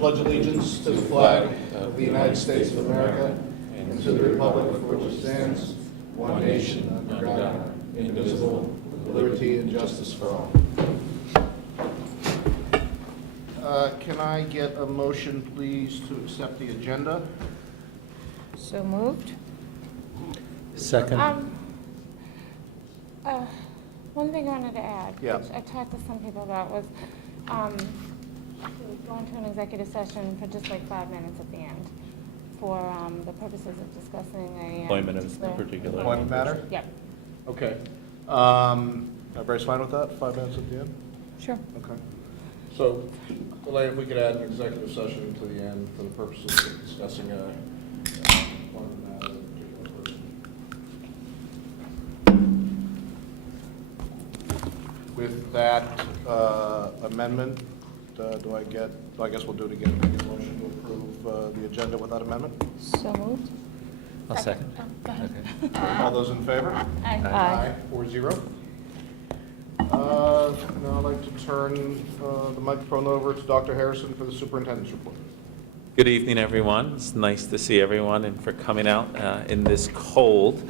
pledge allegiance to the flag of the United States of America and to the republic for which it stands, one nation, under God, indivisible, with liberty and justice for all. Can I get a motion, please, to accept the agenda? So moved. Second. One thing I wanted to add, Yeah. which I talked to some people about, was going to an executive session for just like 5 minutes at the end for the purposes of discussing a Employment in particular. Employment matter? Yep. Okay. Everybody's fine with that? 5 minutes at the end? Sure. Okay. So, Elaine, if we could add an executive session to the end for the purposes of discussing employment matter of a particular person. With that amendment, I guess we'll do it again. Make a motion to approve the agenda without amendment. So moved. I'll second. Oh, go ahead. Okay. All those in favor? Aye. 4-0. Now I'd like to turn the microphone over to Dr. Harrison for the superintendent's report. Good evening, everyone. It's nice to see everyone and for coming out in this cold.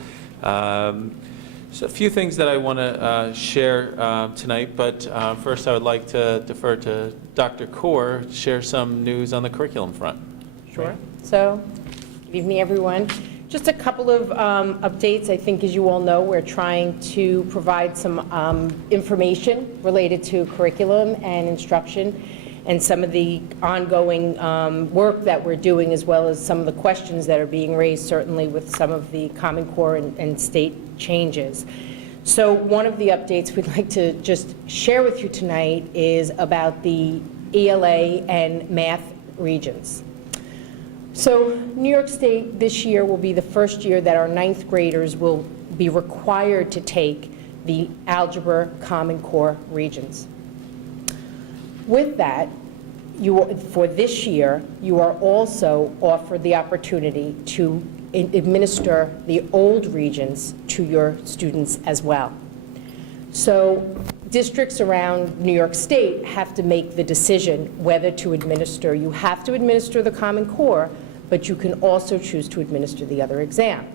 So a few things that I want to share tonight, but first I would like to defer to Dr. Kaur to share some news on the curriculum front. Sure. So, good evening, everyone. Just a couple of updates. I think, as you all know, we're trying to provide some information related to curriculum and instruction and some of the ongoing work that we're doing, as well as some of the questions that are being raised, certainly with some of the Common Core and state changes. So one of the updates we'd like to just share with you tonight is about the ELA and math regions. So New York State this year will be the first year that our 9th graders will be required to take the Algebra Common Core regions. With that, for this year, you are also offered the opportunity to administer the old regions to your students as well. So districts around New York State have to make the decision whether to administer. You have to administer the Common Core, but you can also choose to administer the other exam.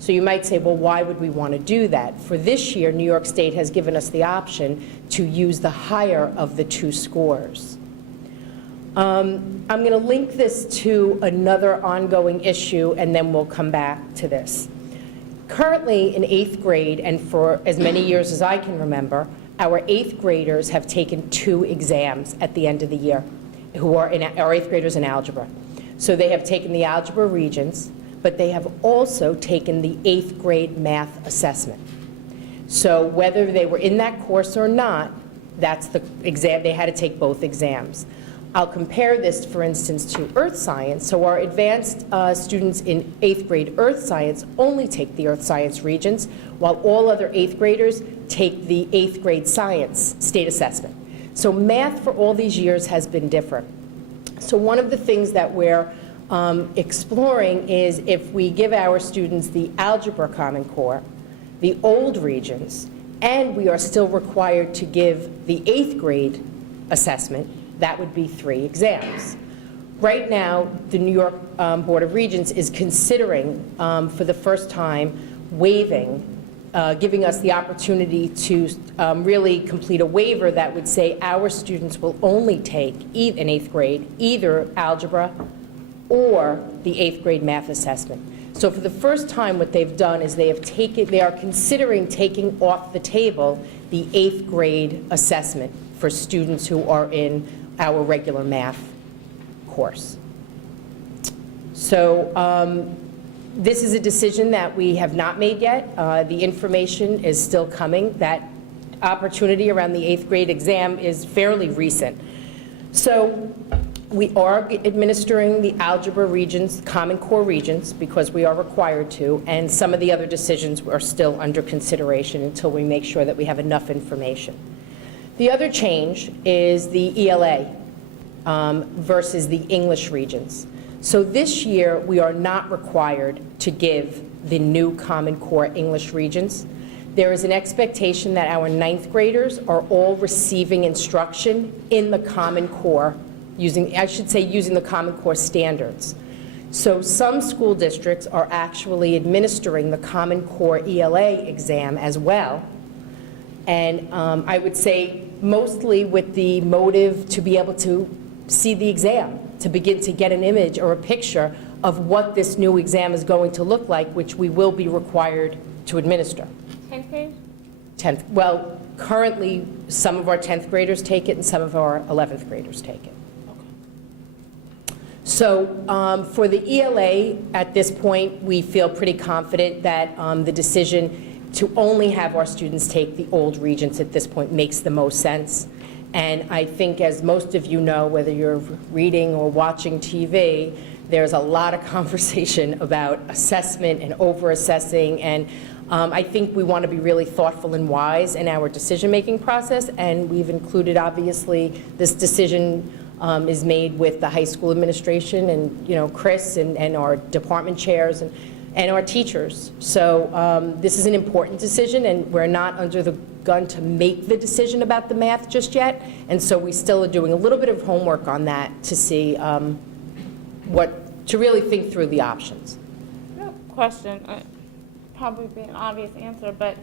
So you might say, well, why would we want to do that? For this year, New York State has given us the option to use the higher of the 2 scores. I'm going to link this to another ongoing issue, and then we'll come back to this. Currently, in 8th grade, and for as many years as I can remember, our 8th graders have taken 2 exams at the end of the year, who are our 8th graders in algebra. So they have taken the algebra regions, but they have also taken the 8th grade math assessment. So whether they were in that course or not, that's the exam. They had to take both exams. I'll compare this, for instance, to earth science. So our advanced students in 8th grade earth science only take the earth science regions, while all other 8th graders take the 8th grade science state assessment. So math for all these years has been different. So one of the things that we're exploring is if we give our students the Algebra Common Core, the old regions, and we are still required to give the 8th grade assessment, that would be 3 exams. Right now, the New York Board of Regents is considering, for the first time, waiving, giving us the opportunity to really complete a waiver that would say our students will only take, in 8th grade, either algebra or the 8th grade math assessment. So for the first time, what they've done is they are considering taking off the table the 8th grade assessment for students who are in our regular math course. So this is a decision that we have not made yet. The information is still coming. That opportunity around the 8th grade exam is fairly recent. So we are administering the algebra regions, Common Core regions, because we are required to, and some of the other decisions are still under consideration until we make sure that we have enough information. The other change is the ELA versus the English regions. So this year, we are not required to give the new Common Core English regions. There is an expectation that our 9th graders are all receiving instruction in the Common Core using the Common Core standards. So some school districts are actually administering the Common Core ELA exam as well. And I would say mostly with the motive to be able to see the exam, to begin to get an image or a picture of what this new exam is going to look like, which we will be required to administer. 10th grade? 10th, well, currently, some of our 10th graders take it and some of our 11th graders take it. So for the ELA, at this point, we feel pretty confident that the decision to only have our students take the old regents at this point makes the most sense. And I think, as most of you know, whether you're reading or watching TV, there's a lot of conversation about assessment and over-assessing, and I think we want to be really thoughtful and wise in our decision-making process, and we've included, obviously, this decision is made with the high school administration and, you know, Chris and our department chairs and our teachers. So this is an important decision, and we're not under the gun to make the decision about the math just yet, and so we still are doing a little bit of homework on that to see to really think through the options. Question, probably be an obvious answer, but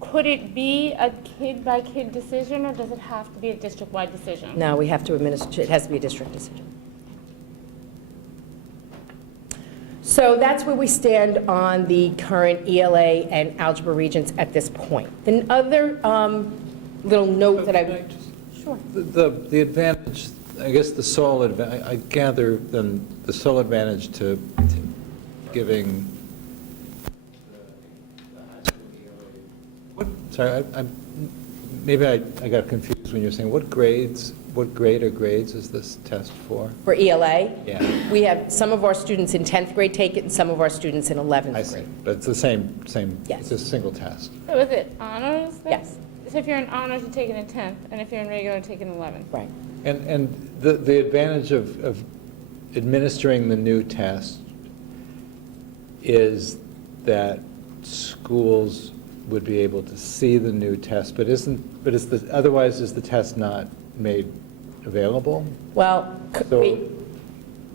could it be a kid-by-kid decision, or does it have to be a district-wide decision? No, we have to administer, it has to be a district decision. So that's where we stand on the current ELA and algebra regents at this point. The other little note that I... Sure. The advantage, I guess the sole advantage, I gather then the sole advantage to giving sorry, maybe I got confused when you were saying what grade or grades is this test for? For ELA? Yeah. We have some of our students in 10th grade take it and some of our students in 11th I see, grade. but it's the same, Yes. it's a single test. So is it honors? Yes. So if you're in honors, you're taking a 10th, and if you're in regular, you're taking 11th. Right. And the advantage of administering the new test is that schools would be able to see the new test, but otherwise is the test not made available? Well,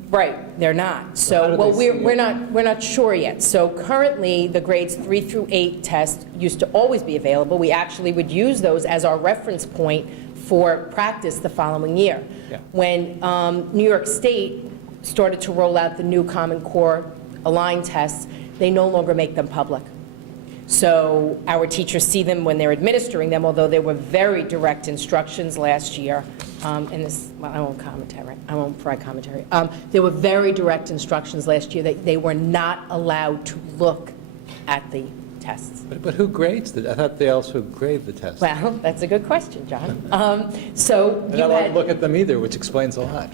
right, they're not. how So, do well, they see we're not sure yet. So currently, the grades 3 through 8 test used to always be available. We actually would use those as our reference point for practice the following year. Yeah. When New York State started to roll out the new Common Core aligned tests, they no longer make them public. So our teachers see them when they're administering them, although there were very direct instructions last year. And this, well, I won't provide commentary. There were very direct instructions last year that they were not allowed to look at the tests. But who grades I thought they also grade the test. Well, that's a good question, John. So And you I don't had, look at them either, which explains a lot.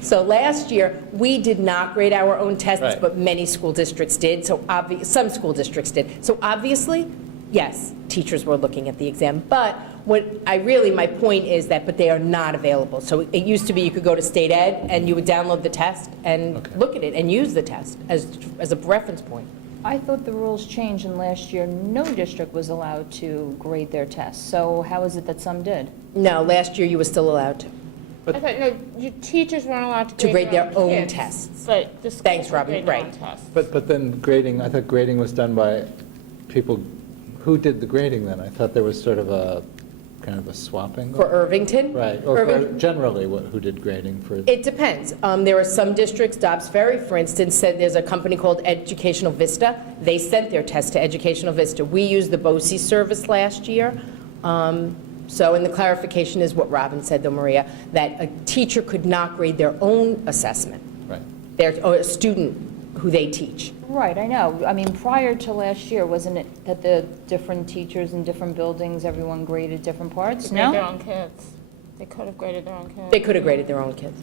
so last year, we did not grade our own tests, Right. but many school districts did. So some school districts did. So obviously, yes, teachers were looking at the exam. But my point is that, but they are not available. So it used to be you could go to state ed and you would download the test and Okay. look at it and use the test as a reference point. I thought the rules changed, and last year, no district was allowed to grade their tests. So how is it that some did? No, last year you were still allowed to. I thought, no, your teachers weren't allowed To grade their own kids, tests. But the schools Thanks, would Robin, grade their own right. tests. But then grading, I thought grading was done by people, who did the grading then? I thought there was sort of a, kind of a swapping? For Irvington? Right, or Irving- for generally, who did grading for? It depends. There are some districts, Dobbs Ferry, for instance, said there's a company called Educational Vista. They sent their test to Educational Vista. We used the BOCES service last year. So, and the clarification is what Robin said, though, Maria, that a teacher could not grade their own assessment, Right. or a student who they teach. Right, I know. I mean, prior to last year, wasn't it that the different teachers in different buildings, everyone graded different parts? To grade their No? own kids. They could have graded their own kids. They could have graded their own kids.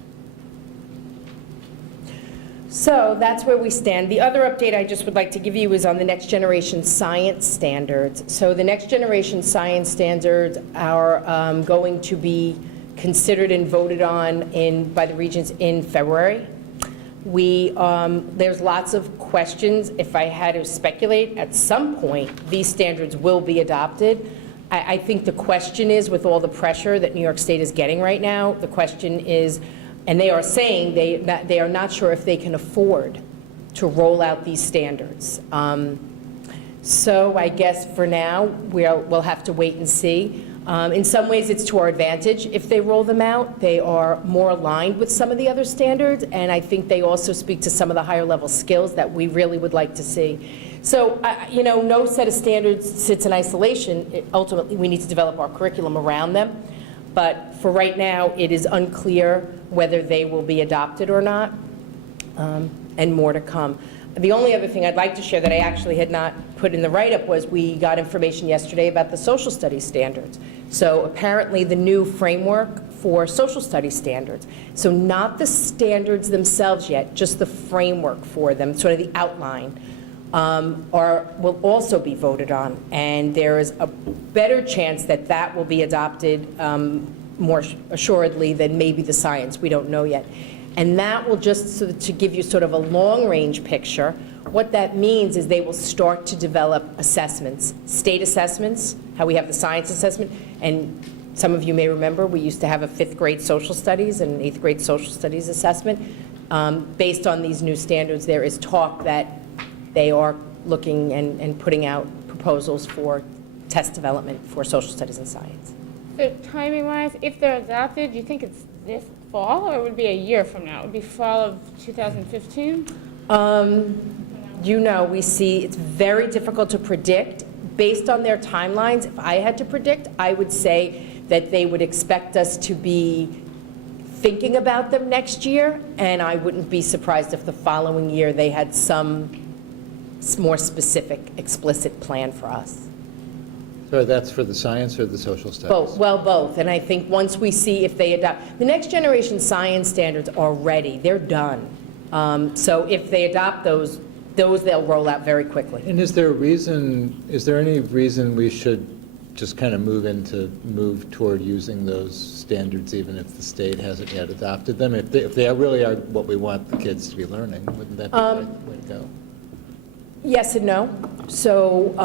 So that's where we stand. The other update I just would like to give you is on the next generation science standards. So the next generation science standards are going to be considered and voted on by the regents in February. There's lots of questions. If I had to speculate, at some point, these standards will be adopted. I think the question is, with all the pressure that New York State is getting right now, the question is, and they are saying they are not sure if they can afford to roll out these standards. So I guess for now, we'll have to wait and see. In some ways, it's to our advantage if they roll them out. They are more aligned with some of the other standards, and I think they also speak to some of the higher level skills that we really would like to see. So, no set of standards sits in isolation. Ultimately, we need to develop our curriculum around them. But for right now, it is unclear whether they will be adopted or not, and more to come. The only other thing I'd like to share that I actually had not put in the write-up was we got information yesterday about the social studies standards. So apparently the new framework for social studies standards, so not the standards themselves yet, just the framework for them, sort of the outline, will also be voted on. And there is a better chance that that will be adopted more assuredly than maybe the science. We don't know yet. And that will just, so to give you sort of a long-range picture, what that means is they will start to develop assessments, state assessments, how we have the science assessment, and some of you may remember we used to have a 5th grade social studies and 8th grade social studies assessment. Based on these new standards, there is talk that they are looking and putting out proposals for test development for social studies and science. So timing-wise, if they're adopted, do you think it's this fall, or it would be a year from now? It would be fall of 2015? We see it's very difficult to predict. Based on their timelines, if I had to predict, I would say that they would expect us to be thinking about them next year, and I wouldn't be surprised if the following year they had some more specific, explicit plan for us. So that's for the science or the social studies? Both, well, both. And I think once we see if they adopt, the next generation science standards are ready, they're done. So if they adopt those they'll roll out very quickly. And is there any reason we should just kind of move toward using those standards even if the state hasn't yet adopted them? If they really are what we want the kids to be learning, wouldn't that be the right way to go? Yes and no. So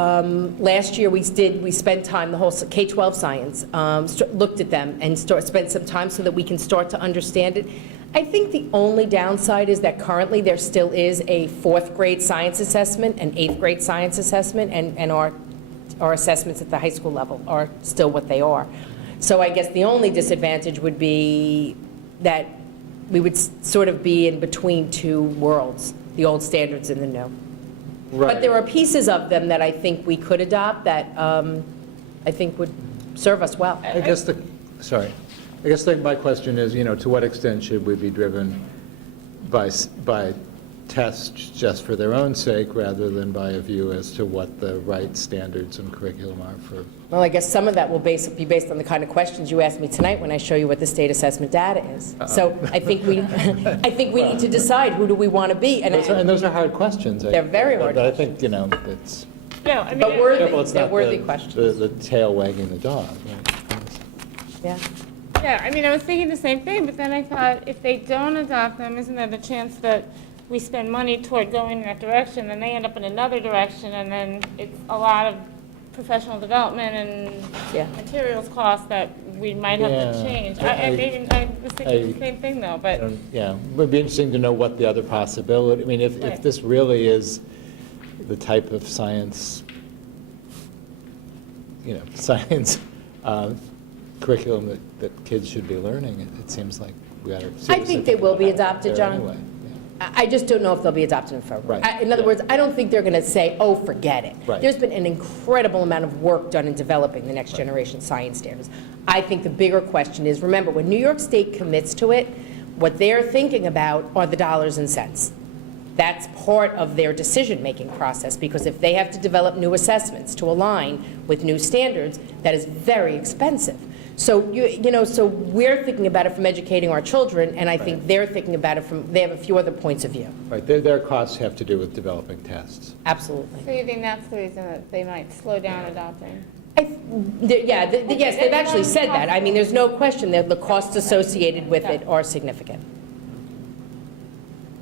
last year we spent time, the whole K-12 science, looked at them and spent some time so that we can start to understand it. I think the only downside is that currently there still is a 4th grade science assessment, an 8th grade science assessment, and our assessments at the high school level are still what they are. So I guess the only disadvantage would be that we would sort of be in between two worlds, the old standards and the new. Right. But there are pieces of them that I think we could adopt that I think would serve us well. I guess my question is, to what extent should we be driven by tests just for their own sake rather than by a view as to what the right standards and curriculum are for? Well, I guess some of that will be based on the kind of questions you asked me tonight when I show you what the state assessment data is. So I think we need to decide who do we want to be. And those are hard questions. They're very hard But I think, it's... No, I mean, But worthy, it's they're not worthy questions. the tail wagging the dog. Right? Yeah. yeah, I mean, I was thinking the same thing, but then I thought, if they don't adopt them, isn't there the chance that we spend money toward going in that direction, and they end up in another direction, and then it's a lot of professional development and materials costs that we might have to change. I was thinking the same thing, though, but... Yeah, it would be interesting to know what the other possibility, I mean, if this really is the type of science, science curriculum that kids should be learning, it seems like we ought to... I think they will be adopted, John. Anyway. I just don't know if they'll be adopted in February. Right. In other words, I don't think they're going to say, oh, forget it. Right. There's been an incredible amount of work done in developing the next generation science standards. I think the bigger question is, remember, when New York State commits to it, what they're thinking about are the dollars and cents. That's part of their decision-making process, because if they have to develop new assessments to align with new standards, that is very expensive. So, so we're thinking about it from educating our children, and I think they're thinking about it from, they have a few other points of view. Right, their costs have to do with developing tests. Absolutely. So you think that's the reason that they might slow down adopting? Yes, they've actually said that. I mean, there's no question that the costs associated with it are significant.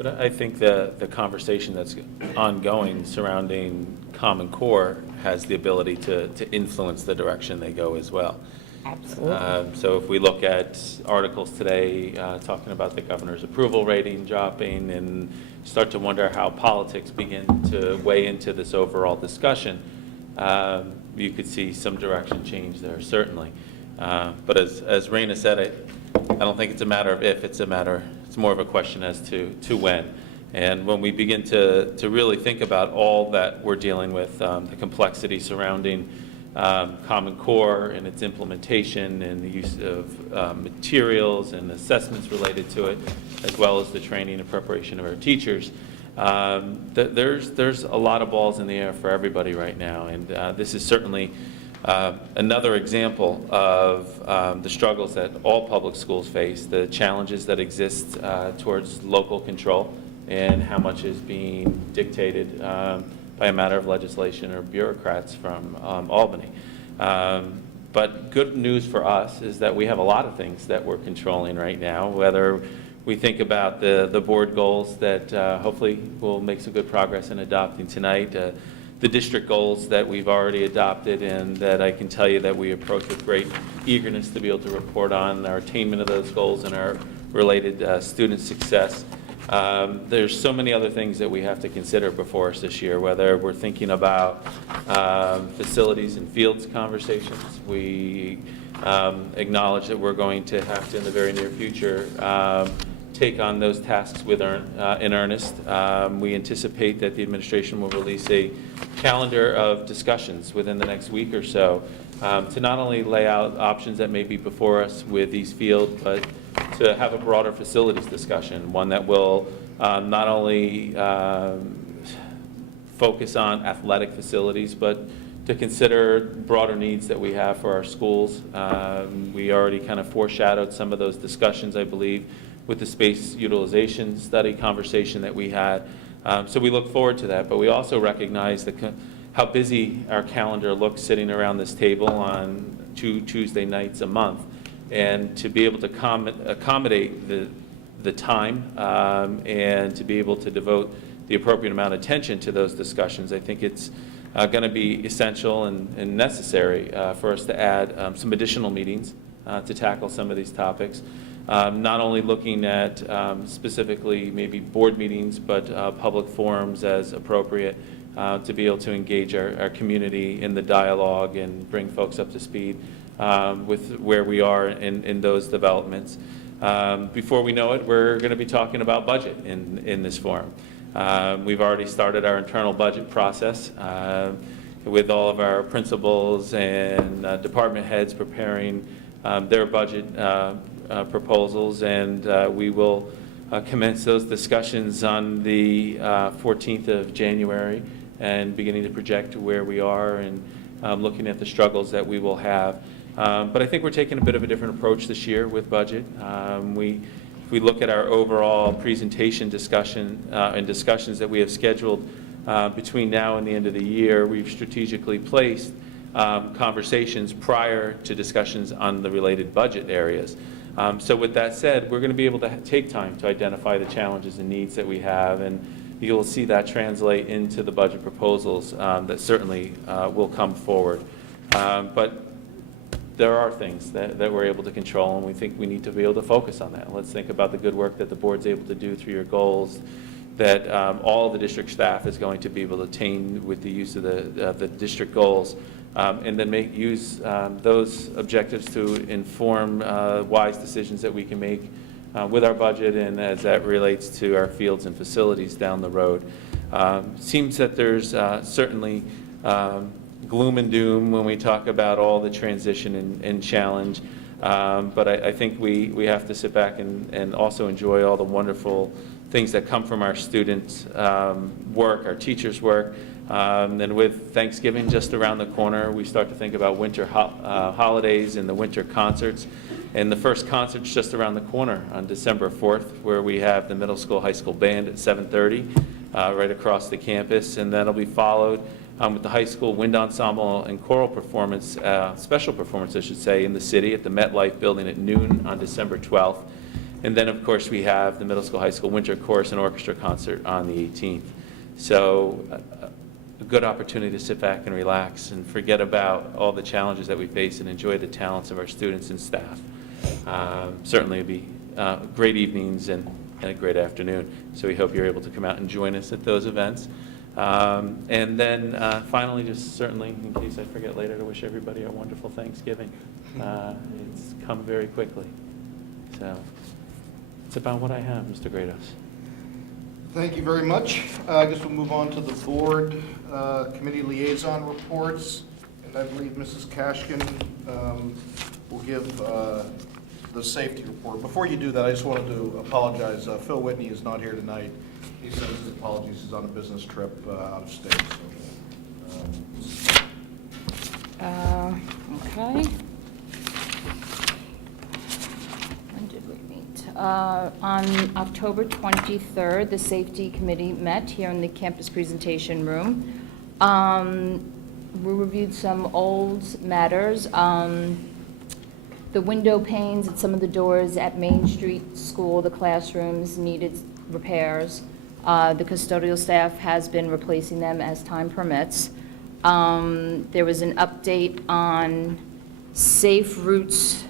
But I think the conversation that's ongoing surrounding Common Core has the ability to influence the direction they go as well. Absolutely. So if we look at articles today talking about the governor's approval rating dropping and start to wonder how politics begin to weigh into this overall discussion, you could see some direction change there, certainly. But as Raina said, I don't think it's a matter of if, it's more of a question as to when. And when we begin to really think about all that we're dealing with, the complexity surrounding Common Core and its implementation and the use of materials and assessments related to it, as well as the training and preparation of our teachers, there's a lot of balls in the air for everybody right now. And this is certainly another example of the struggles that all public schools face, the challenges that exist towards local control and how much is being dictated by a matter of legislation or bureaucrats from Albany. But good news for us is that we have a lot of things that we're controlling right now, whether we think about the board goals that hopefully we'll make some good progress in adopting tonight, the district goals that we've already adopted and that I can tell you that we approach with great eagerness to be able to report on our attainment of those goals and our related student success. There's so many other things that we have to consider before us this year, whether we're thinking about facilities and fields conversations. We acknowledge that we're going to have to, in the very near future, take on those tasks in earnest. We anticipate that the administration will release a calendar of discussions within the next week or so to not only lay out options that may be before us with these fields, but to have a broader facilities discussion, one that will not only focus on athletic facilities, but to consider broader needs that we have for our schools. We already kind of foreshadowed some of those discussions, I believe, with the space utilization study conversation that we had. So we look forward to that, but we also recognize how busy our calendar looks sitting around this table on 2 Tuesday nights a month. And to be able to accommodate the time and to be able to devote the appropriate amount of attention to those discussions, I think it's going to be essential and necessary for us to add some additional meetings to tackle some of these topics. Not only looking at specifically maybe board meetings, but public forums as appropriate to be able to engage our community in the dialogue and bring folks up to speed with where we are in those developments. Before we know it, we're going to be talking about budget in this forum. We've already started our internal budget process with all of our principals and department heads preparing their budget proposals, and we will commence those discussions on the 14th of January and beginning to project where we are and looking at the struggles that we will have. But I think we're taking a bit of a different approach this year with budget. If we look at our overall presentation discussion and discussions that we have scheduled between now and the end of the year, we've strategically placed conversations prior to discussions on the related budget areas. So with that said, we're going to be able to take time to identify the challenges and needs that we have, and you'll see that translate into the budget proposals that certainly will come forward. But there are things that we're able to control, and we think we need to be able to focus on that. Let's think about the good work that the board's able to do through your goals, that all the district staff is going to be able to attain with the use of the district goals, and then use those objectives to inform wise decisions that we can make with our budget and as that relates to our fields and facilities down the road. Seems that there's certainly gloom and doom when we talk about all the transition and challenge, but I think we have to sit back and also enjoy all the wonderful things that come from our students' work, our teachers' work. And with Thanksgiving just around the corner, we start to think about winter holidays and the winter concerts. And the first concert's just around the corner on December 4th, where we have the middle school, high school band at 7:30 right across the campus. And that'll be followed with the high school wind ensemble and choral performance, special performance, I should say, in the city at the MetLife building at noon on December 12th. And then, of course, we have the middle school, high school winter chorus and orchestra concert on the 18th. So a good opportunity to sit back and relax and forget about all the challenges that we face and enjoy the talents of our students and staff. Certainly it'll be great evenings and a great afternoon. So we hope you're able to come out and join us at those events. And then finally, just certainly, in case I forget later, to wish everybody a wonderful Thanksgiving. It's come very quickly. So that's about what I have, Mr. Grados. Thank you very much. I guess we'll move on to the board committee liaison reports. And I believe Mrs. Kashkin will give the safety report. Before you do that, I just wanted to apologize. Phil Whitney is not here tonight. He sends his apologies. He's on a business trip out of state. Okay. When did we meet? On October 23rd, the Safety Committee met here in the campus presentation room. We reviewed some old matters. The window panes at some of the doors at Main Street School, the classrooms needed repairs. The custodial staff has been replacing them as time permits. There was an update on Safe Routes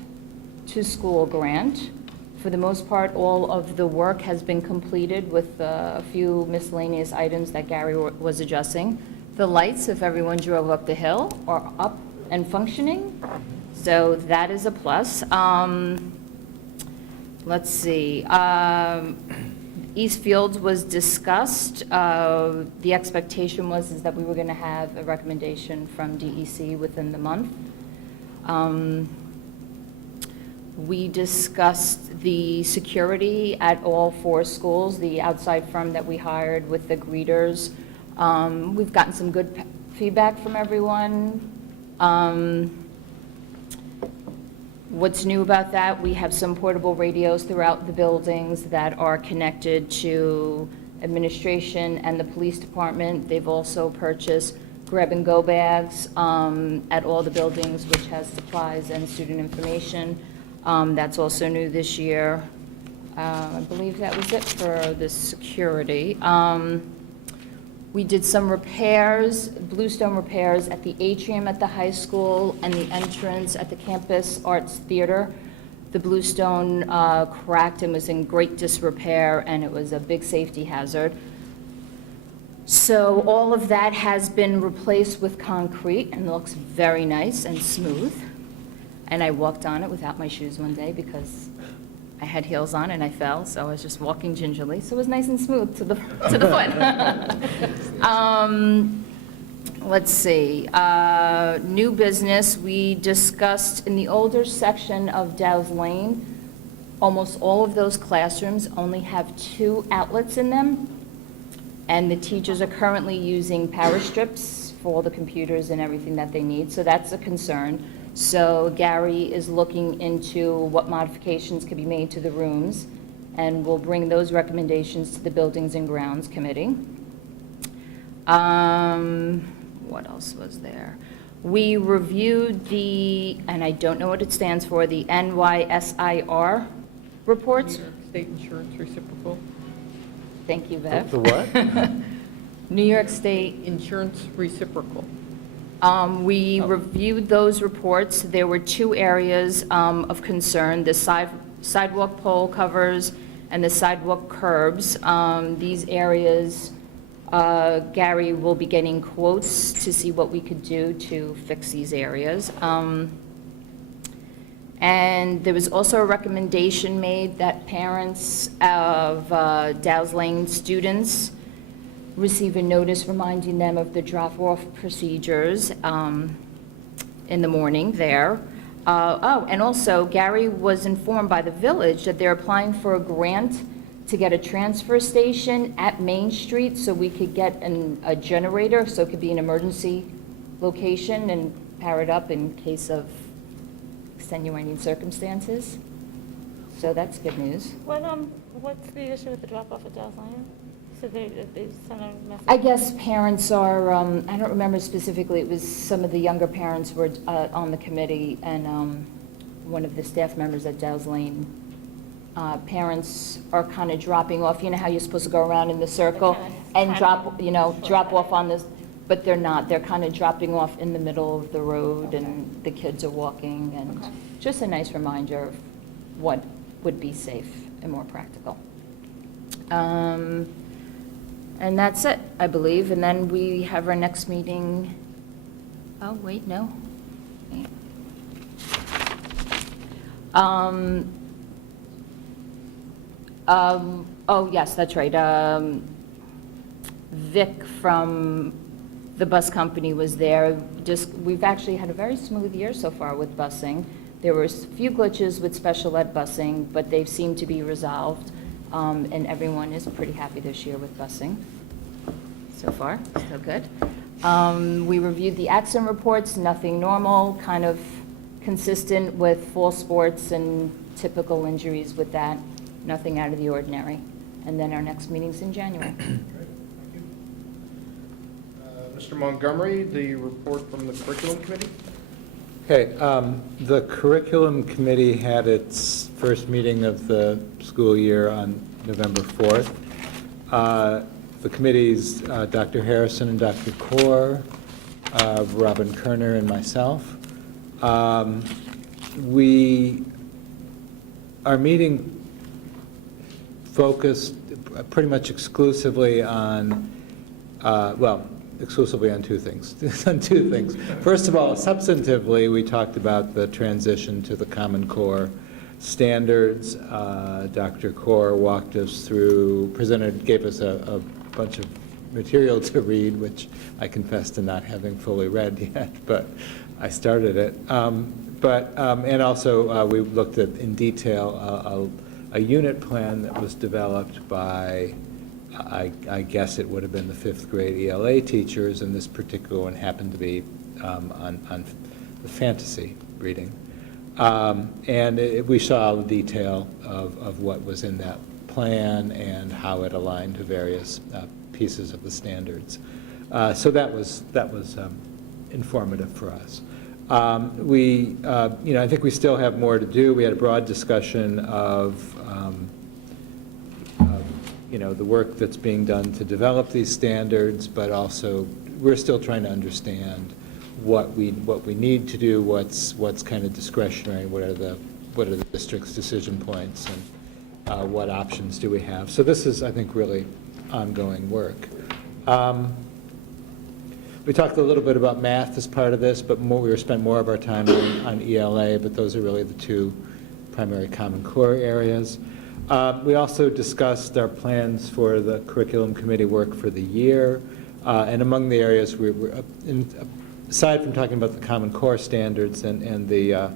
to School grant. For the most part, all of the work has been completed with a few miscellaneous items that Gary was adjusting. The lights, if everyone drove up the hill, are up and functioning, so that is a plus. Let's see. East Fields was discussed. The expectation was that we were going to have a recommendation from DEC within the month. We discussed the security at all 4 schools, the outside firm that we hired with the greeters. We've gotten some good feedback from everyone. What's new about that, we have some portable radios throughout the buildings that are connected to administration and the police department. They've also purchased grab-and-go bags at all the buildings, which has supplies and student information. That's also new this year. I believe that was it for the security. We did some repairs, bluestone repairs at the atrium at the high school and the entrance at the campus arts theater. The bluestone cracked and was in great disrepair, and it was a big safety hazard. So all of that has been replaced with concrete and looks very nice and smooth. And I walked on it without my shoes one day because I had heels on and I fell, so I was just walking gingerly. So it was nice and smooth to the foot. Let's see. New business, we discussed in the older section of Dow's Lane, almost all of those classrooms only have 2 outlets in them, and the teachers are currently using power strips for all the computers and everything that they need, so that's a concern. So Gary is looking into what modifications could be made to the rooms, and we'll bring those recommendations to the Buildings and Grounds Committee. What else was there? We reviewed and I don't know what it stands for, the NYSIR reports. New York State Insurance Reciprocal. Thank you, Bev. The what? New York State. Insurance Reciprocal. We reviewed those reports. There were 2 areas of concern, the sidewalk pole covers and the sidewalk curbs. These areas, Gary will be getting quotes to see what we could do to fix these areas. And there was also a recommendation made that parents of Dow's Lane students receive a notice reminding them of the drop-off procedures in the morning there. And also, Gary was informed by the village that they're applying for a grant to get a transfer station at Main Street so we could get a generator, so it could be an emergency location and power it up in case of extenuating circumstances. So that's good news. What's the issue with the drop-off at Dow's Lane? So they sent a message? I guess parents are, I don't remember specifically, it was some of the younger parents were on the committee, and one of the staff members at Dow's Lane parents are kind of dropping off. You know how you're supposed to go around in the circle and drop, drop off on this, but they're not. They're kind of dropping off in the middle of the road, and the kids are walking, and just a nice reminder of what would be safe and more practical. And that's it, I believe. And then we have our next meeting. Oh, wait, no. Wait. Oh, yes, that's right. Vic from the bus company was there. We've actually had a very smooth year so far with busing. There were a few glitches with special ed busing, but they've seemed to be resolved. And everyone is pretty happy this year with busing. So far, so good. We reviewed the accident reports, nothing normal, kind of consistent with fall sports and typical injuries with that, nothing out of the ordinary. And then our next meeting's in January. Great, thank you. Mr. Montgomery, the report from the curriculum committee? Okay, the curriculum committee had its first meeting of the school year on November 4th. The committee's Dr. Harrison and Dr. Kaur, Robin Kerner, and myself. Our meeting focused pretty much exclusively on, exclusively on two things. First of all, substantively, we talked about the transition to the Common Core standards. Dr. Kaur walked us through, gave us a bunch of material to read, which I confess to not having fully read yet, but I started it. And also we looked at in detail a unit plan that was developed by, I guess it would have been the 5th grade ELA teachers, and this particular one happened to be on the fantasy reading. We saw the detail of what was in that plan and how it aligned to various pieces of the standards. So that was informative for us. I think we still have more to do. We had a broad discussion of the work that's being done to develop these standards, but also we're still trying to understand what we need to do, what's kind of discretionary, what are the district's decision points, and what options do we have. So this is, I think, really ongoing work. We talked a little bit about math as part of this, but we spent more of our time on ELA, but those are really the two primary Common Core areas. We also discussed our plans for the curriculum committee work for the year, and among the areas aside from talking about the Common Core standards and the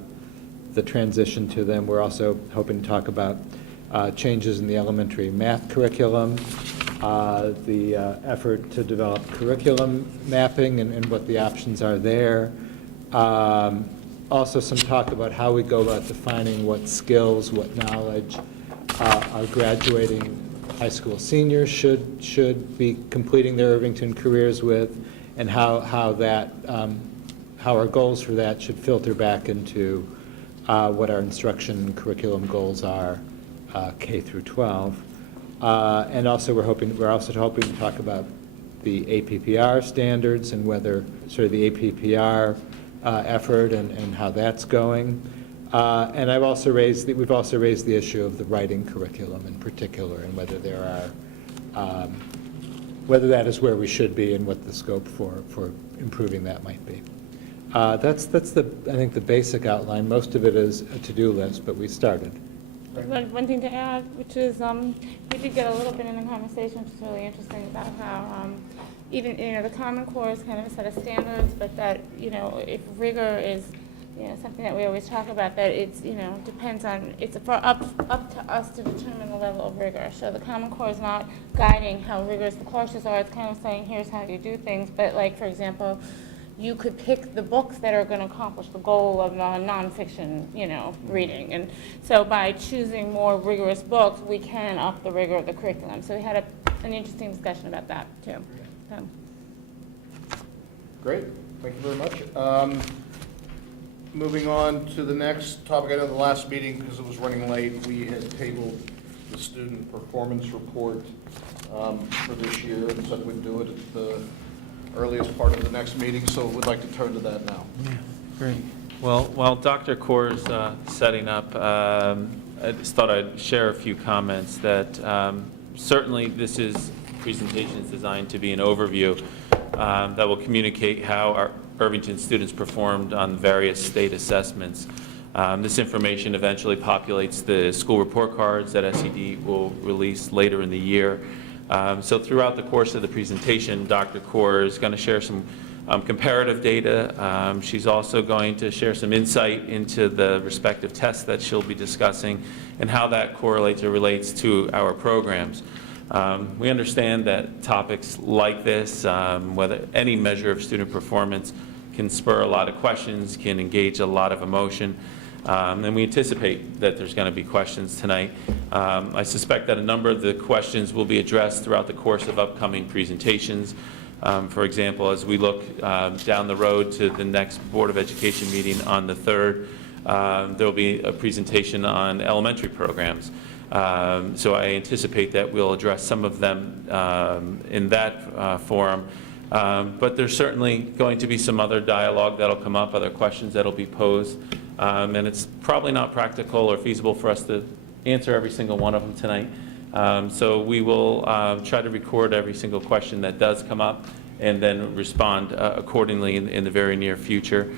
transition to them, we're also hoping to talk about changes in the elementary math curriculum, the effort to develop curriculum mapping and what the options are there. Also some talk about how we go about defining what skills, what knowledge our graduating high school seniors should be completing their Irvington careers with, and how our goals for that should filter back into what our instruction and curriculum goals are, K through 12. And also we're also hoping to talk about the APPR standards and whether sort of the APPR effort and how that's going. And we've also raised the issue of the writing curriculum in particular, and whether there are whether that is where we should be and what the scope for improving that might be. That's I think the basic outline. Most of it is a to-do list, but we started. One thing to add, which is, we did get a little bit in the conversation, which is really interesting, about how even, the Common Core is kind of a set of standards, but that, if rigor is, something that we always talk about, that it's, depends on, it's up to us to determine the level of rigor. So the Common Core is not guiding how rigorous the courses are. It's kind of saying, here's how you do things. But like, for example, you could pick the books that are going to accomplish the goal of nonfiction, reading. And so by choosing more rigorous books, we can up the rigor of the curriculum. So we had an interesting discussion about that, too. So. Great, thank you very much. Moving on to the next topic, I know the last meeting, because it was running late, we had tabled the student performance report for this year, and said we'd do it at the earliest part of the next meeting, so we'd like to turn to that now. Yeah, great. Well, while Dr. Kaur's setting up, I just thought I'd share a few comments that certainly this presentation is designed to be an overview that will communicate how our Irvington students performed on various state assessments. This information eventually populates the school report cards that SED will release later in the year. So throughout the course of the presentation, Dr. Kaur is going to share some comparative data. She's also going to share some insight into the respective tests that she'll be discussing and how that correlates or relates to our programs. We understand that topics like this, whether any measure of student performance, can spur a lot of questions, can engage a lot of emotion, and we anticipate that there's going to be questions tonight. I suspect that a number of the questions will be addressed throughout the course of upcoming presentations. For example, as we look down the road to the next Board of Education meeting on the 3rd, there will be a presentation on elementary programs. So I anticipate that we'll address some of them in that forum. But there's certainly going to be some other dialogue that'll come up, other questions that'll be posed. And it's probably not practical or feasible for us to answer every single one of them tonight. So we will try to record every single question that does come up and then respond accordingly in the very near future.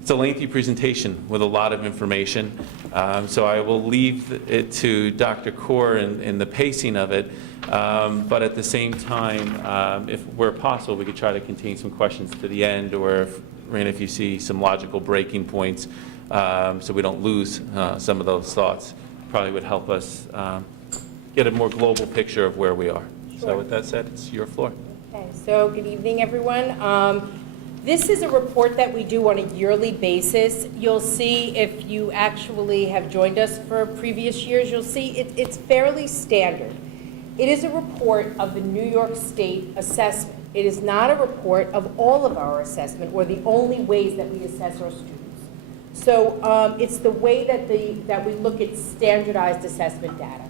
It's a lengthy presentation with a lot of information, so I will leave it to Dr. Kaur in the pacing of it, but at the same time, if where possible, we could try to contain some questions to the end, or if you see some logical breaking points, so we don't lose some of those thoughts, probably would help us get a more global picture of where we are. Sure. So with that said, it's your floor. Okay, so good evening, everyone. This is a report that we do on a yearly basis. You'll see, if you actually have joined us for previous years, you'll see it's fairly standard. It is a report of the New York State assessment. It is not a report of all of our assessment or the only ways that we assess our students. So it's the way that we look at standardized assessment data.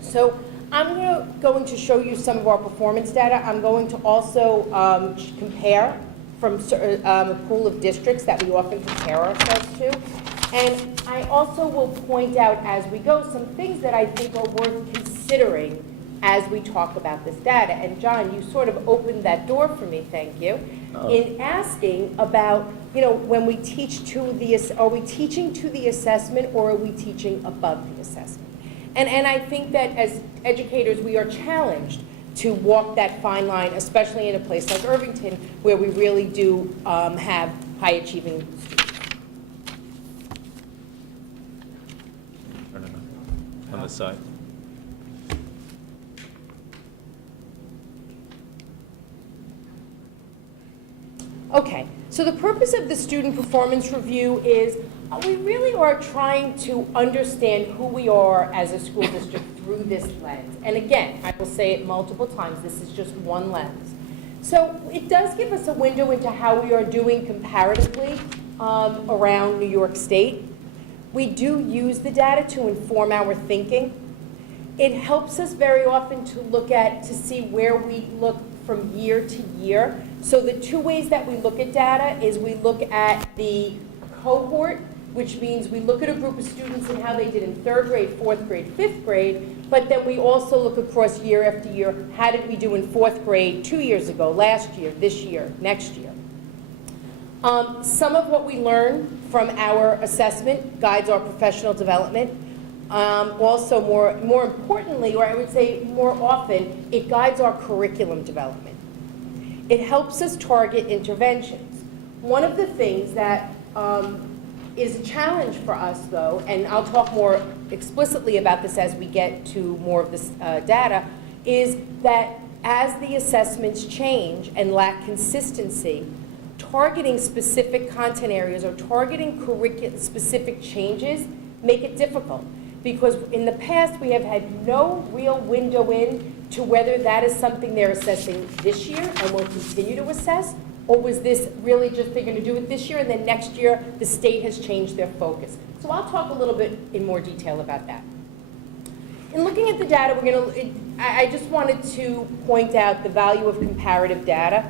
So I'm going to show you some of our performance data. I'm going to also compare from a pool of districts that we often compare ourselves to. And I also will point out as we go some things that I think are worth considering as we talk about this data. And John, you sort of opened that door for me, thank you, in asking about, when we teach are we teaching to the assessment or are we teaching above the assessment? And I think that as educators, we are challenged to walk that fine line, especially in a place like Irvington, where we really do have high-achieving students. Turn it on the side. Okay, so the purpose of the student performance review is we really are trying to understand who we are as a school district through this lens. And again, I will say it multiple times, this is just one lens. So it does give us a window into how we are doing comparatively around New York State. We do use the data to inform our thinking. It helps us very often to see where we look from year to year. So the two ways that we look at data is we look at the cohort, which means we look at a group of students and how they did in 3rd grade, 4th grade, 5th grade, but then we also look across year after year, how did we do in 4th grade 2 years ago, last year, this year, next year. Some of what we learn from our assessment guides our professional development. Also, more importantly, or I would say more often, it guides our curriculum development. It helps us target interventions. One of the things that is a challenge for us, though, and I'll talk more explicitly about this as we get to more of this data, is that as the assessments change and lack consistency, targeting specific content areas or targeting curriculum-specific changes make it difficult. Because in the past, we have had no real window in to whether that is something they're assessing this year and will continue to assess, Or was this really just they're going to do it this year, and then next year the state has changed their focus? So I'll talk a little bit in more detail about that. In looking at the data, I just wanted to point out the value of comparative data.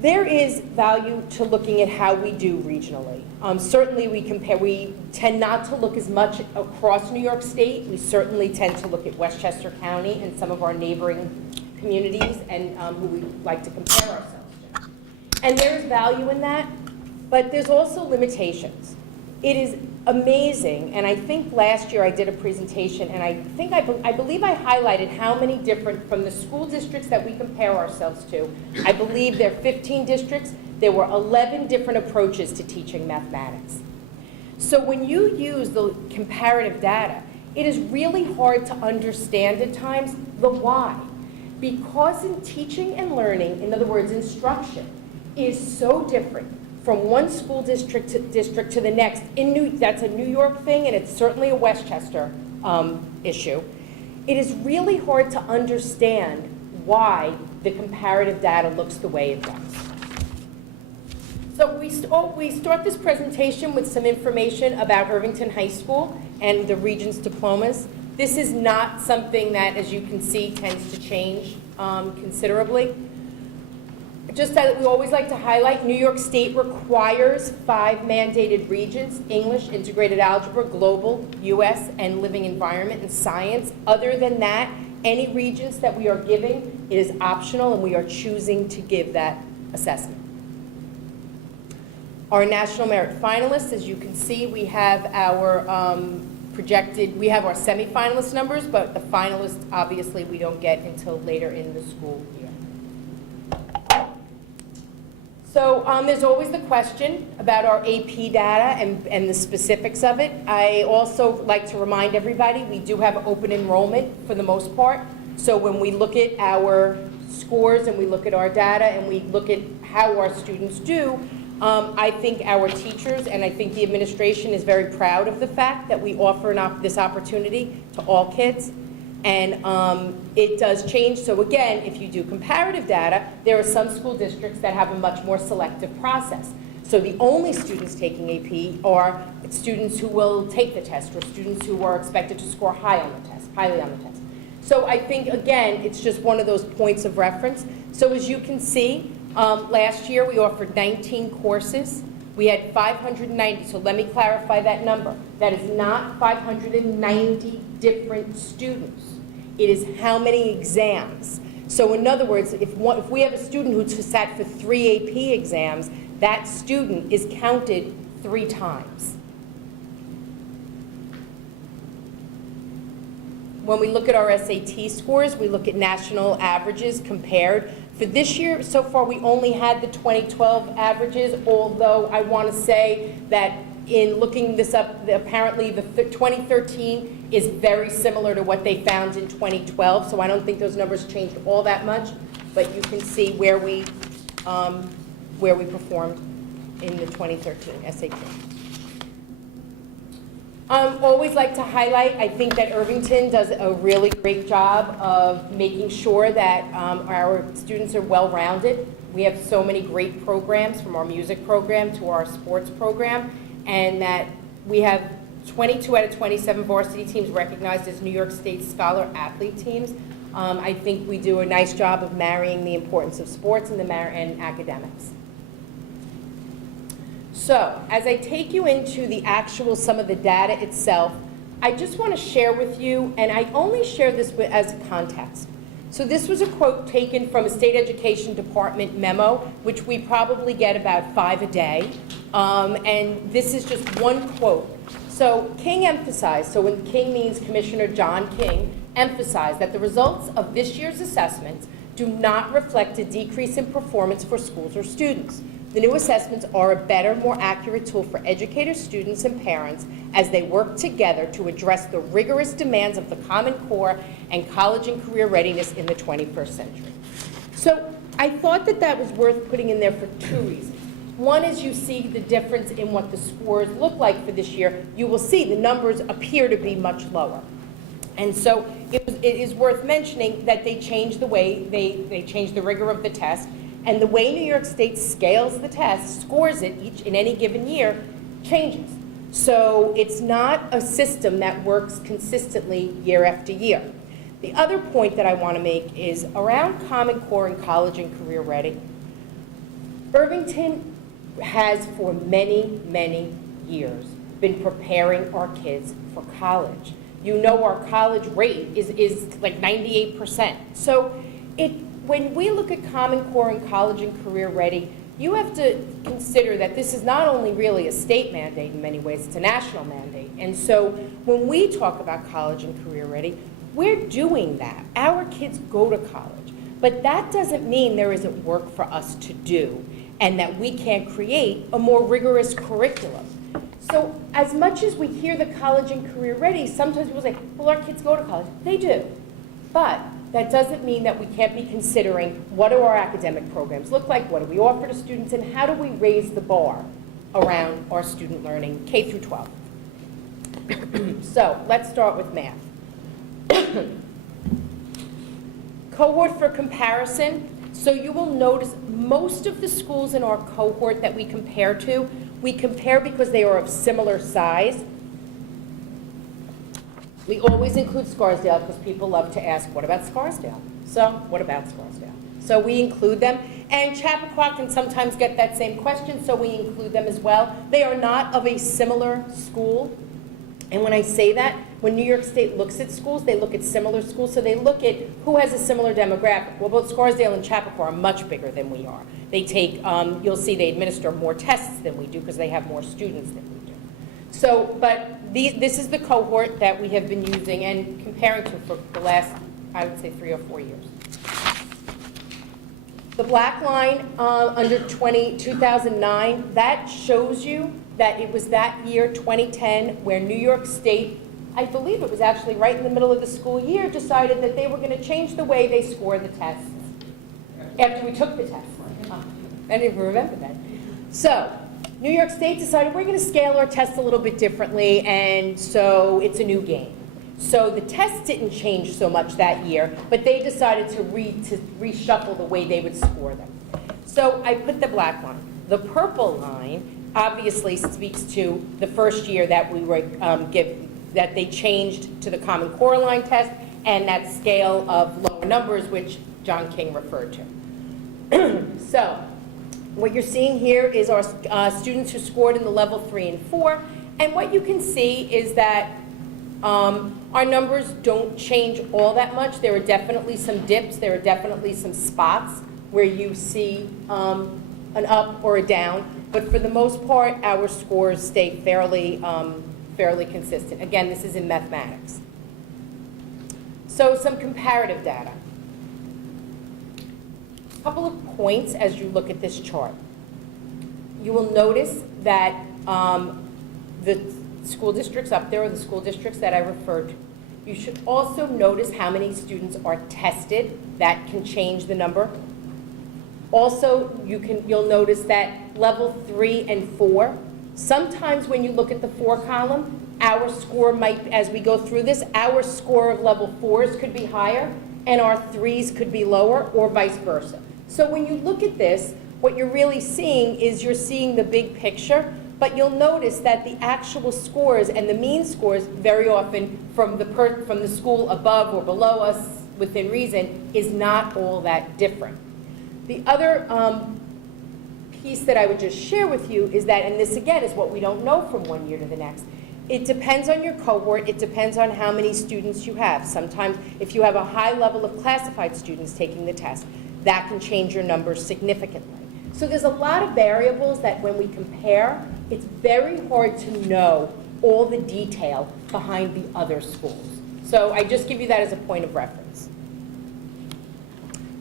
There is value to looking at how we do regionally. Certainly we tend not to look as much across New York State. We certainly tend to look at Westchester County and some of our neighboring communities and who we like to compare ourselves to. And there is value in that, but there's also limitations. It is amazing, and I think last year I did a presentation, and I believe I highlighted how many different, from the school districts that we compare ourselves to, I believe there are 15 districts, there were 11 different approaches to teaching mathematics. So when you use the comparative data, it is really hard to understand at times the why. Because in teaching and learning, in other words, instruction, is so different from one school district to the next. That's a New York thing, and it's certainly a Westchester issue. It is really hard to understand why the comparative data looks the way it does. So we start this presentation with some information about Irvington High School and the Regents diplomas. This is not something that, as you can see, tends to change considerably. Just that we always like to highlight, New York State requires 5 mandated regions: English, integrated algebra, global, US, and living environment and science. Other than that, any regions that we are giving, it is optional, and we are choosing to give that assessment. Our National Merit finalists, as you can see, we have our we have our semifinalist numbers, but the finalists, obviously, we don't get until later in the school year. So there's always the question about our AP data and the specifics of it. I also like to remind everybody, we do have open enrollment for the most part. So when we look at our scores and we look at our data and we look at how our students do, I think our teachers and I think the administration is very proud of the fact that we offer this opportunity to all kids. And it does change. So again, if you do comparative data, there are some school districts that have a much more selective process. So the only students taking AP are students who will take the test or students who are expected to score highly on the test. So I think, again, it's just one of those points of reference. So as you can see, last year we offered 19 courses. We had 590, so let me clarify that number. That is not 590 different students. It is how many exams. So in other words, if we have a student who sat for 3 AP exams, that student is counted 3 times. When we look at our SAT scores, we look at national averages compared. For this year, so far, we only had the 2012 averages, although I want to say that in looking this up, apparently the 2013 is very similar to what they found in 2012, so I don't think those numbers changed all that much, but you can see where we performed in the 2013 SAT. Always like to highlight, I think that Irvington does a really great job of making sure that our students are well-rounded. We have so many great programs, from our music program to our sports program, and that we have 22 out of 27 varsity teams recognized as New York State Scholar Athlete teams. I think we do a nice job of marrying the importance of sports and academics. So, as I take you into some of the data itself, I just want to share with you, and I only share this as context. So this was a quote taken from a state education department memo, which we probably get about 5 a day. And this is just one quote. So King emphasized, so when King means Commissioner John King, emphasized that the results of this year's assessments do not reflect a decrease in performance for schools or students. The new assessments are a better, more accurate tool for educators, students, and parents as they work together to address the rigorous demands of the Common Core and college and career readiness in the 21st century. So I thought that was worth putting in there for 2 reasons. One is you see the difference in what the scores look like for this year. You will see the numbers appear to be much lower. And so it is worth mentioning that they changed the way, they changed the rigor of the test. And the way New York State scales the test, scores it in any given year, changes. So it's not a system that works consistently year after year. The other point that I want to make is around Common Core and college and career ready, Irvington has for many, many years been preparing our kids for college. You know our college rate is like 98%. So when we look at Common Core and college and career ready, you have to consider that this is not only really a state mandate in many ways, it's a national mandate. And so when we talk about college and career ready, we're doing that. Our kids go to college. But that doesn't mean there isn't work for us to do and that we can't create a more rigorous curriculum. So as much as we hear the college and career ready, sometimes people say, well, our kids go to college. They do. But that doesn't mean that we can't be considering what do our academic programs look like, what do we offer to students, and how do we raise the bar around our student learning, K through 12. So let's start with math. Cohort for comparison. So you will notice most of the schools in our cohort that we compare to, we compare because they are of similar size. We always include Scarsdale because people love to ask, what about Scarsdale? So what about Scarsdale? So we include them. And Chappaqua can sometimes get that same question, so we include them as well. They are not of a similar school. And when I say that, when New York State looks at schools, they look at similar schools. So they look at who has a similar demographic. Well, both Scarsdale and Chappaqua are much bigger than we are. They take, you'll see they administer more tests than we do because they have more students than we do. So, but this is the cohort that we have been using and comparing to for the last, I would say, 3 or 4 years. The black line under 2009, that shows you that it was that year, 2010, where New York State, I believe it was actually right in the middle of the school year, decided that they were going to change the way they score the tests after we took the test. I didn't even remember that. So New York State decided we're going to scale our tests a little bit differently, and so it's a new game. So the tests didn't change so much that year, but they decided to reshuffle the way they would score them. So I put the black line. The purple line obviously speaks to the first year that we were that they changed to the Common Core line test and that scale of lower numbers, which John King referred to. So what you're seeing here is our students who scored in the level 3 and 4, and what you can see is that our numbers don't change all that much. There are definitely some dips. There are definitely some spots where you see an up or a down. But for the most part, our scores stay fairly consistent. Again, this is in mathematics. So some comparative data. A couple of points as you look at this chart. You will notice that the school districts up there are the school districts that I referred to. You should also notice how many students are tested. That can change the number. Also, you'll notice that level 3 and 4, sometimes when you look at the 4 column, our score might, as we go through this, our score of level 4s could be higher and our 3s could be lower, or vice versa. So when you look at this, what you're really seeing is you're seeing the big picture, but you'll notice that the actual scores and the mean scores very often from the school above or below us within reason is not all that different. The other piece that I would just share with you is that, and this again is what we don't know from one year to the next, it depends on your cohort, it depends on how many students you have. Sometimes if you have a high level of classified students taking the test, that can change your numbers significantly. So there's a lot of variables that when we compare, it's very hard to know all the detail behind the other schools. So I just give you that as a point of reference.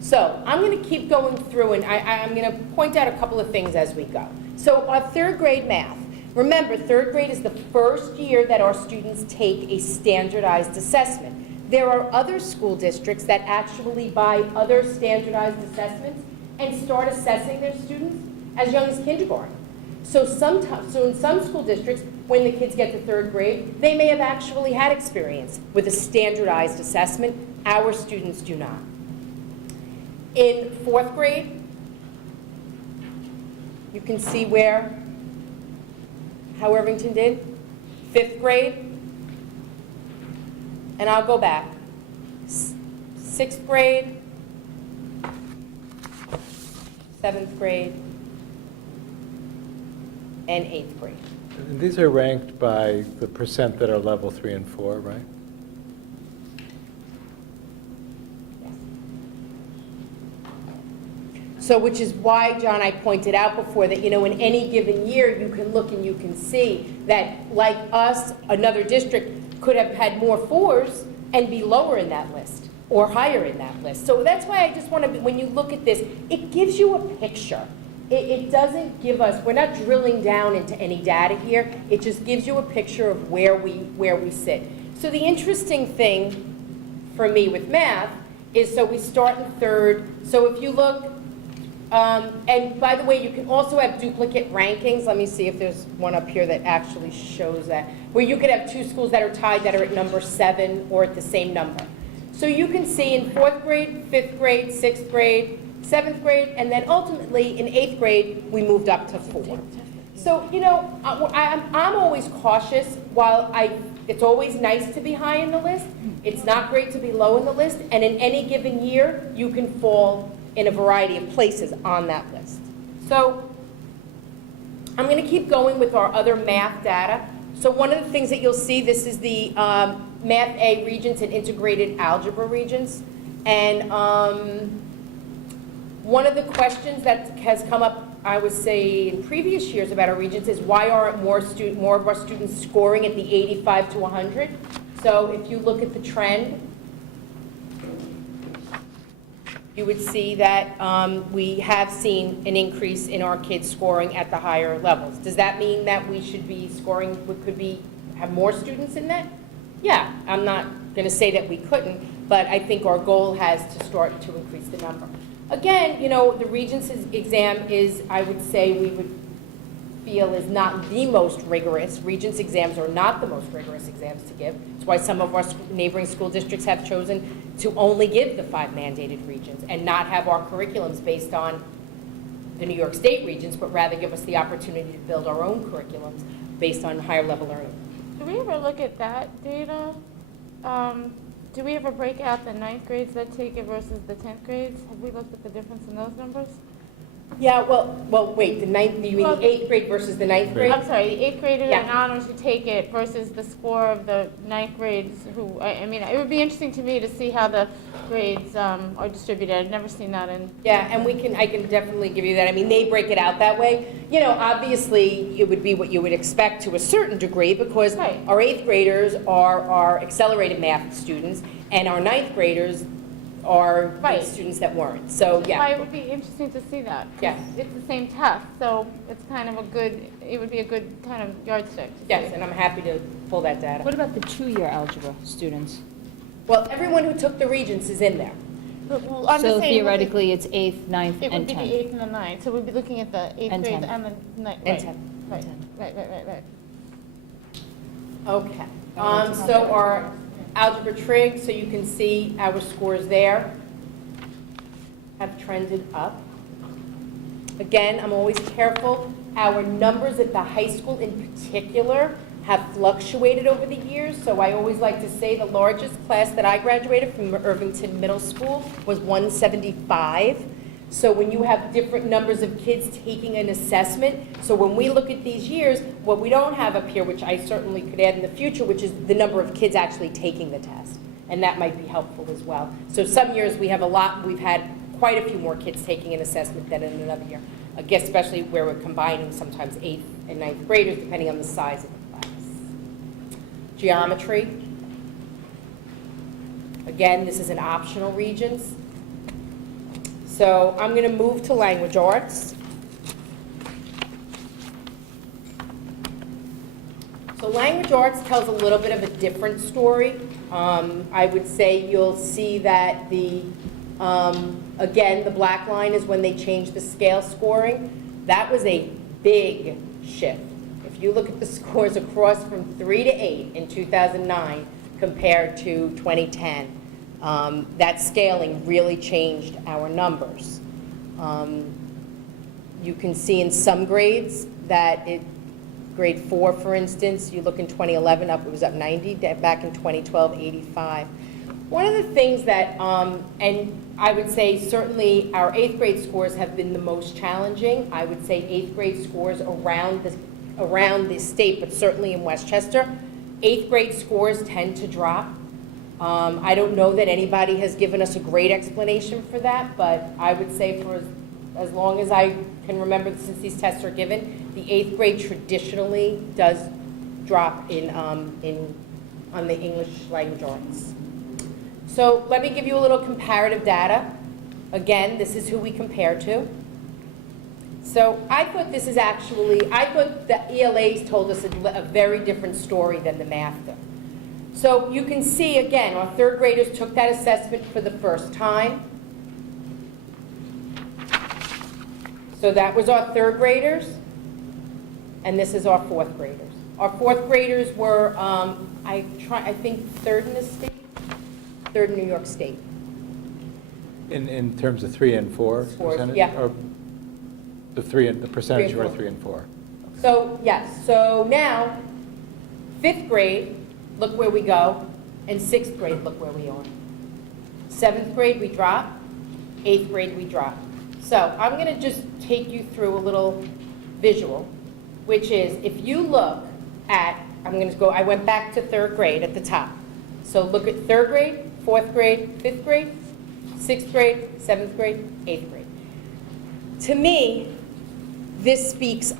So I'm going to keep going through, and I'm going to point out a couple of things as we go. So our 3rd grade math. Remember, 3rd grade is the first year that our students take a standardized assessment. There are other school districts that actually buy other standardized assessments and start assessing their students as young as kindergarten. So in some school districts, when the kids get to 3rd grade, they may have actually had experience with a standardized assessment. Our students do not. In 4th grade, You can see how Irvington did. 5th grade, and I'll go back. 6th grade, 7th grade, and 8th grade. And these are ranked by the percent that are level 3 and 4, right? So, which is why, John, I pointed out before that, in any given year, you can look and you can see that, like us, another district could have had more 4s and be lower in that list, or higher in that list. So that's why I just want to, when you look at this, it gives you a picture. It doesn't give us, we're not drilling down into any data here, it just gives you a picture of where we sit. So the interesting thing for me with math is, so we start in 3rd, so if you look, and by the way, you can also have duplicate rankings. Let me see if there's one up here that actually shows that, where you could have 2 schools that are tied that are at number 7 or at the same number. So you can see in 4th grade, 5th grade, 6th grade, 7th grade, and then ultimately in 8th grade, we moved up to 4. So, I'm always cautious. While it's always nice to be high in the list, it's not great to be low in the list, and in any given year, you can fall in a variety of places on that list. So I'm going to keep going with our other math data. So one of the things that you'll see, this is the Math A Regents and Integrated Algebra Regents. And one of the questions that has come up, I would say, in previous years about our Regents is why aren't more of our students scoring at the 85 to 100? So if you look at the trend, you would see that we have seen an increase in our kids scoring at the higher levels. Does that mean that we should be scoring, have more students in that? Yeah, I'm not going to say that we couldn't, but I think our goal has to start to increase the number. Again, the Regents exam is, I would say, we would feel is not the most rigorous. Regents exams are not the most rigorous exams to give. That's why some of our neighboring school districts have chosen to only give the 5 mandated Regents and not have our curriculums based on the New York State Regents, but rather give us the opportunity to build our own curriculums based on higher level learning. Do we ever look at that data? Do we ever break out the 9th grades that take it versus the 10th grades? Have we looked at the difference in those numbers? Yeah, well, wait, you mean the 8th grade versus the 9th grade? I'm sorry, the 8th graders Yeah. and honors who take it versus the score of the 9th grades who, I mean, it would be interesting to me to see how the grades are distributed. I've never seen that in. Yeah, and I can definitely give you that. I mean, they break it out that way. Obviously, it would be what you would expect to a certain degree because Right. our 8th graders are accelerated math students and our 9th graders are Right. students that weren't. So, Why, yeah. it would be interesting to see that. 'Cause Yeah. It's the same test, so it's kind of it would be a good kind of yardstick to Yes, see. and I'm happy to pull that data. What about the 2-year algebra students? Well, everyone who took the Regents is in there. Well, I'm just So saying, theoretically, it's 8th, 9th, it would and be the 10th. 8th and the 9th, so we'd be looking at the 8th And grade 10th. and the 9th. And Right, 10th. right, right. Okay. So our algebra trig, so you can see our scores there have trended up. Again, I'm always careful. Our numbers at the high school in particular have fluctuated over the years. So I always like to say the largest class that I graduated from Irvington Middle School was 175. So when you have different numbers of kids taking an assessment, so when we look at these years, what we don't have up here, which I certainly could add in the future, which is the number of kids actually taking the test. And that might be helpful as well. So some years we've had quite a few more kids taking an assessment than in another year. I guess especially where we're combining sometimes 8th and 9th graders, depending on the size of the class. Geometry. Again, this is an optional Regents. So I'm going to move to language arts. So language arts tells a little bit of a different story. I would say you'll see that again, the black line is when they changed the scale scoring. That was a big shift. If you look at the scores across from 3 to 8 in 2009 compared to 2010, that scaling really changed our numbers. You can see in some grades that grade 4, for instance, you look in 2011, it was up 90, back in 2012, 85. One of the things that, and I would say certainly our 8th grade scores have been the most challenging. I would say 8th grade scores around the state, but certainly in Westchester, 8th grade scores tend to drop. I don't know that anybody has given us a great explanation for that, but I would say for as long as I can remember since these tests are given, the 8th grade traditionally does drop on the English language arts. So let me give you a little comparative data. Again, this is who we compare to. So I thought the ELAs told us a very different story than the math did. So you can see, again, our 3rd graders took that assessment for the first time. So that was our 3rd graders, and this is our 4th graders. Our 4th graders were, I think, 3rd in the state, 3rd in New York State. In terms of 3 and 4 Scores, percentage? yeah. Or the percentage were 3 and 4? So, yes, so now, 5th grade, look where we go, and 6th grade, look where we are. 7th grade, we drop, 8th grade, we drop. So I'm going to just take you through a little visual, which is if you look at, I went back to 3rd grade at the top. So look at 3rd grade, 4th grade, 5th grade, 6th grade, 7th grade, 8th grade. To me, this speaks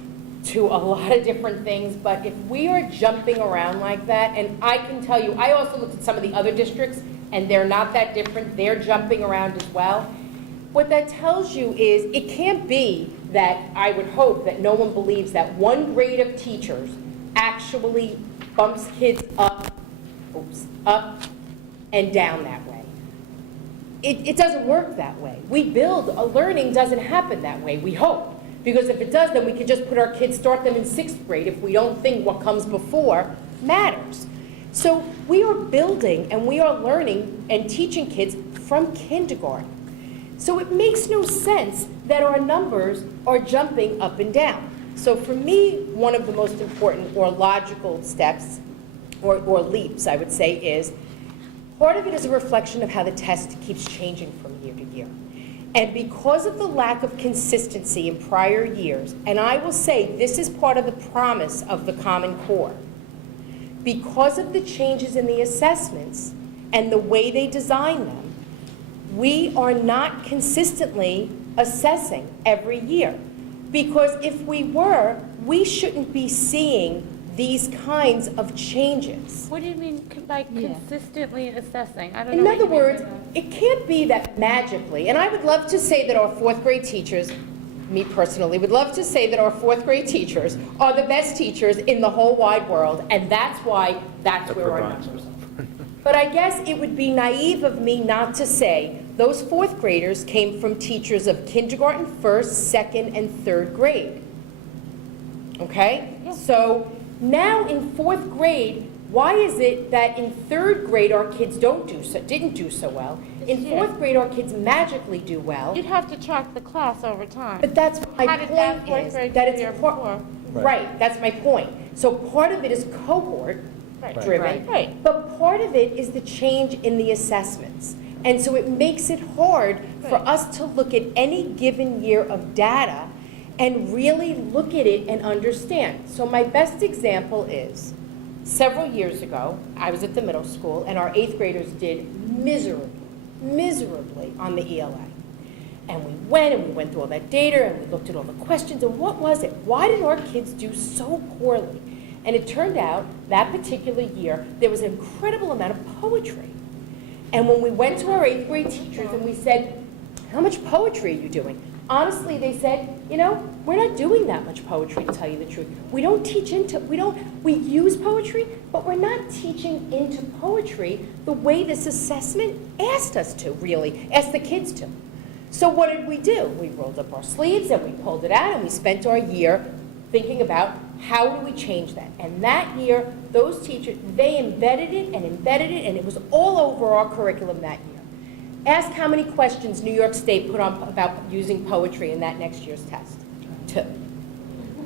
to a lot of different things, but if we are jumping around like that, and I can tell you, I also looked at some of the other districts, and they're not that different. They're jumping around as well. What that tells you is it can't be that I would hope that no one believes that one grade of teachers actually bumps kids up and down that way. It doesn't work that way. Learning doesn't happen that way, we hope. Because if it does, then we could just start them in 6th grade if we don't think what comes before matters. So we are building and we are learning and teaching kids from kindergarten. So it makes no sense that our numbers are jumping up and down. So for me, one of the most important or logical steps, or leaps, I would say, is part of it is a reflection of how the test keeps changing from year to year. And because of the lack of consistency in prior years, and I will say this is part of the promise of the Common Core, because of the changes in the assessments and the way they design them, we are not consistently assessing every year. Because if we were, we shouldn't be seeing these kinds of changes. What do you mean by consistently assessing? I don't know In what other you mean words, by that. it can't be that magically, and I would love to say that our 4th grade teachers, me personally, would love to say that our 4th grade teachers are the best teachers in the whole wide world, and that's why that's where our numbers are. But I guess it would be naive of me not to say those 4th graders came from teachers of kindergarten, 1st, 2nd, and 3rd grade. Okay? Yeah. So now in 4th grade, why is it that in 3rd grade our kids didn't do so well? In 4th grade our kids magically do well. You'd have to track the class over time. But that's what my How did that point 4th is, grade that do it's year part- before? right, that's my point. So part of it is cohort Right. driven, Right. but part of it is the change in the assessments. And so it makes it hard for Right. us to look at any given year of data and really look at it and understand. So my best example is, several years ago, I was at the middle school, and our 8th graders did miserably on the ELA. And we went through all that data, and we looked at all the questions, and what was it? Why did our kids do so poorly? And it turned out, that particular year, there was an incredible amount of poetry. And when we went to our 8th grade teachers and we said, how much poetry are you doing? Honestly, they said, we're not doing that much poetry, to tell you the truth. We don't teach we use poetry, but we're not teaching into poetry the way this assessment asked us to, really, asked the kids to. So what did we do? We rolled up our sleeves and we pulled it out and we spent our year thinking about how do we change that. And that year, those teachers, they embedded it, and it was all over our curriculum that year. Ask how many questions New York State put on about using poetry in that next year's test. too.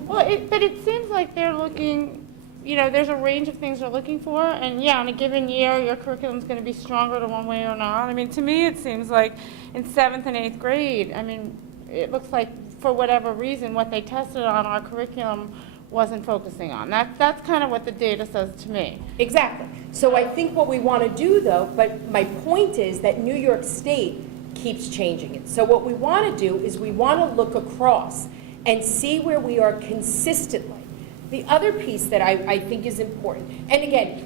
Well, but it seems like they're looking, there's a range of things they're looking for, and yeah, in a given year, your curriculum's going to be stronger to one way or not. I mean, to me, it seems like in 7th and 8th grade, I mean, it looks like for whatever reason, what they tested on our curriculum wasn't focusing on. That's kind of what the data says to me. Exactly. So I think what we want to do, though, but my point is that New York State keeps changing it. So what we want to do is we want to look across and see where we are consistently. The other piece that I think is important, and again,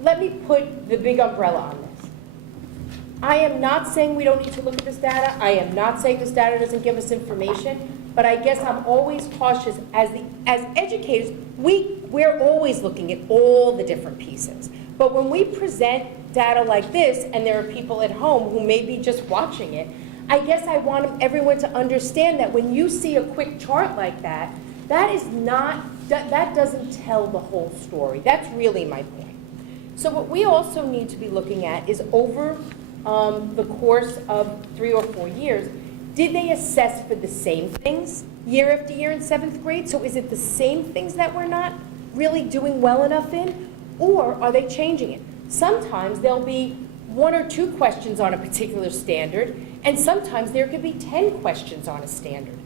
let me put the big umbrella on this. I am not saying we don't need to look at this data. I am not saying this data doesn't give us information. But I guess I'm always cautious as educators, we're always looking at all the different pieces. But when we present data like this, and there are people at home who may be just watching it, I guess I want everyone to understand that when you see a quick chart like that, that doesn't tell the whole story. That's really my point. So what we also need to be looking at is over the course of 3 or 4 years, did they assess for the same things year after year in 7th grade? So is it the same things that we're not really doing well enough in? Or are they changing it? Sometimes there'll be 1 or 2 questions on a particular standard, and sometimes there could be 10 questions on a standard.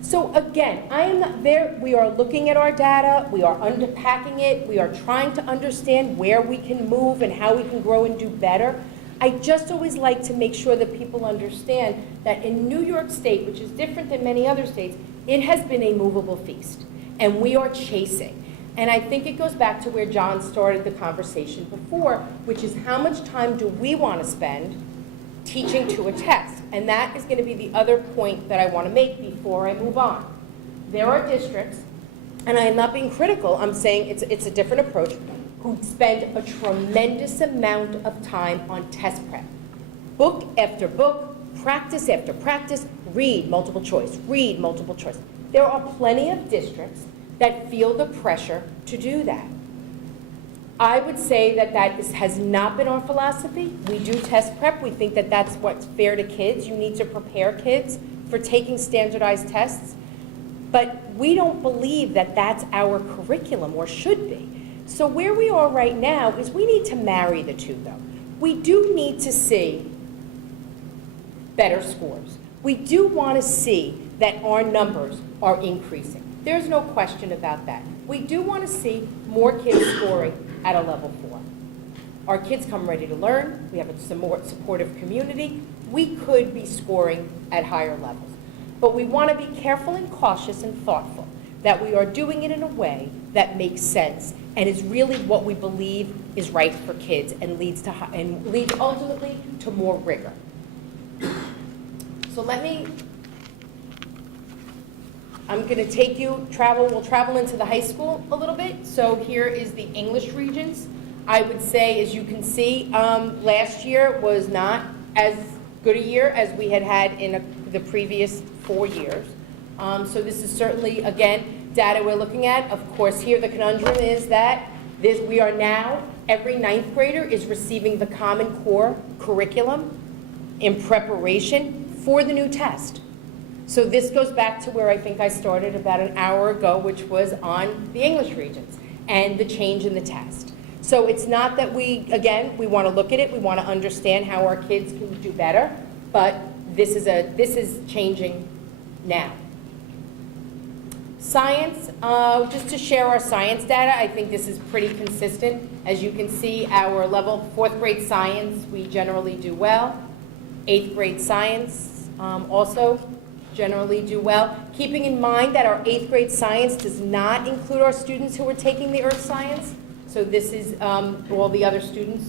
So again, I am not there. We are looking at our data. We are unpacking it. We are trying to understand where we can move and how we can grow and do better. I just always like to make sure that people understand that in New York State, which is different than many other states, it has been a movable feast, and we are chasing. And I think it goes back to where John started the conversation before, which is how much time do we want to spend teaching to a test? And that is going to be the other point that I want to make before I move on. There are districts, and I am not being critical, I'm saying it's a different approach, who spend a tremendous amount of time on test prep. Book after book, practice after practice, read multiple choice, read multiple choice. There are plenty of districts that feel the pressure to do that. I would say that has not been our philosophy. We do test prep. We think that that's what's fair to kids. You need to prepare kids for taking standardized tests. But we don't believe that that's our curriculum or should be. So where we are right now is we need to marry the two, though. We do need to see better scores. We do want to see that our numbers are increasing. There's no question about that. We do want to see more kids scoring at a level 4. Our kids come ready to learn. We have a more supportive community. We could be scoring at higher levels. But we want to be careful and cautious and thoughtful that we are doing it in a way that makes sense and is really what we believe is right for kids and leads ultimately to more rigor. So I'm going to take you, we'll travel into the high school a little bit. So here is the English Regents. I would say, as you can see, last year was not as good a year as we had in the previous 4 years. So this is certainly, again, data we're looking at. Of course, here the conundrum is that we are now, every 9th grader is receiving the Common Core curriculum in preparation for the new test. So this goes back to where I think I started about an hour ago, which was on the English Regents and the change in the test. So it's not that we want to look at it, we want to understand how our kids can do better, but this is changing now. Science, just to share our science data, I think this is pretty consistent. As you can see, our level 4th grade science, we generally do well. 8th grade science also generally do well. Keeping in mind that our 8th grade science does not include our students who are taking the earth science. So this is all the other students.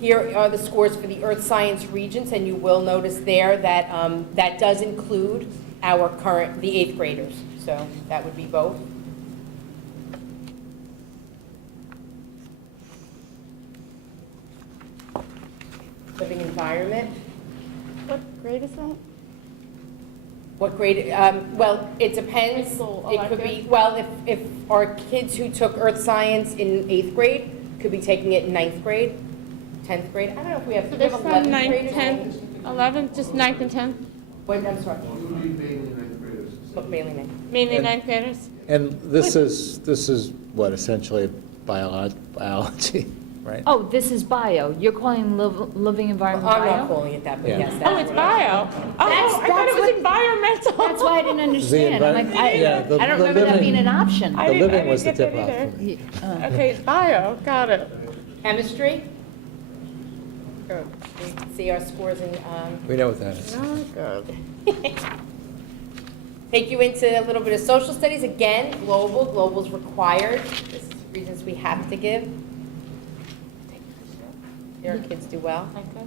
Here are the scores for the earth science regents, and you will notice there that that does include the 8th graders. So that would be both. Living environment. What grade is that? What grade? Well, it depends. High school It could be, elective? well, if our kids who took earth science in 8th grade could be taking it in 9th grade, 10th grade. I don't know if we have, So we have there's some 11th 9th, graders. 10th, 11th, just 9th and 10th? Wait, I'm sorry. Mainly And- ninth graders? And this is what, essentially biology, right? Oh, this is bio. You're calling living environment I'm not bio? calling it that, but Yeah. yes, Oh, that's it's what I- bio. Oh, I thought it was environmental. That's why I didn't understand. I'm like, Yeah, the- I don't the remember that being living- an option. I The didn't- living was the get that tip-off either. for me. Okay, it's bio, got it. Chemistry? Good. We can see our scores in, We know what that is. Oh, good. take you into a little bit of social studies. Again, global's required. This is reasons we have to give. Your kids do well. Okay.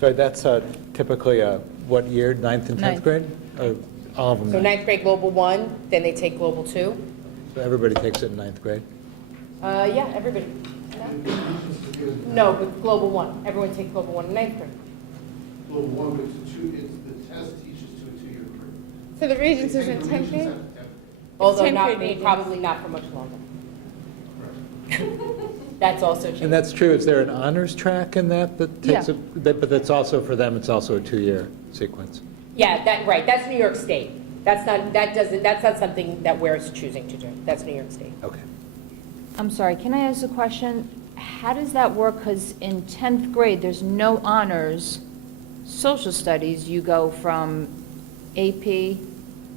So that's typically what year, ninth and 10th Ninth. grade? Or all of them? So ninth? ninth grade global 1, then they take global 2. So everybody takes it in ninth grade? Yeah, everybody. No, but global 1. Everyone takes global 1 in ninth grade. Global one, but the test teaches to a two-year curriculum. So the Regents is in 10th grade? Although 10th not, grade Regents. probably not for much longer. That's also And true. that's true, is there an honors track in that takes, Yeah. but that's also, for them, it's also a 2-year sequence? Yeah, right, that's New York State. That's not something that we're choosing to do. That's New York State. Okay. I'm sorry, can I ask a question? How does that work? Because in 10th grade, there's no honors. Social studies, you go from AP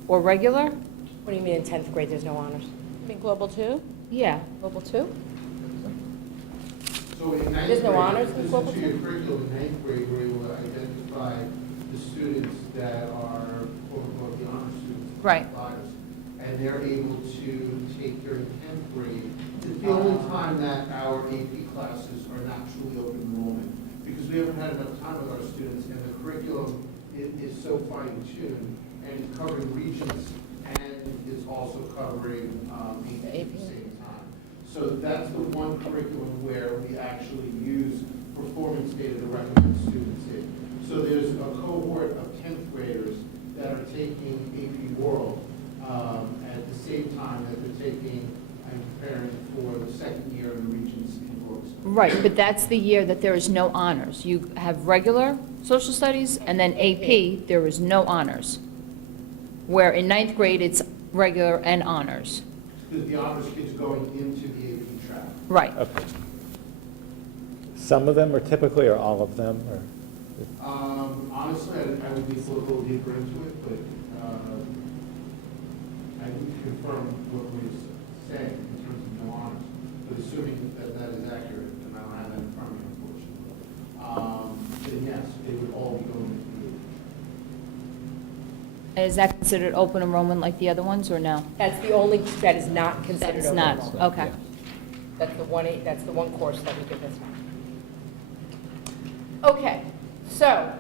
or regular? What do you mean in 10th grade, there's no honors? I mean, global 2? Yeah. Global 2? So in ninth There's no grade, honors in this is global two-year curriculum in ninth grade, we're able to identify the students that are quote-unquote the honor students. Right. Flyers, and they're able to take during 10th grade. It's the only time that our AP classes are not truly open enrollment, because we haven't had enough time with our students, and the curriculum is so fine-tuned, and it's covering regions, and it's also covering AP at the same time. So that's the one curriculum where we actually use performance data to recommend students in. So there's a cohort of 10th graders that are taking AP World at the same time that they're taking and preparing for the second year in the Regents in Brooks. Right, but that's the year that there is no honors. You have regular social studies, and then AP, there is no honors. Where in ninth grade, it's regular and honors. Because the honors kids are going into the AP track. Right. Okay. Some of them, or typically, or all of them, or? Honestly, I would need to look a little deeper into it, but I need to confirm what we're saying in terms of no honors. But assuming that that is accurate, and I don't have that in front of me, unfortunately, then yes, they would all be going into Is that considered open enrollment like the other ones, or no? That's the only, that is not That considered is open not, enrollment. okay. That's the one course that we give this one. Okay, so,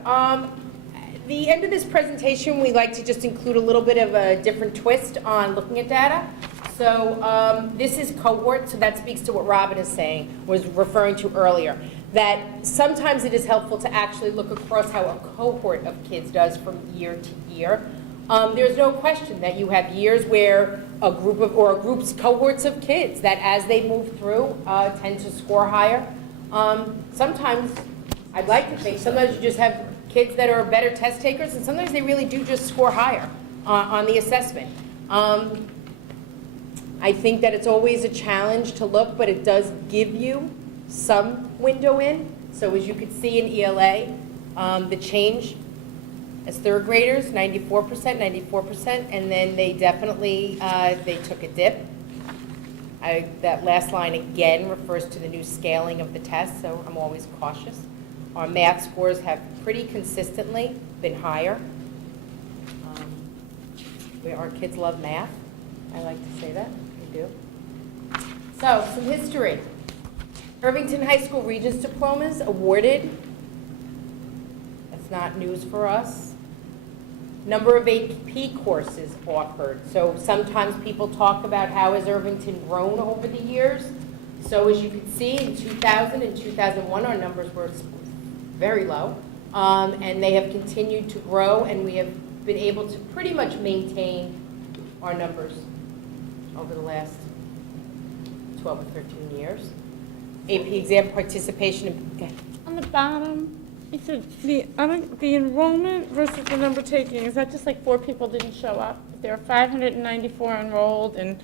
the end of this presentation, we like to just include a little bit of a different twist on looking at data. So, this is cohort, so that speaks to what Robin is saying, was referring to earlier, that sometimes it is helpful to actually look across how a cohort of kids does from year to year. There's no question that you have years where a group of, or groups, cohorts of kids that as they move through tend to score higher. Sometimes, I'd like to think, sometimes you just have kids that are better test takers, and sometimes they really do just score higher on the assessment. I think that it's always a challenge to look, but it does give you some window in. So as you could see in ELA, the change as third graders, 94%, and then they definitely, they took a dip. That last line again refers to the new scaling of the test, so I'm always cautious. Our math scores have pretty consistently been higher. Our kids love math. I like to say that, they do. So, some history. Irvington High School Regents diplomas awarded. That's not news for us. Number of AP courses offered. So sometimes people talk about how has Irvington grown over the years. So as you can see, in 2000 and 2001, our numbers were very low. And they have continued to grow, and we have been able to pretty much maintain our numbers over the last 12 or 13 years. AP exam participation. On the bottom, So the enrollment versus the number taking, is that just like 4 people didn't show up? There are 594 enrolled, and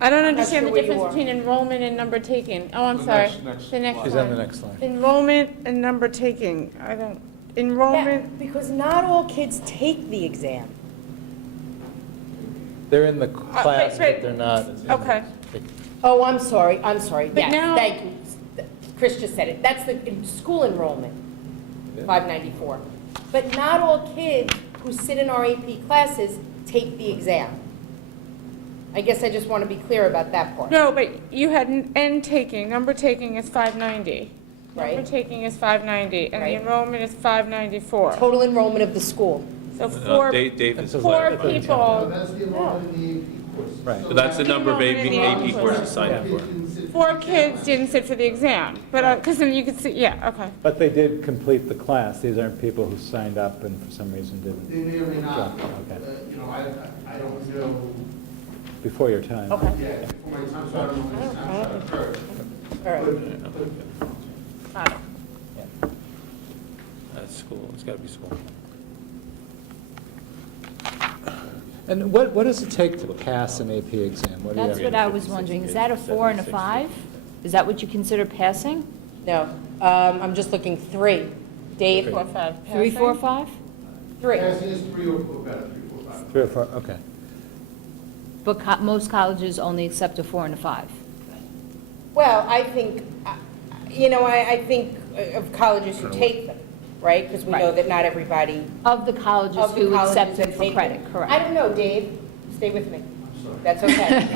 I don't understand the sure where you difference are. between enrollment and number taking. Oh, I'm sorry. The next She's on the one. next line. Enrollment and number taking. I don't, enrollment, Because not all kids take the exam. They're in the class, but they're not. okay. Oh, I'm sorry, But yes, now- thank you. Chris just said it, that's the school enrollment, 594. But not all kids who sit in our AP classes take the exam. I guess I just want to be clear about that part. No, but you had N taking, number taking is 590. Right. Number taking is 590, and the Right. enrollment is 594. Total enrollment of the school. So four Dave is. That's four a- people, That's the enrollment in the AP course. Right. So that's the number of Enrollment in the AP AP courses course. signed up for. 4 kids didn't sit for the exam, but, because then you could see, yeah, okay. But they did complete the class. These aren't people who signed up and for some reason didn't, They may or may not, Okay. you know, I don't know, before your time. Okay. yeah, before my time, so I don't know when this snapshot occurred. All right. But Got it. That's school, it's gotta be school. And what does it take to pass an AP exam? What do you That's have? what I was wondering. Is that a 4 and a 5? Is that what you consider passing? No, I'm just looking 3. Dave? 4, 5. 3, 4, 5? 3. passing is 3 or better, 3, 4, 5. 3 or 4, okay. But most colleges only accept a 4 and a 5. Well, I think, I think of colleges who take them, right? Because we know Right. that not everybody Of the colleges of the who colleges accept that them for take credit, them. correct. I don't know, Dave. Stay with me. sorry. That's okay.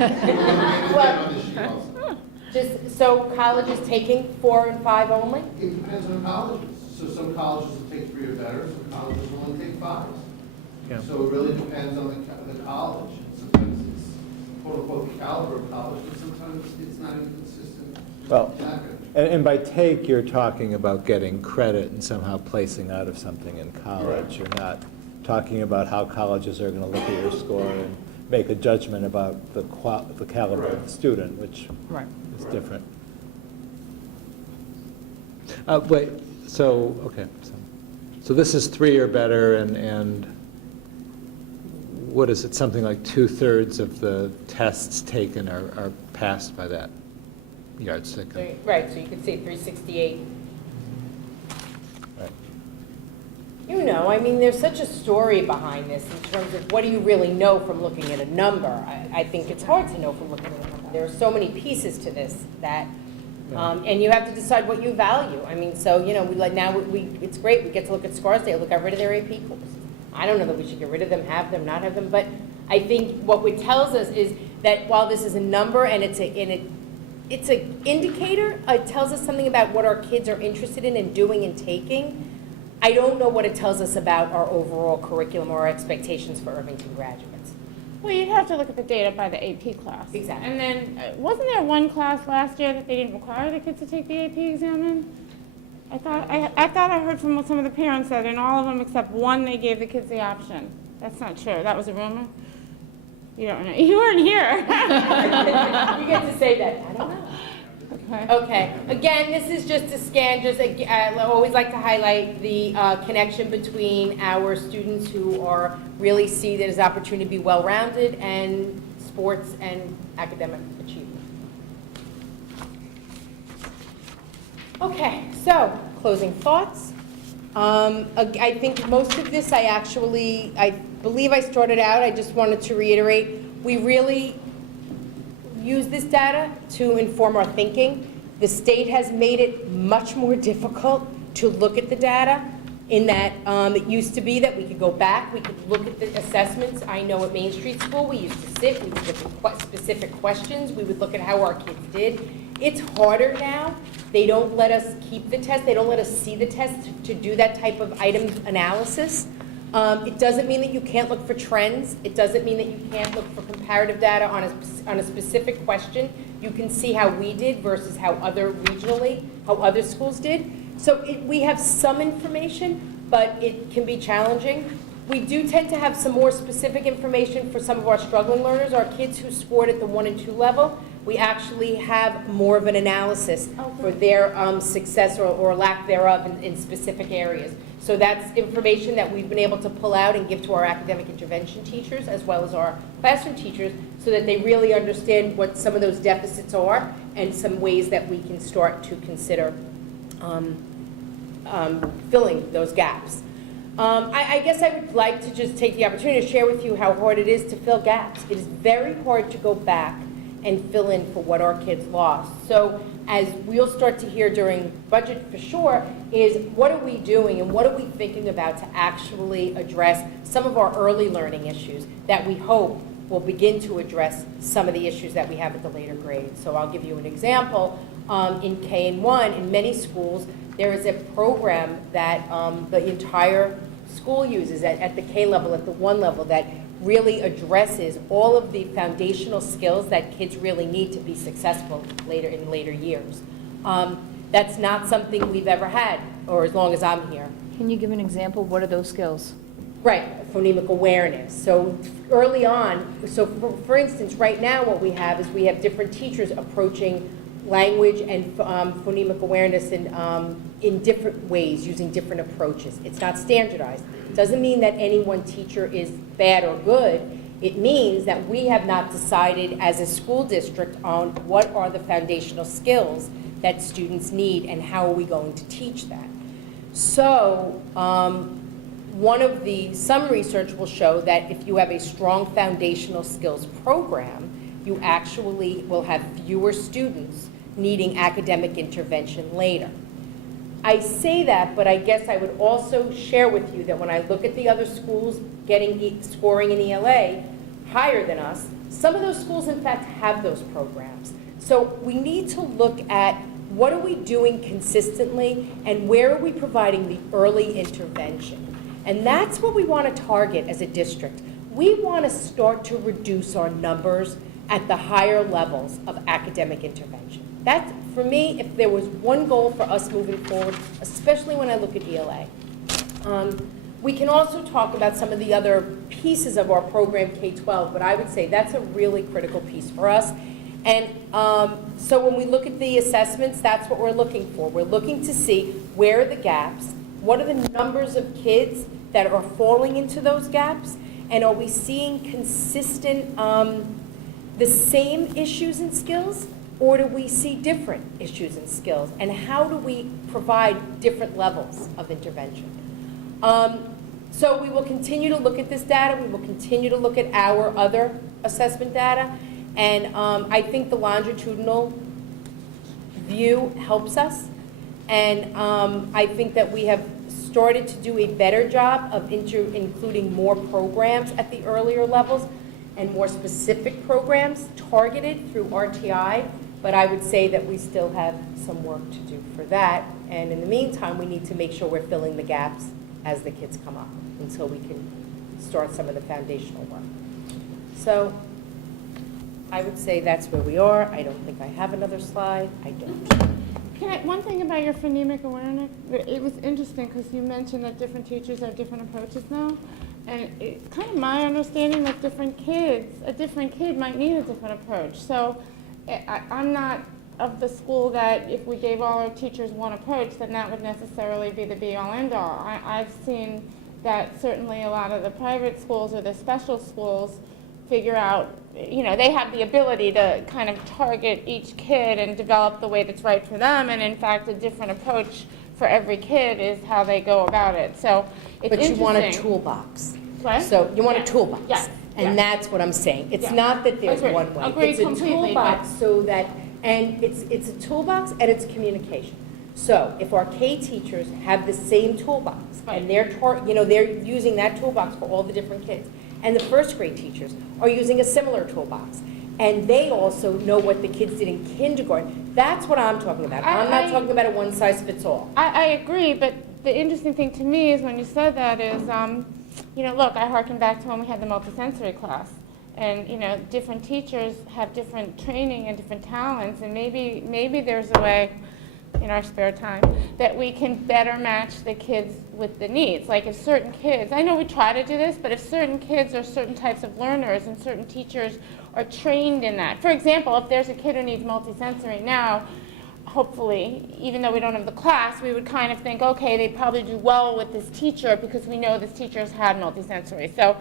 Well, on this sheet also. Just, so colleges taking 4 and 5 only? It depends on colleges. So some colleges will take 3 or better, some colleges will only take 5s. Yeah. So it really depends on the college. Sometimes it's quote unquote the caliber of college, but sometimes it's not even consistent. Well, Accurate. And by take, you're talking about getting credit and somehow placing out of something in college. You're not talking about how colleges are going to look at your score and make a judgment about the caliber of the student, which Right. is different. Wait, so, okay, so this is 3 or better, and what is it, something like 2/3 of the tests taken are passed by that yardstick? Right, so you could say 368. Right. I mean, there's such a story behind this in terms of what do you really know from looking at a number. I think it's hard to know from looking at a number. There are so many pieces to this that, and you have to decide what you value. I mean, so, it's great, we get to look at Scarsdale, look, got rid of their AP course. I don't know that we should get rid of them, have them, not have them, but I think what it tells us is that while this is a number and it's an indicator, it tells us something about what our kids are interested in and doing and taking. I don't know what it tells us about our overall curriculum or our expectations for Irvington graduates. Well, you'd have to look at the data by the AP class. Exactly. And then, wasn't there one class last year that they didn't require the kids to take the AP exam in? I thought I heard from some of the parents that in all of them except one, they gave the kids the option. That's not true. That was a rumor? You don't know. You weren't here. You get to say that, I don't know. Okay. Okay, again, this is just a scan, I always like to highlight the connection between our students who really see that as opportunity to be well-rounded and sports and academic achievement. Okay, so, closing thoughts. I think most of this I believe I started out, I just wanted to reiterate, we really use this data to inform our thinking. The state has made it much more difficult to look at the data in that it used to be that we could go back, we could look at the assessments. I know at Main Street School, we used to sit, we would look at specific questions, we would look at how our kids did. It's harder now. They don't let us keep the test, they don't let us see the test to do that type of item analysis. It doesn't mean that you can't look for trends. It doesn't mean that you can't look for comparative data on a specific question. You can see how we did versus how other schools did. So we have some information, but it can be challenging. We do tend to have some more specific information for some of our struggling learners, our kids who scored at the 1 and 2 level. we actually have more of an analysis for their success or lack thereof in specific areas. So that's information that we've been able to pull out and give to our academic intervention teachers as well as our classroom teachers so that they really understand what some of those deficits are and some ways that we can start to consider filling those gaps. I guess I would like to just take the opportunity to share with you how hard it is to fill gaps. It is very hard to go back and fill in for what our kids lost. So as we'll start to hear during budget for sure, is what are we doing and what are we thinking about to actually address some of our early learning issues that we hope will begin to address some of the issues that we have at the later grades. So I'll give you an example. In K and 1, in many schools, there is a program that the entire school uses at the K level, at the 1 level, that really addresses all of the foundational skills that kids really need to be successful in later years. That's not something we've ever had, or as long as I'm here. Can you give an example? What are those skills? Right, phonemic awareness. So early on, so for instance, right now what we have is we have different teachers approaching language and phonemic awareness in different ways, using different approaches. It's not standardized. It doesn't mean that any one teacher is bad or good. It means that we have not decided as a school district on what are the foundational skills that students need and how are we going to teach that. So some research will show that if you have a strong foundational skills program, you actually will have fewer students needing academic intervention later. I say that, but I guess I would also share with you that when I look at the other schools scoring in ELA higher than us, some of those schools in fact have those programs. So we need to look at what are we doing consistently and where are we providing the early intervention. And that's what we want to target as a district. We want to start to reduce our numbers at the higher levels of academic intervention. That's, for me, if there was one goal for us moving forward, especially when I look at ELA. We can also talk about some of the other pieces of our program K-12, but I would say that's a really critical piece for us. And so when we look at the assessments, that's what we're looking for. We're looking to see where are the gaps, what are the numbers of kids that are falling into those gaps, and are we seeing consistent, the same issues and skills, or do we see different issues and skills? And how do we provide different levels of intervention? So we will continue to look at this data. We will continue to look at our other assessment data. And I think the longitudinal view helps us. And I think that we have started to do a better job of including more programs at the earlier levels and more specific programs targeted through RTI. But I would say that we still have some work to do for that. And in the meantime, we need to make sure we're filling the gaps as the kids come up until we can start some of the foundational work. So I would say that's where we are. I don't think I have another slide. I don't. One thing about your phonemic awareness, it was interesting because you mentioned that different teachers have different approaches now. And it's kind of my understanding that a different kid might need a different approach. So I'm not of the school that if we gave all our teachers one approach, then that would necessarily be the be-all, end-all. I've seen that certainly a lot of the private schools or the special schools figure out, they have the ability to kind of target each kid and develop the way that's right for them. And in fact, a different approach for every kid is how they go about it. So it's But you want a interesting. toolbox. What? So you want Yes. a toolbox. Yes. And Yes. that's what I'm saying. It's Yes. not that there's Agreed. one way. Agreed It's a completely, toolbox but- so that, and it's a toolbox and it's communication. So if our K teachers have the same toolbox Right. and they're using that toolbox for all the different kids, and the first grade teachers are using a similar toolbox, and they also know what the kids did in kindergarten, that's what I'm talking about. I'm not talking about a one-size-fits-all. I agree, but the interesting thing to me is when you said that is, look, I harken back to when we had the multisensory class. And, different teachers have different training and different talents, and maybe there's a way, in our spare time, that we can better match the kids with the needs. Like if certain kids, I know we try to do this, but if certain kids are certain types of learners and certain teachers are trained in that. For example, if there's a kid who needs multisensory now, hopefully, even though we don't have the class, we would kind of think, okay, they probably do well with this teacher because we know this teacher's had multisensory. So,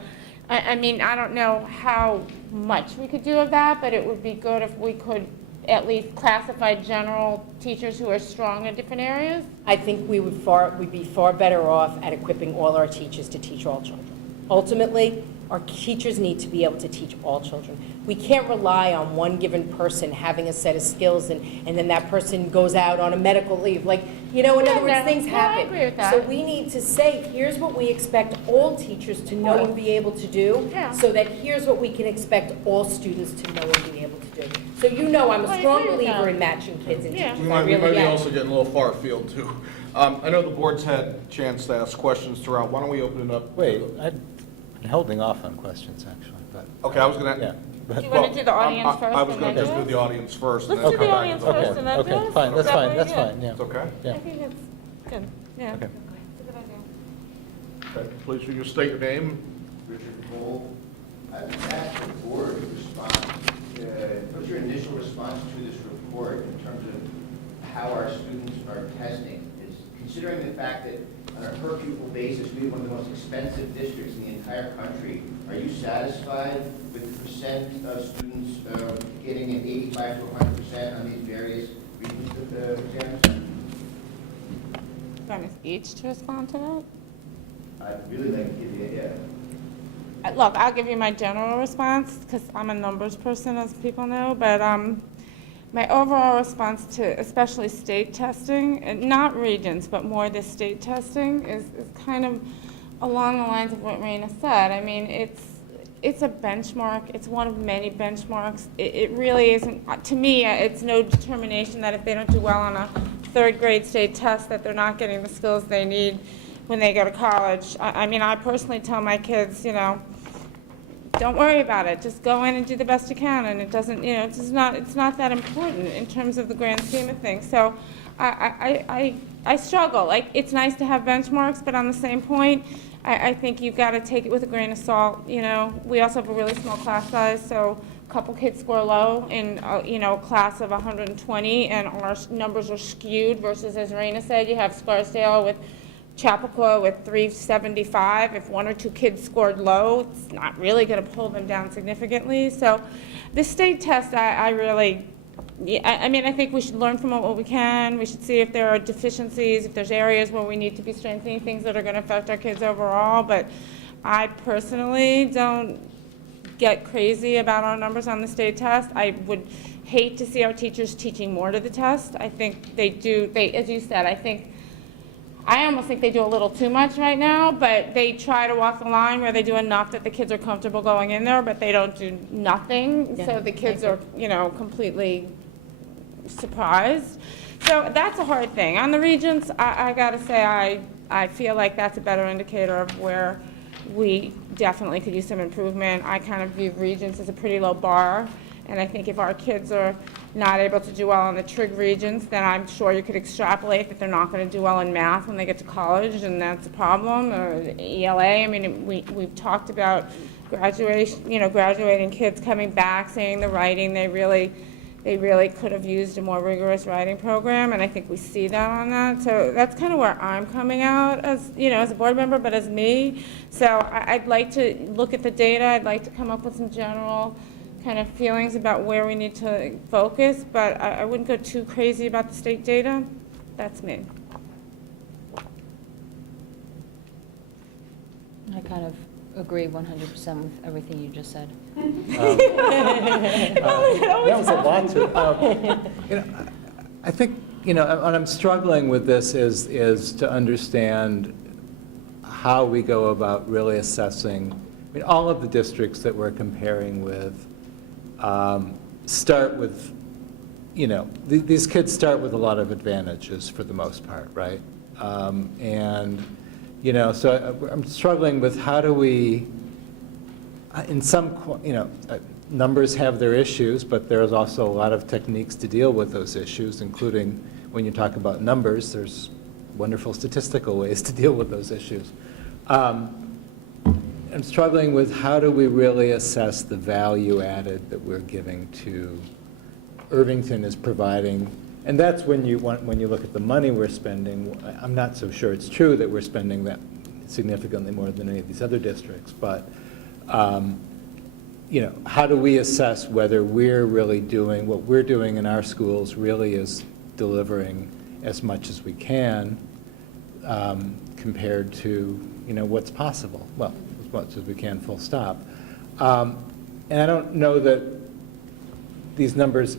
I mean, I don't know how much we could do of that, but it would be good if we could at least classify general teachers who are strong in different areas. I think we'd be far better off at equipping all our teachers to teach all children. Ultimately, our teachers need to be able to teach all children. We can't rely on one given person having a set of skills and then that person goes out on a medical leave. Like, in other words, things happen. I agree with that. So we need to say, here's what we expect all teachers to know and be able to do, Yeah. so that here's what we can expect all students to know and be able to do. So I'm I a strong agree with believer that. in matching kids and Yeah. teachers. We I might really be am. also getting a little far afield, too. I know the board's had a chance to ask questions throughout. Why don't we open it up? Wait, I'm holding off on questions, actually, but, Okay, I was going to. yeah. Do you want to do the audience first I was and going then to do just do it? the audience first. and Let's then do come the back audience to the first board. and then do Okay, it? fine, that's Is that fine, what that's you- fine, yeah. It's okay? Yeah. I think it's good, yeah. Okay. It's a good idea. Okay. Please, will you state your name? Richard Cole, I would ask the board to respond, what's your initial response to this report in terms of how our students are testing? Is considering the fact that on a per pupil basis, we have one of the most expensive districts in the entire country, are you satisfied with the percent of students getting an 85 to 100% on these various regions of the exams? Do you want us each to respond to that? I'd really like to give you, Look, I'll give you my general response, because I'm a numbers person, as people know, but my overall response to especially state testing, and not regions, but more the state testing, is kind of along the lines of what Raina said. I mean, it's a benchmark. It's one of many benchmarks. It really isn't, to me, it's no determination that if they don't do well on a third grade state test, that they're not getting the skills they need when they go to college. I mean, I personally tell my kids, don't worry about it. Just go in and do the best you can, and it doesn't, it's not that important in terms of the grand scheme of things. So I struggle. Like, it's nice to have benchmarks, but on the same point, I think you've got to take it with a grain of salt. We also have a really small class size, so a couple kids score low in a class of 120, and our numbers are skewed versus, as Raina said, you have Scarsdale with Chappaqua with 375. If one or two kids scored low, it's not really going to pull them down significantly. So the state test, I mean, I think we should learn from it what we can. We should see if there are deficiencies, if there's areas where we need to be strengthening things that are going to affect our kids overall. But I personally don't get crazy about our numbers on the state test. I would hate to see our teachers teaching more to the test. I think they do, as you said, I almost think they do a little too much right now, but they try to walk the line where they do enough that the kids are comfortable going in there, but they don't do nothing. Yeah, So the kids are, completely surprised. So that's a hard thing. On the regents, I got to say, I feel like that's a better indicator of where we definitely could use some improvement. I kind of view regents as a pretty low bar, and I think if our kids are not able to do well in the trig regions, then I'm sure you could extrapolate that they're not going to do well in math when they get to college, and that's a problem. Or the ELA, I mean, we've talked about graduating kids coming back, saying the writing, they really could have used a more rigorous writing program, and I think we see that on that. So that's kind of where I'm coming out as, as a board member, but as me. So I'd like to look at the data. I'd like to come up with some general kind of feelings about where we need to focus, but I wouldn't go too crazy about the state data. That's me. I kind of agree 100% with everything you just said. That was a lot to, I think, what I'm struggling with this is to understand how we go about really assessing, all of the districts that we're comparing with start with, these kids start with a lot of advantages for the most part, right? So I'm struggling with how do we, in some, numbers have their issues, but there's also a lot of techniques to deal with those issues, including when you talk about numbers, there's wonderful statistical ways to deal with those issues. I'm struggling with how do we really assess the value added that we're giving to Irvington is providing, and that's when you look at the money we're spending. I'm not so sure it's true that we're spending that significantly more than any of these other districts, but you know, how do we assess whether we're really doing what we're doing in our schools really is delivering as much as we can compared to, you know, what's possible? Well, as much as we can, full stop. And I don't know that these numbers,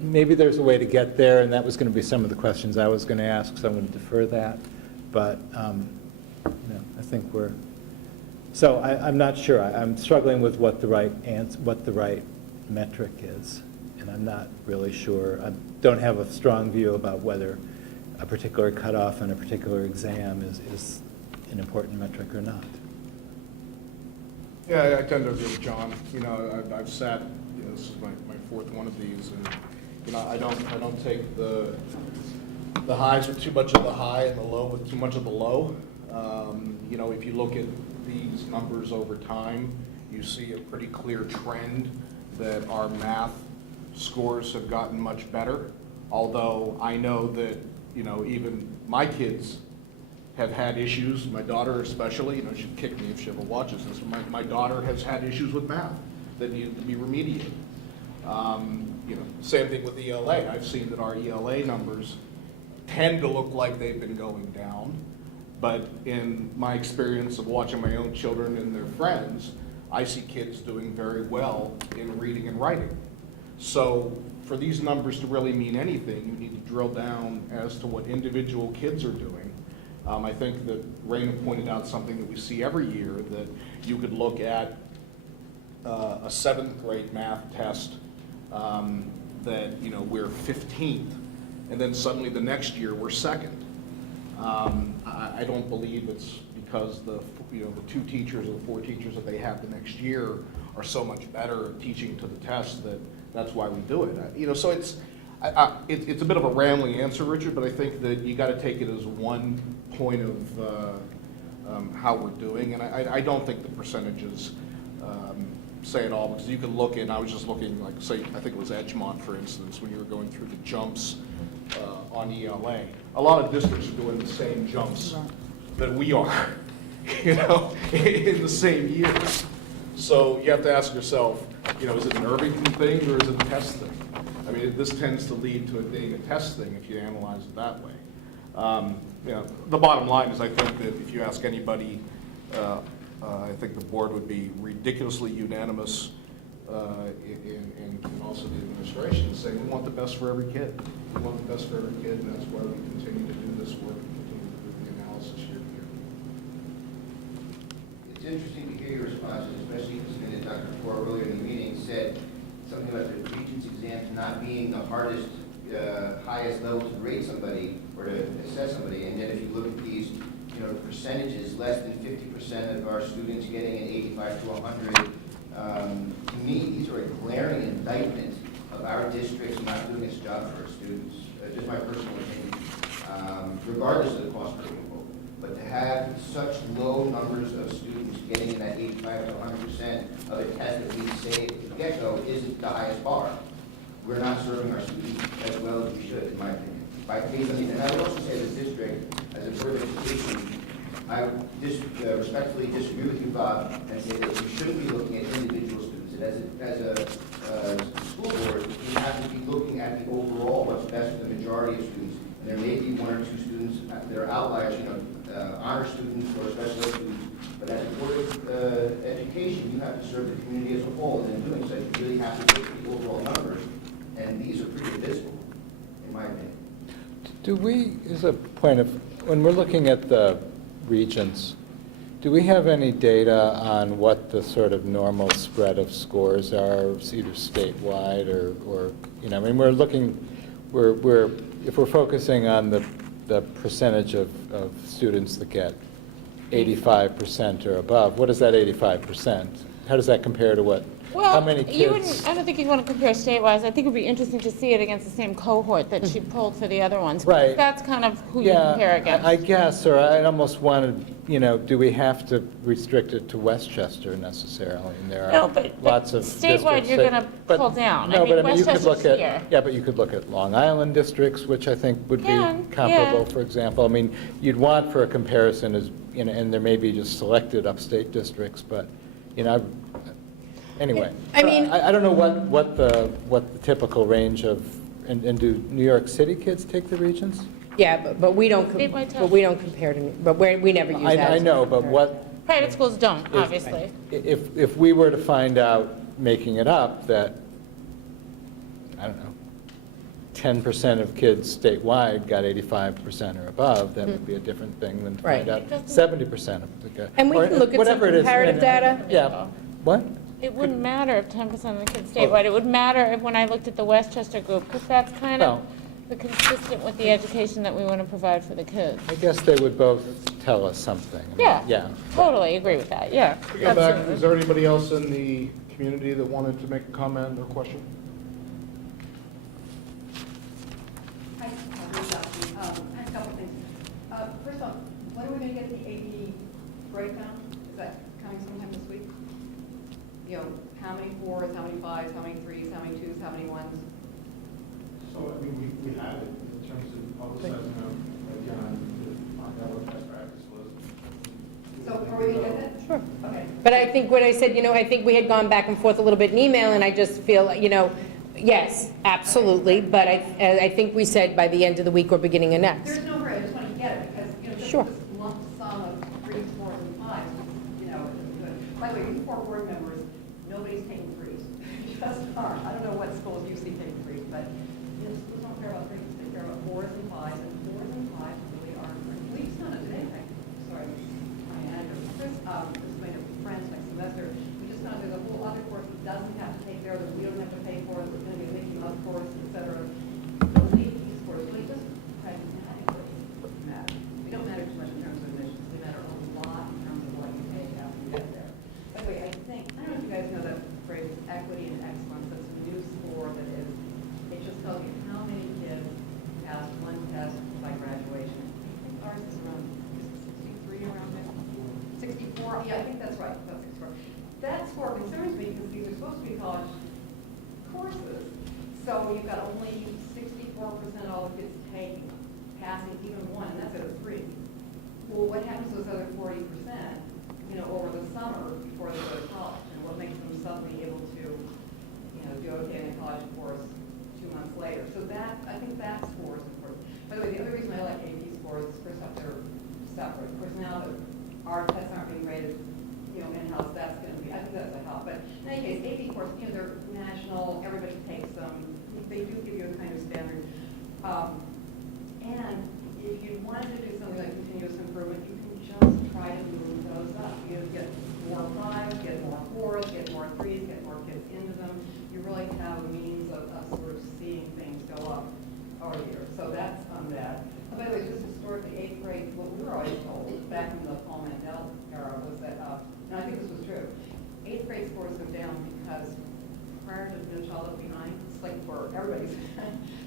maybe there's a way to get there, and that was going to be some of the questions I was going to ask, so I'm going to defer that. But you know, I think we're, so I'm not sure. I'm struggling with what the right metric is, and I'm not really sure. I don't have a strong view about whether a particular cutoff on a particular exam is an important metric or not. Yeah, I tend to agree with John. You know, I've sat, you know, this is my fourth one of these, and, you know, I don't take the highs with too much of the high and the low with too much of the low. You know, if you look at these numbers over time, you see a pretty clear trend that our math scores have gotten much better. Although I know that, you know, even my kids have had issues, my daughter especially, you know, she'd kick me if she ever watches this, but my daughter has had issues with math that need to be remediated. You know, same thing with ELA. I've seen that our ELA numbers tend to look like they've been going down, but in my experience of watching my own children and their friends, I see kids doing very well in reading and writing. So for these numbers to really mean anything, you need to drill down as to what individual kids are doing. I think that Raina pointed out something that we see every year, that you could look at a 7th grade math test that, you know, we're 15th, and then suddenly the next year we're 2nd. I don't believe it's because the 2 teachers or the 4 teachers that they have the next year are so much better at teaching to the test that's why we do it. You know, so it's a bit of a rambling answer, Richard, but I think that you got to take it as one point of how we're doing, and I don't think the percentages say it all, because you can look in, I was just looking, like, say, I think it was Edgemont, for instance, when you were going through the jumps on ELA. A lot of districts are doing the same jumps that we are, you know, in the same year. So you have to ask yourself, you know, is it an Irvington thing or is it a test thing? I mean, this tends to lead to it being a test thing if you analyze it that way. You know, the bottom line is, I think that if you ask anybody, I think the board would be ridiculously unanimous, and also the administration, saying we want the best for every kid. We want the best for every kid, and that's why we continue to do this work and continue to do the analysis year to year. It's interesting to hear your responses, especially considering that Dr. Ford earlier in the meeting said something about the Regents exams not being the hardest, highest level to grade somebody or to assess somebody, and yet if you look at these, you know, percentages, less than 50% of our students getting an 85 to 100. To me, these are a glaring indictment of our districts not doing its job for our students. Just my personal opinion, regardless of the cost per pupil. But to have such low numbers of students getting in that 85 to 100% of a test that we say at the get-go isn't the highest bar. We're not serving our students as well as we should, in my opinion. And I would also say the district, as a board of education, I respectfully disagree with you, Bob, and say that we shouldn't be looking at individual students. And as a school board, we have to be looking at the overall, what's best for the majority of students. And there may be 1 or 2 students that are outliers, you know, honor students or special ed students. But as a board of education, you have to serve the community as a whole. And in doing so, you really have to look at the overall numbers. And these are pretty abysmal, in my opinion. Do we, as a point of, when we're looking at the Regents, do we have any data on what the sort of normal spread of scores are, either statewide or you know, I mean, we're looking, if we're focusing on the percentage of students that get 85% or above, what is that 85%? How does that compare to what how many You kids? wouldn't, I don't think you'd want to compare statewide. I think it'd be interesting to see it against the same cohort that she pulled for the other ones. because Right. That's kind of who you compare against. I guess, or I'd almost wanted, do we have to restrict it to Westchester necessarily? And there No, are but lots of statewide, districts you're that- gonna but- pull down. No, but I mean, you could Westchester's look here. at, yeah, but you could look at Long Island districts, which I think would be Can, comparable, yeah. for example. I mean, you'd want for a comparison is, and there may be just selected upstate districts, but, anyway. I mean- I don't know what the typical range of, and do New York City kids take the Regents? Yeah, but we don't, Statewide test. but we don't compare to, but we never use that. I as a know, but comparison. what, Private schools don't, obviously. if we were to find out, making it up, that, I don't know, 10% of kids statewide got 85% or above, that would be a different thing than to find Right. out 70% of the kids. And we can look at some whatever it is. comparative data. Yeah, what? It wouldn't matter if 10% of the kids statewide. It would matter if, when I looked at the Westchester group, because that's kind of consistent with the education that we want to provide for the kids. I guess they would both tell us something. I mean, Yeah. Yeah. Totally agree with that, yeah. To go back, absolutely. is there anybody else in the community that wanted to make a comment or question? Hi, Bruce Duffy. I have a couple things. First off, when are we going to get the AP breakdown? Is that coming sometime this week? How many 4s, how many 5s, how many 3s, how many 2s, how many 1s? So, I mean, we have it in terms of publicizing them, like, to find out what best practice was. So are we going to get that? Sure. Okay. But I think what I said, I think we had gone back and forth a little bit in email, and I just feel, yes, absolutely, but I think we said by the end of the week or beginning of next. There's no hurry, I just want to get it, because, just Sure. this lump sum of 3s, 4s, and 5s, is good. By the way, you 4 board members, nobody's taking 3s. You just aren't. I don't know what schools you see taking 3s, but, schools don't care about 3s, they care about 4s and 5s, and 4s and 5s really aren't. We just found out today, sorry, my manager, Chris, is going to France next semester. We just found out there's a whole other course that doesn't have to take there, that we don't have to pay for, that's going to be a Mickey Mouse course, et cetera. Those AP scores really just pragmatically matter. They don't matter too much in terms of admissions, they matter a lot in terms of what you pay after you get there. By the way, I don't know if you guys know that phrase, equity and excellence, that's a new score that is, it just tells you how many kids pass one test by graduation. I think ours is around 63, around there. 64, yeah, I think that's right, about 64. That score concerns me because these are supposed to be college courses. So you've got only 64% of all the kids passing even one, and that's at a 3. Well, what happens to those other 40%, over the summer before they go to college? And what makes them suddenly able to, do okay in a college course 2 months later? So I think that score is important. By the way, the other reason I like AP scores is, first off, they're separate. Of course, now that our tests aren't being rated, in-house, that's going to be, I think that's a help. But in any case, AP course, they're national, everybody takes them. They do give you a kind of standard. And if you wanted to do something like continuous improvement, you can just try to move those up. Get more 5s, get more 4s, get more 3s, get more kids into them. You really have a means of sort of seeing things go up over here. So that's on that. By the way, just historically, 8th grade, what we were always told back in the Paul Mandel era was that, and I think this was true, 8th grade scores go down because prior to No Child Left Behind, it's like for everybody's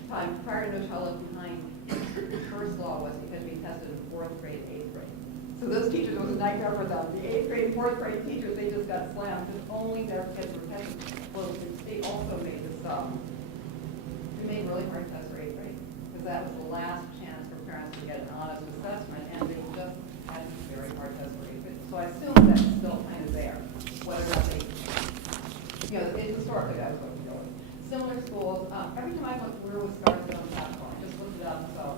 time, prior to No Child Left Behind, the first law was you had to be tested in 4th grade, 8th grade. So those teachers, it was a nightmare for them. The 8th grade and 4th grade teachers, they just got slammed because only their kids were tested. Well, the state also made this we made really hard tests for 8th grade because that was the last chance for parents to get an honest assessment, and they just had very hard tests for 8th grade. So I assume that's still kind of there, whether or not they, it's historically that was what we're doing. Similar schools, every time I look, where was started on the platform, I just looked it up, so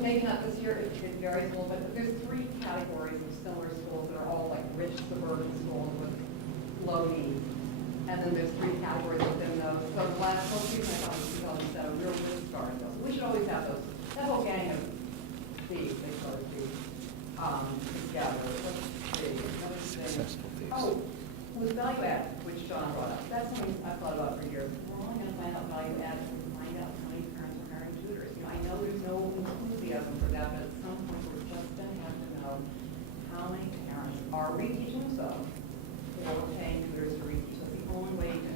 maybe not this year, it varies a little bit, but there's 3 categories of similar schools that are all like rich suburban schools with low needs. And then there's 3 categories within those. So the last whole season I thought was 2007, real good start. We should always have those. That whole gang of thieves, they sort of do together. Let's see. Another thing. Successful thieves. Oh, with value add, which John brought up. That's something I've thought about for years. We're only going to find out value add when we find out how many parents are hiring tutors. I know there's no enthusiasm for that, but at some point we're just going to have to know how many parents are reteaching themselves or paying tutors to reteach. That's the only way to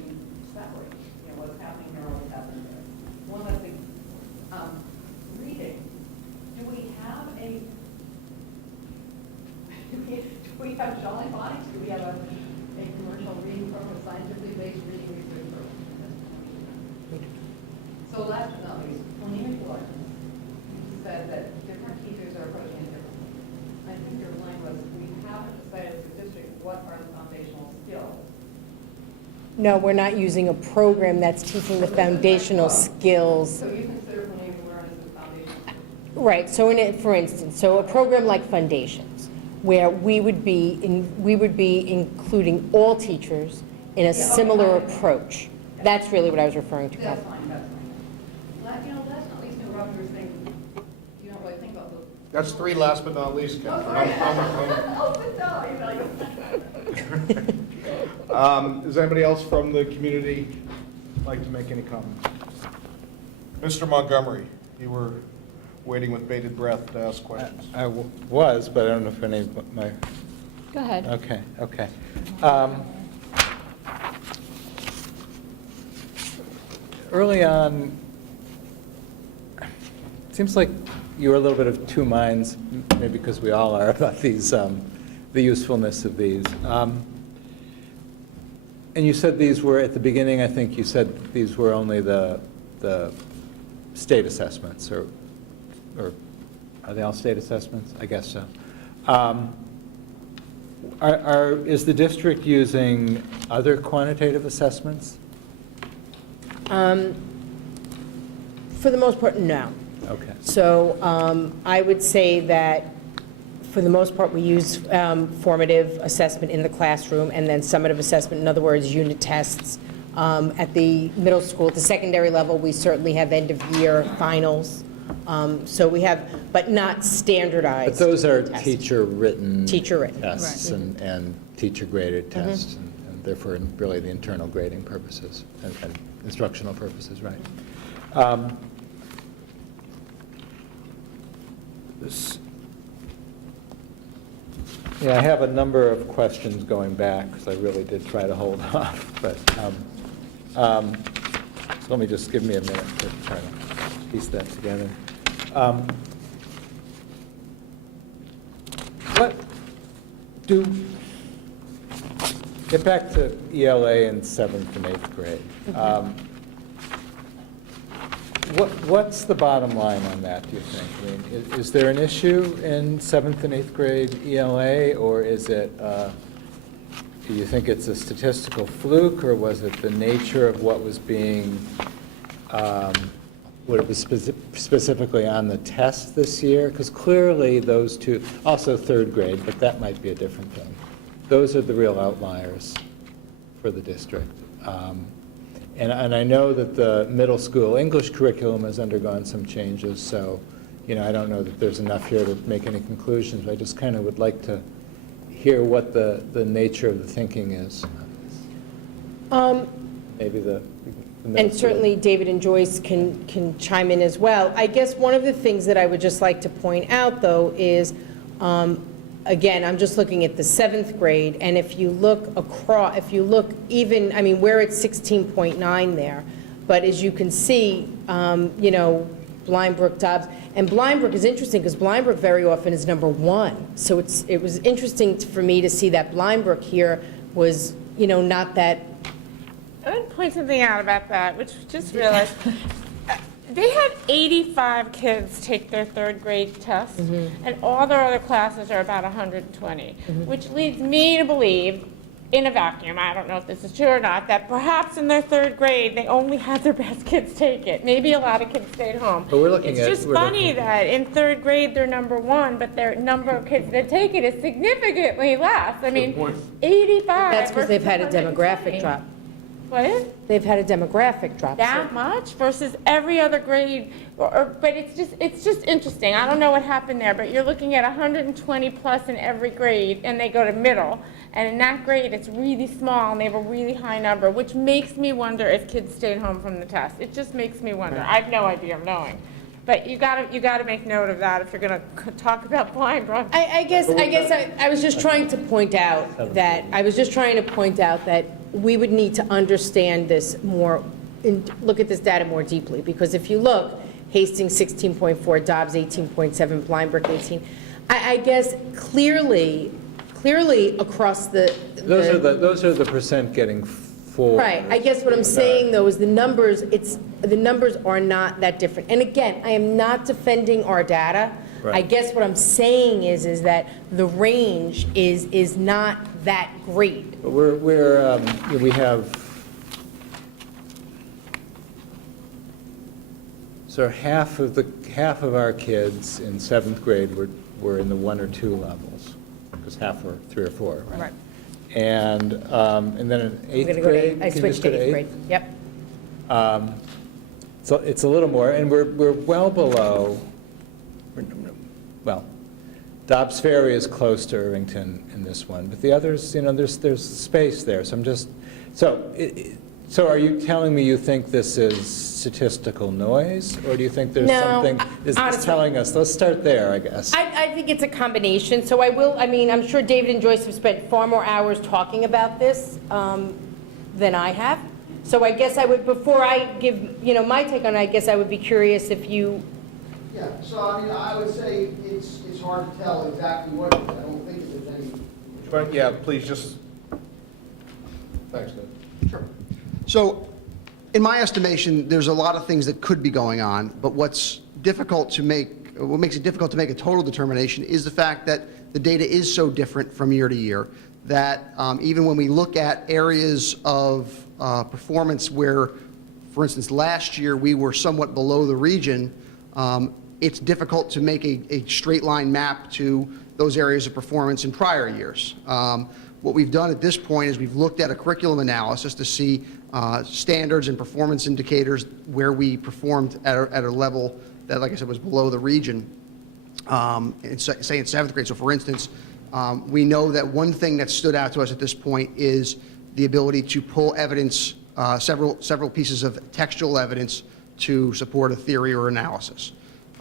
have Jolly Phonics? Do we have a commercial reading program, a scientifically based reading research program? So last but not least, Colleen Gordon said that different teachers are approaching it differently. I think your line was, we haven't decided as a district what are the foundational skills. No, we're not using a program that's teaching the foundational skills. So you consider when you learn as a foundational skill? Right, so for instance, so a program like Foundations, where we would be including all teachers in a similar approach. That's really what I was referring to. That's fine, that's fine. Last but not least, Roger's thing, you don't really think about those. That's three last but not least, Ken. Oh, sit down, you know. Does anybody else from the community like to make any comments? Mr. Montgomery, you were waiting with bated breath to ask questions. I was, but I don't know if any of my, Go ahead. okay. Early on, it seems like you were a little bit of two minds, maybe because we all are, about these, the usefulness of these. And you said these were, at the beginning, I think you said these were only the state assessments, or are they all state assessments? I guess so. Is the district using other quantitative assessments? For the most part, no. Okay. So I would say that for the most part, we use formative assessment in the classroom and then summative assessment, in other words, unit tests. At the middle school, at the secondary level, we certainly have end-of-year finals. So we have, but not standardized. But those are tests. teacher-written Teacher-written. tests and teacher-graded tests, and therefore really the internal grading purposes and instructional purposes, right? Yeah, I have a number of questions going back, because I really did try to hold off, but so let me just give me a minute to try to piece that together. Get back to ELA in 7th and 8th grade. What's the bottom line on that, do you think? I mean, is there an issue in 7th and 8th grade ELA, or is it, do you think it's a statistical fluke, or was it the nature of what was being, what it was specifically on the test this year? Because clearly those two, also 3rd grade, but that might be a different thing. Those are the real outliers for the district. And I know that the middle school English curriculum has undergone some changes, so, I don't know that there's enough here to make any conclusions. I just kind of would like to hear what the nature of the thinking is. Maybe the middle And school. certainly David and Joyce can chime in as well. I guess one of the things that I would just like to point out, though, is, again, I'm just looking at the 7th grade, and if you look across, even, I mean, we're at 16.9 there, but as you can see, Blindbrook, Dobbs, and Blindbrook is interesting because Blindbrook very often is number 1. So it was interesting for me to see that Blindbrook here was, not that. I would point something out about that, which just realized, they had 85 kids take their 3rd grade test, and all their other classes are about 120, which leads me to believe, in a vacuum, I don't know if this is true or not, that perhaps in their 3rd grade, they only had their best kids take it. Maybe a lot of kids stayed home. But we're looking It's just funny that in 3rd grade, they're number 1, but their number of kids that take it is significantly less. I mean, 85 That's because they've had a versus demographic 120. drop. What? They've had a demographic drop. That much versus every other grade, but it's just interesting. I don't know what happened there, but you're looking at 120 plus in every grade, and they go to middle, and in that grade, it's really small, and they have a really high number, which makes me wonder if kids stayed home from the test. It just makes me wonder. I have no idea of knowing. But you gotta make note of that if you're gonna talk about Blindbrook. I guess I was just trying to point out that we would need to understand this more, and look at this data more deeply, because if you look, Hastings 16.4, Dobbs 18.7, Blindbrook 18, I guess clearly clearly across the. Those are the percent getting 4. Right, I guess what I'm saying, though, is the numbers are not that different. And again, I am not defending our data. I Right. guess what I'm saying is that the range is not that great. But we have, so half of our kids in 7th grade were in the 1 or 2 levels, because half were 3 or 4, right? Right. And then in I'm 8th gonna go grade? to, I can you switched just to go 8th grade. Yep. So it's a little more, and we're well below, well, Dobbs Ferry is close to Irvington in this one, but the others, there's space there, so I'm just, so are you telling me you think this is statistical noise, or do you think there's No, something, is this honestly- telling us, let's start there, I guess. I think it's a combination, so I'm sure David and Joyce have spent far more hours talking about this than I have. So I guess I would, before I give, my take on it, I guess I would be curious if you, Yeah, so I would say it's hard to tell exactly what it is. I don't think that there's any. Yeah, please just, thanks, Dave. Sure. So, in my estimation, there's a lot of things that could be going on, but what makes it difficult to make a total determination is the fact that the data is so different from year to year that even when we look at areas of performance where, for instance, last year we were somewhat below the region, it's difficult to make a straight line map to those areas of performance in prior years. What we've done at this point is we've looked at a curriculum analysis to see standards and performance indicators where we performed at a level that, like I said, was below the region, say in 7th grade. So for instance, we know that one thing that stood out to us at this point is the ability to pull evidence, several pieces of textual evidence to support a theory or analysis.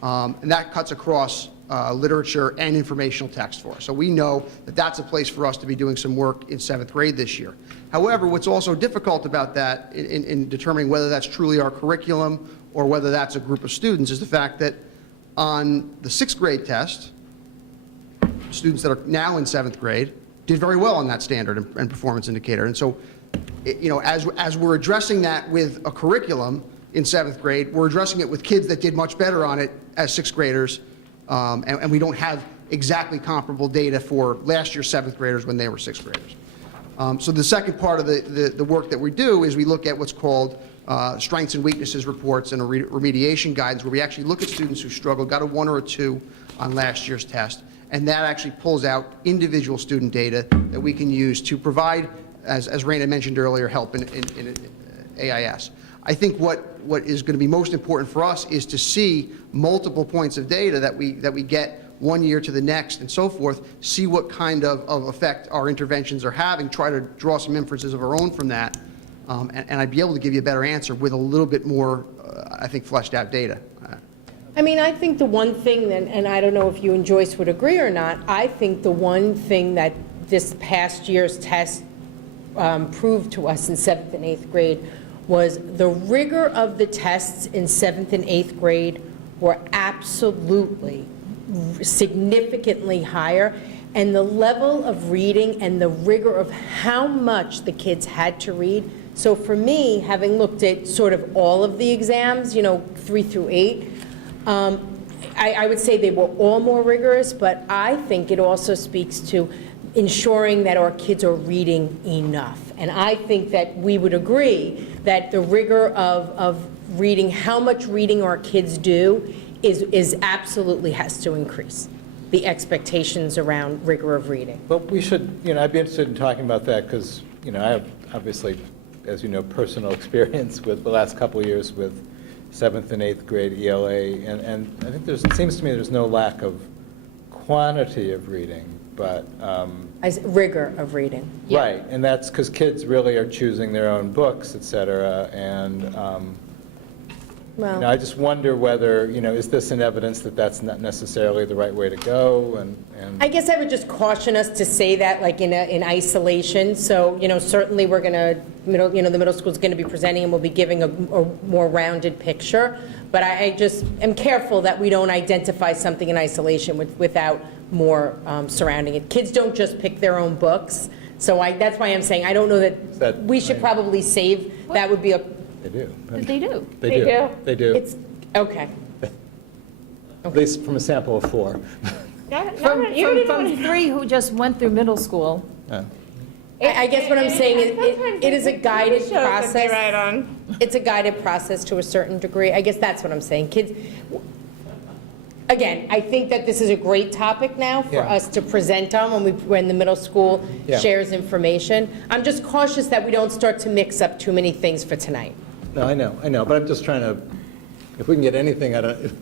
And that cuts across literature and informational text for us. So we know that that's a place for us to be doing some work in 7th grade this year. However, what's also difficult about that in determining whether that's truly our curriculum or whether that's a group of students is the fact that on the 6th grade test, students that are now in 7th grade did very well on that standard and performance indicator. And so, as we're addressing that with a curriculum in 7th grade, we're addressing it with kids that did much better on it as 6th graders, and we don't have exactly comparable data for last year's 7th graders when they were 6th graders. So the second part of the work that we do is we look at what's called strengths and weaknesses reports and a remediation guidance, where we actually look at students who struggled, got a 1 or a 2 on last year's test, and that actually pulls out individual student data that we can use to provide, as Raina mentioned earlier, help in AIS. I think what is going to be most important for us is to see multiple points of data that we get one year to the next and so forth, see what kind of effect our interventions are having, try to draw some inferences of our own from that, and I'd be able to give you a better answer with a little bit more, I think, fleshed out data. I think the one thing, and I don't know if you and Joyce would agree or not, I think the one thing that this past year's test proved to us in 7th and 8th grade was the rigor of the tests in 7th and 8th grade were absolutely significantly higher, and the level of reading and the rigor of how much the kids had to read. So for me, having looked at sort of all of the exams, 3 through 8, I would say they were all more rigorous, but I think it also speaks to ensuring that our kids are reading enough. And I think that we would agree that the rigor of reading, how much reading our kids do, is absolutely has to increase. The expectations around rigor of reading. But we should, I'd be interested in talking about that because, I have obviously, as you know, personal experience with the last couple of years with 7th and 8th grade ELA, and I think it seems to me there's no lack of quantity of reading, but... rigor of reading. Right, and that's because kids really are choosing their own books, et cetera, and I just wonder whether, is this an evidence that that's not necessarily the right way to go, and I guess I would just caution us to say that like in isolation, so, certainly we're going to the middle school's going to be presenting and we'll be giving a more rounded picture. But I just am careful that we don't identify something in isolation without more surrounding it. Kids don't just pick their own books. So that's why I'm saying I don't know that we should probably save, that would be a. They do. They do. They They do. do. They do. It's, okay. At least from a sample of 4. From 3 who just went through middle school. I guess what I'm saying is it is a guided Shows that they process. write on. It's a guided process to a certain degree. I guess that's what I'm saying. Kids, again, I think that this is a great topic now for Yeah. us to present on when the middle school Yeah. shares information. I'm just cautious that we don't start to mix up too many things for tonight. No, I know, but I'm just trying to, if we can get anything out of,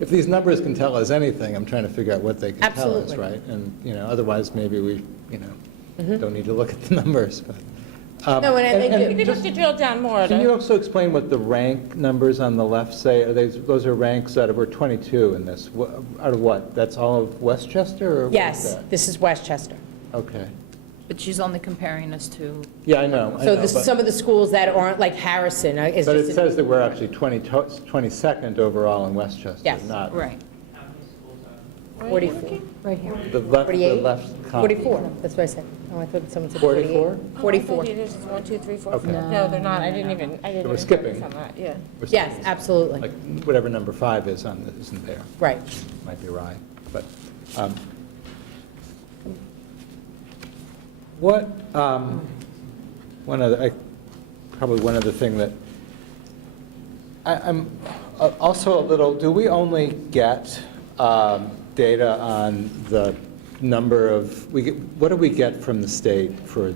if these numbers can tell us anything, I'm trying to figure out what they can tell us, Absolutely. right? And, otherwise maybe we, don't need to look at the numbers, but. No, and I think We did have to drill down more. Can you also explain what the rank numbers on the left say? Are those are ranks out of, we're 22 in this, out of what? That's all of Westchester, or what is Yes, that? this is Westchester. Okay. But she's only comparing us to, Yeah, I know. So but- some of the schools that aren't, like Harrison, is But just. it says that we're actually 22nd overall in Westchester, Yes. not. right, 44. right here. The left, the 48? left column. 44, that's what I said. Oh, I thought someone said 44? 48. 44. There's 1, 2, 3, 4, Okay. 5. No, they're not. I didn't even we're focus skipping. on that. Yeah. We're Yes, saying, absolutely. Like, whatever number 5 is on, isn't there. Right. Might be right, but, what, probably one other thing that, I'm also a little, do we only get data on the number of, what do we get from the state for,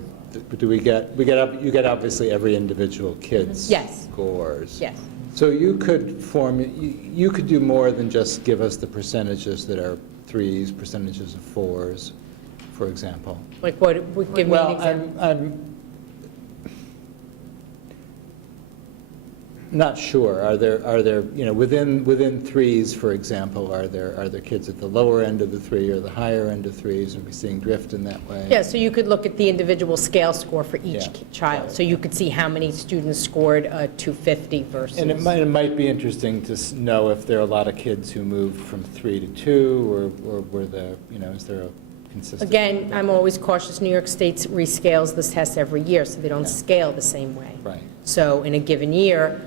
you get obviously every individual kid's Yes. scores. Yes. So you could you could do more than just give us the percentages that are 3s, percentages of 4s, for example. Like what, give me an example. I'm not sure. Are there, within 3s, for example, are there kids at the lower end of the 3 or the higher end of 3s, and we're seeing drift in that way? Yeah, so you could look at the individual scale score for each Yeah. child. So you could see how many students scored 250 versus. And it might be interesting to know if there are a lot of kids who moved from 3 to 2, or were there, is there a consistent? Again, I'm always cautious. New York State rescales this test every year, so they don't scale the same way. Right. So in a given year,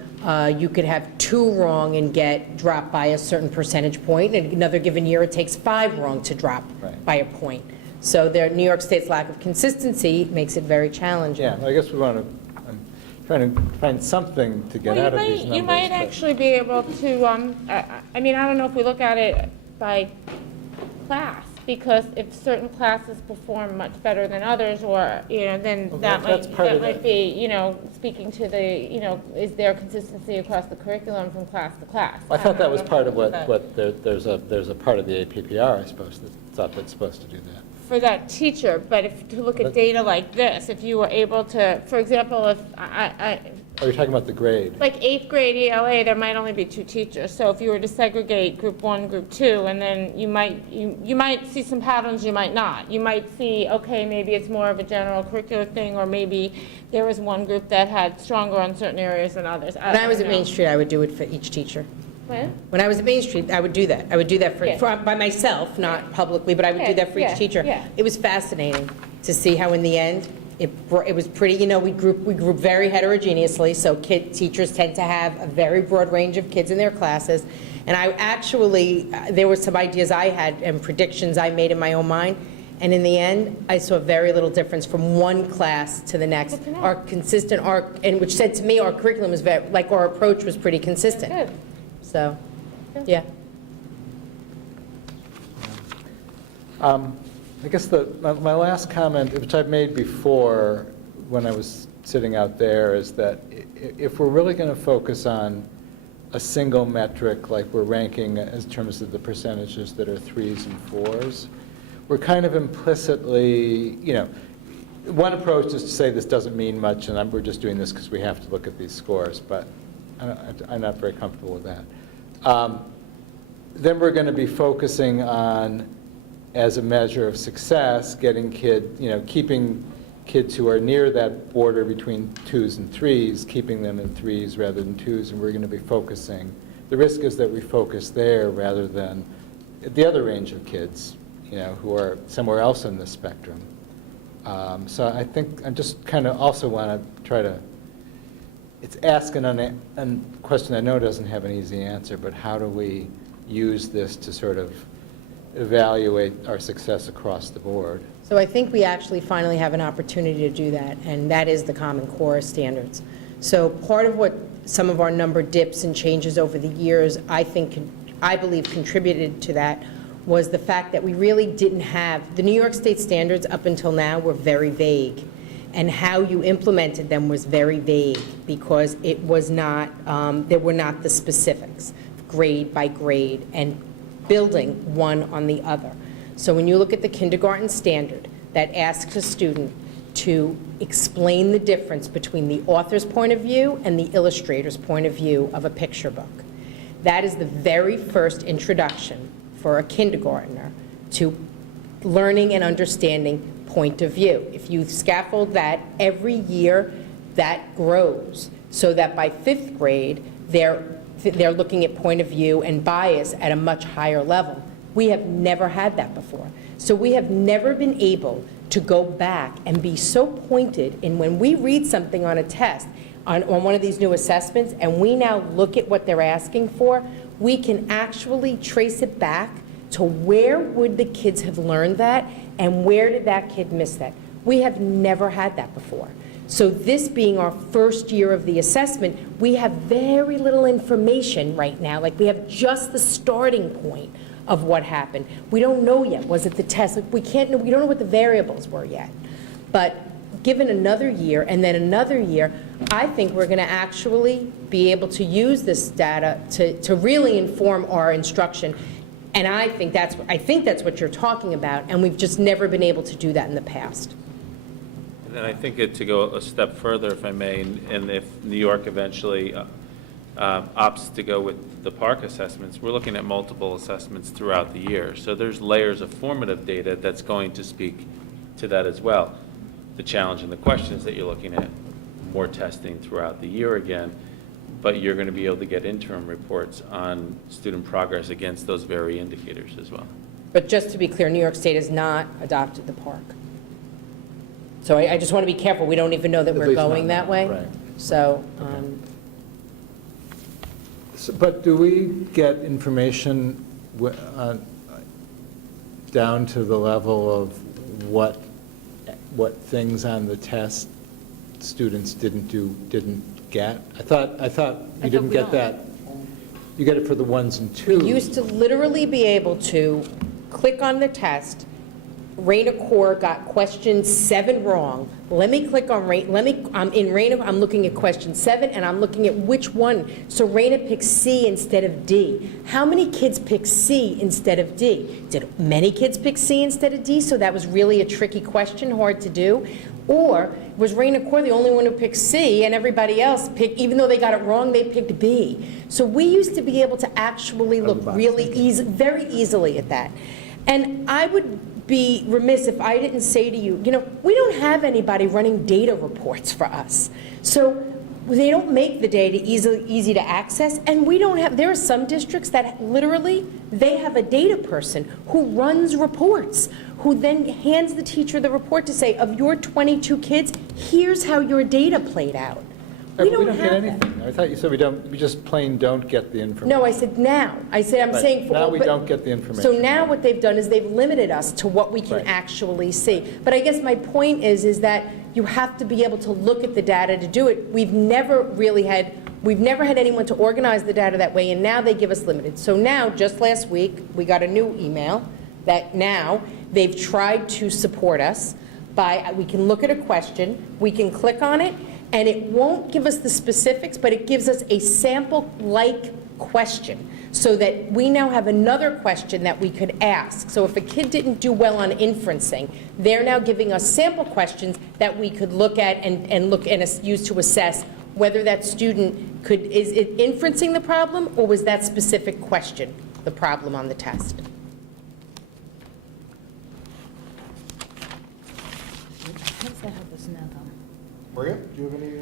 you could have 2 wrong and get dropped by a certain percentage point. In another given year, it takes 5 wrong to drop Right. by a point. So New York State's lack of consistency makes it very challenging. Yeah, well, I guess I'm trying to find something to get out of these numbers. You might but- actually be able to, I don't know if we look at it by class, because if certain classes perform much better than others, or, then Well, that that's part of might it. be, speaking to the, is there consistency across the curriculum from class to class? I thought that was don't know part of if what, there's a part of the APPR, I suppose, that's supposed to do that. for that teacher, but if, to look at data like this, if you were able to, for example, if Oh, you're talking about the grade? like 8th grade ELA, there might only be 2 teachers. So if you were to segregate group 1, group 2, and then you might see some patterns, you might not. You might see, okay, maybe it's more of a general curricular thing, or maybe there was one group that had stronger on certain areas than others. When I was at don't know. Main Street, I would do it for each teacher. What? When I was at Main Street, I would do that. I would do that Yeah. by myself, not publicly, but I would do Yeah, that for yeah, each teacher. yeah. It was fascinating to see how in the end, it was pretty, we group very heterogeneously, so teachers tend to have a very broad range of kids in their classes. And I actually, there were some ideas I had and predictions I made in my own mind, and in the end, I saw very little difference from one class to the next. Good to know. Our consistent, and which said to me, our curriculum was very, like our approach was pretty consistent. Good. So, yeah. I guess my last comment, which I've made before when I was sitting out there, is that if we're really going to focus on a single metric, like we're ranking in terms of the percentages that are 3s and 4s, we're kind of implicitly, one approach is to say this doesn't mean much, and we're just doing this because we have to look at these scores, but I'm not very comfortable with that. Then we're going to be focusing on, as a measure of success, getting keeping kids who are near that border between 2s and 3s, keeping them in 3s rather than 2s, and we're going to be focusing. The risk is that we focus there rather than the other range of kids, who are somewhere else in the spectrum. So I think I just kind of also want to try to, it's asking a question I know doesn't have an easy answer, but how do we use this to sort of evaluate our success across the board? So I think we actually finally have an opportunity to do that, and that is the Common Core standards. So part of what some of our number dips and changes over the years, I believe contributed to that, was the fact that we really didn't have, the New York State standards up until now were very vague, and how you implemented them was very vague because it was not, there were not the specifics, grade by grade, and building one on the other. So when you look at the kindergarten standard that asks a student to explain the difference between the author's point of view and the illustrator's point of view of a picture book, that is the very first introduction for a kindergartner to learning and understanding point of view. If you scaffold that every year, that grows so that by 5th grade, they're looking at point of view and bias at a much higher level. We have never had that before. So we have never been able to go back and be so pointed in when we read something on a test, on one of these new assessments, and we now look at what they're asking for, we can actually trace it back to where would the kids have learned that and where did that kid miss that. We have never had that before. So this being our first year of the assessment, we have very little information right now. Like, we have just the starting point of what happened. We don't know yet. Was it the test? Like, we don't know what the variables were yet. But given another year and then another year, I think we're going to actually be able to use this data to really inform our instruction. And I think that's what you're talking about, and we've just never been able to do that in the past. And I think to go a step further, if I may, and if New York eventually opts to go with the Park assessments, we're looking at multiple assessments throughout the year. So there's layers of formative data that's going to speak to that as well. The challenge and the questions that you're looking at, more testing throughout the year again, but you're going to be able to get interim reports on student progress against those very indicators as well. But just to be clear, New York State has not adopted the Park. So I just want to be careful. We don't even know that we're going that way. Right. So, But do we get information down to the level of what things on the test students didn't get? I thought you didn't get that. You get it for the 1s and 2s. we used to literally be able to click on the test. Raina Core got question 7 wrong. Let me click on in Raina, I'm looking at question 7, and I'm looking at which one. So Raina picked C instead of D. How many kids picked C instead of D? Did many kids pick C instead of D? So that was really a tricky question, hard to do. Or was Raina Core the only one who picked C, and everybody else picked, even though they got it wrong, they picked B? So we used to be able to actually look really very easily at that. And I would be remiss if I didn't say to you, we don't have anybody running data reports for us. So they don't make the data easy to access, and there are some districts that literally, they have a data person who runs reports, who then hands the teacher the report to say, of your 22 kids, here's how your data played out. We don't get have anything. I thought you said we just plain don't get the information. No, I said now. I'm saying. Now we don't get the information. So now what they've done is they've limited us to what we can actually see. But I guess my point is that you have to be able to look at the data to do it. We've never had anyone to organize the data that way, and now they give us limited. So now, just last week, we got a new email that now they've tried to support us by, we can look at a question, we can click on it, and it won't give us the specifics, but it gives us a sample-like question so that we now have another question that we could ask. So if a kid didn't do well on inferencing, they're now giving us sample questions that we could look at and use to assess whether that student is it inferencing the problem, or was that specific question the problem on the test? How does that have the Isn't that dumb? Maria, do you have any?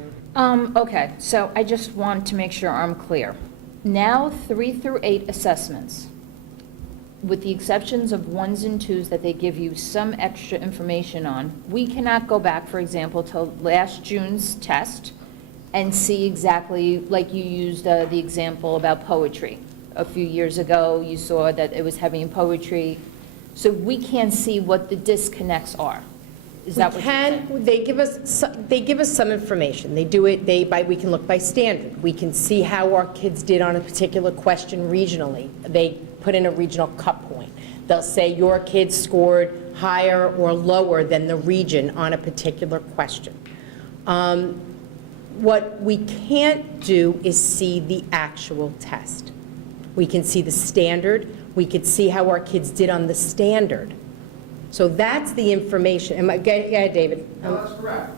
Okay, so I just want to make sure I'm clear. Now, 3 through 8 assessments, with the exceptions of 1s and 2s that they give you some extra information on, we cannot go back, for example, to last June's test and see exactly, like you used the example about poetry. A few years ago, you saw that it was heavy in poetry. So we can't see what the disconnects are. Is that what you're saying? They give us some information. They do it, we can look by standard. We can see how our kids did on a particular question regionally. They put in a regional cut point. They'll say your kids scored higher or lower than the region on a particular question. What we can't do is see the actual test. We can see the standard. We could see how our kids did on the standard. So that's the information. Yeah, David. No, that's correct.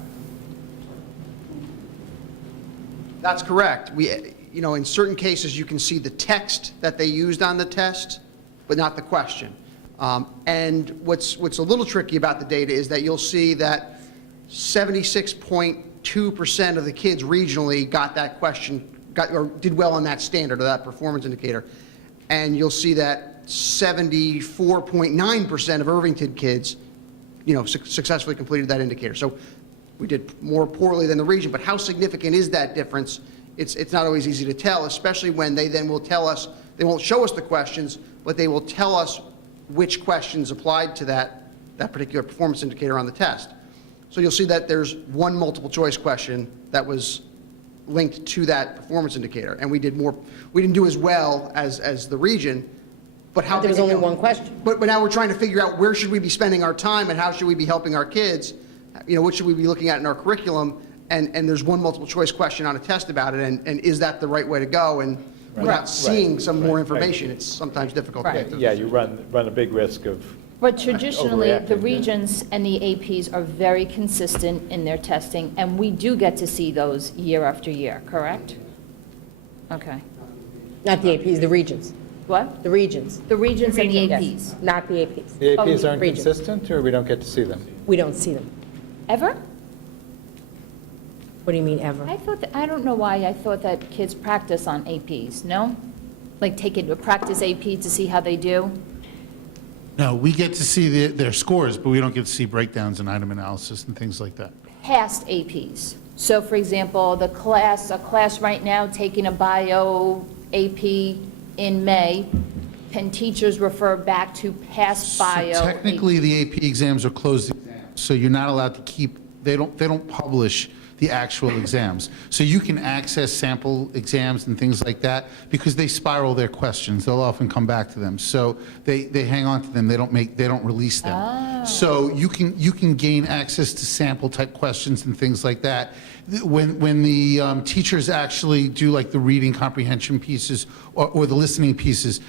That's correct. In certain cases, you can see the text that they used on the test, but not the question. And what's a little tricky about the data is that you'll see that 76.2% of the kids regionally got that question, or did well on that standard or that performance indicator. And you'll see that 74.9% of Irvington kids, successfully completed that indicator. So we did more poorly than the region, but how significant is that difference? It's not always easy to tell, especially when they then will tell us, they won't show us the questions, but they will tell us which questions applied to that particular performance indicator on the test. So you'll see that there's one multiple choice question that was linked to that performance indicator, and we didn't do as well as the region, but how There was only one question. But now we're trying to figure out where should we be spending our time and how should we be helping our kids, what should we be looking at in our curriculum, and there's one multiple choice question on a test about it, and is that the right way to go? And without seeing some more information, it's sometimes difficult to get to. Yeah, you run a big risk of. But traditionally, the Overreacting, yeah. regions and the APs are very consistent in their testing, and we do get to see those year after year, correct? Okay. Not the APs, the regions. What? The regions. The regions and the Yes, APs. not the APs. The Oh, APs aren't region. consistent, or we don't get to see them? We don't see them. Ever? What do you mean, ever? I don't know why I thought that kids practice on APs, no? Like take a practice AP to see how they do? No, we get to see their scores, but we don't get to see breakdowns and item analysis and things like that. Past APs. So for example, a class right now taking a bio AP in May, can teachers refer back to past bio? So technically, the AP exams are closed exams, so you're not allowed to keep, they don't publish the actual exams. So you can access sample exams and things like that because they spiral their questions. They'll often come back to them. So they hang on to them. They don't release them. So you can gain access to sample type questions and things like that. When the teachers actually do like the reading comprehension pieces or the listening pieces,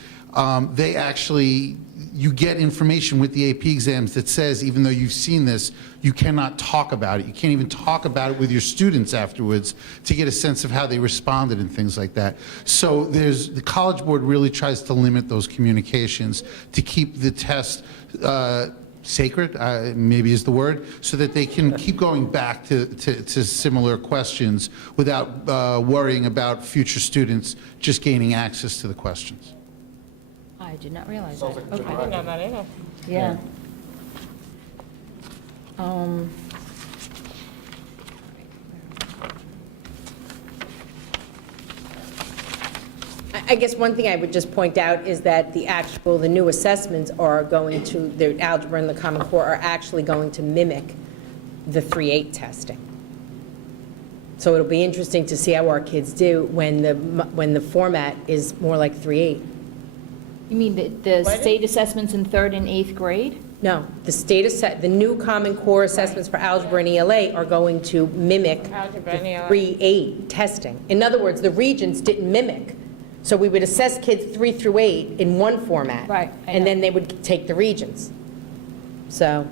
they actually, you get information with the AP exams that says, even though you've seen this, you cannot talk about it. You can't even talk about it with your students afterwards to get a sense of how they responded and things like that. So the College Board really tries to limit those communications to keep the test sacred, maybe is the word, so that they can keep going back to similar questions without worrying about future students just gaining access to the questions. I did not realize that. I didn't know that either. Yeah. I guess one thing I would just point out is that the new assessments are going to, the algebra and the Common Core are actually going to mimic the 3-8 testing. So it'll be interesting to see how our kids do when the format is more like 3-8. You mean the state assessments in 3rd and 8th grade? No, the new Common Core assessments for algebra and ELA are going to mimic the Algebra and ELA. 3-8 testing. In other words, the regions didn't mimic. So we would assess kids 3 through 8 in one format. Right, I And know. then they would take the regions. So,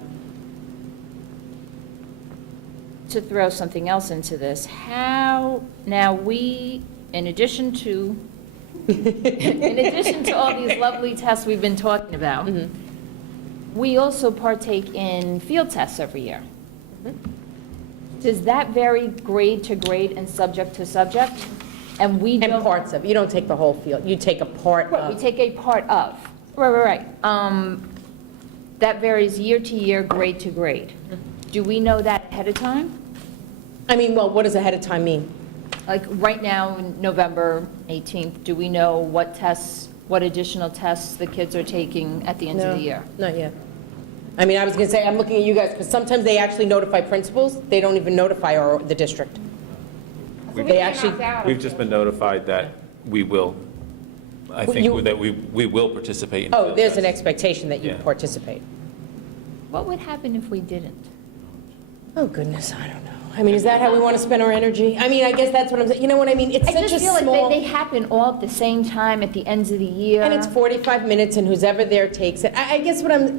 To throw something else into this, now we, in addition to all these lovely tests we've been talking about, we also partake in field tests every year. Does that vary grade to grade and subject to subject? And we And don't... parts of, you don't take the whole field, you take a part Right, we of. take a part of. Right. That varies year to year, grade to grade. Do we know that ahead of time? I mean, well, what does ahead of time mean? Like, right now, November 18th, do we know what tests, what additional tests the kids are taking at the end of the year? Not yet. I mean, I was going to say, I'm looking at you guys, because sometimes they actually notify principals, they don't even notify the district. So They we actually- came out We've of just it. been notified that we will, I Well, think you- that we will participate in Oh, field there's an tests. expectation that you Yeah. participate. What would happen if we didn't? Oh, goodness, I don't know. I mean, is that how we want to spend our energy? I mean, I guess that's what I'm saying, you know what I mean? It's I such a just feel like small... they happen all at the same time at the ends of the year. And it's 45 minutes, and who's ever there takes it. I guess what I'm,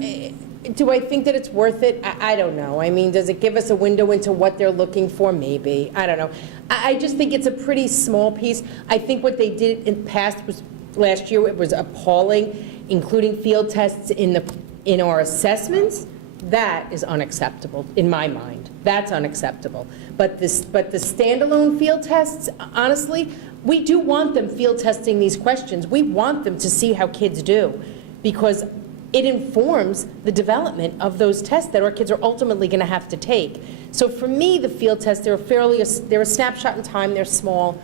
do I think that it's worth it? I don't know. I mean, does it give us a window into what they're looking for? Maybe. I don't know. I just think it's a pretty small piece. I think what they did in past was, last year, it was appalling, including field tests in our assessments. That is unacceptable, in my mind. That's unacceptable. But the standalone field tests, honestly, we do want them field testing these questions. We want them to see how kids do, because it informs the development of those tests that our kids are ultimately going to have to take. So for me, the field tests, they're a snapshot in time, they're small,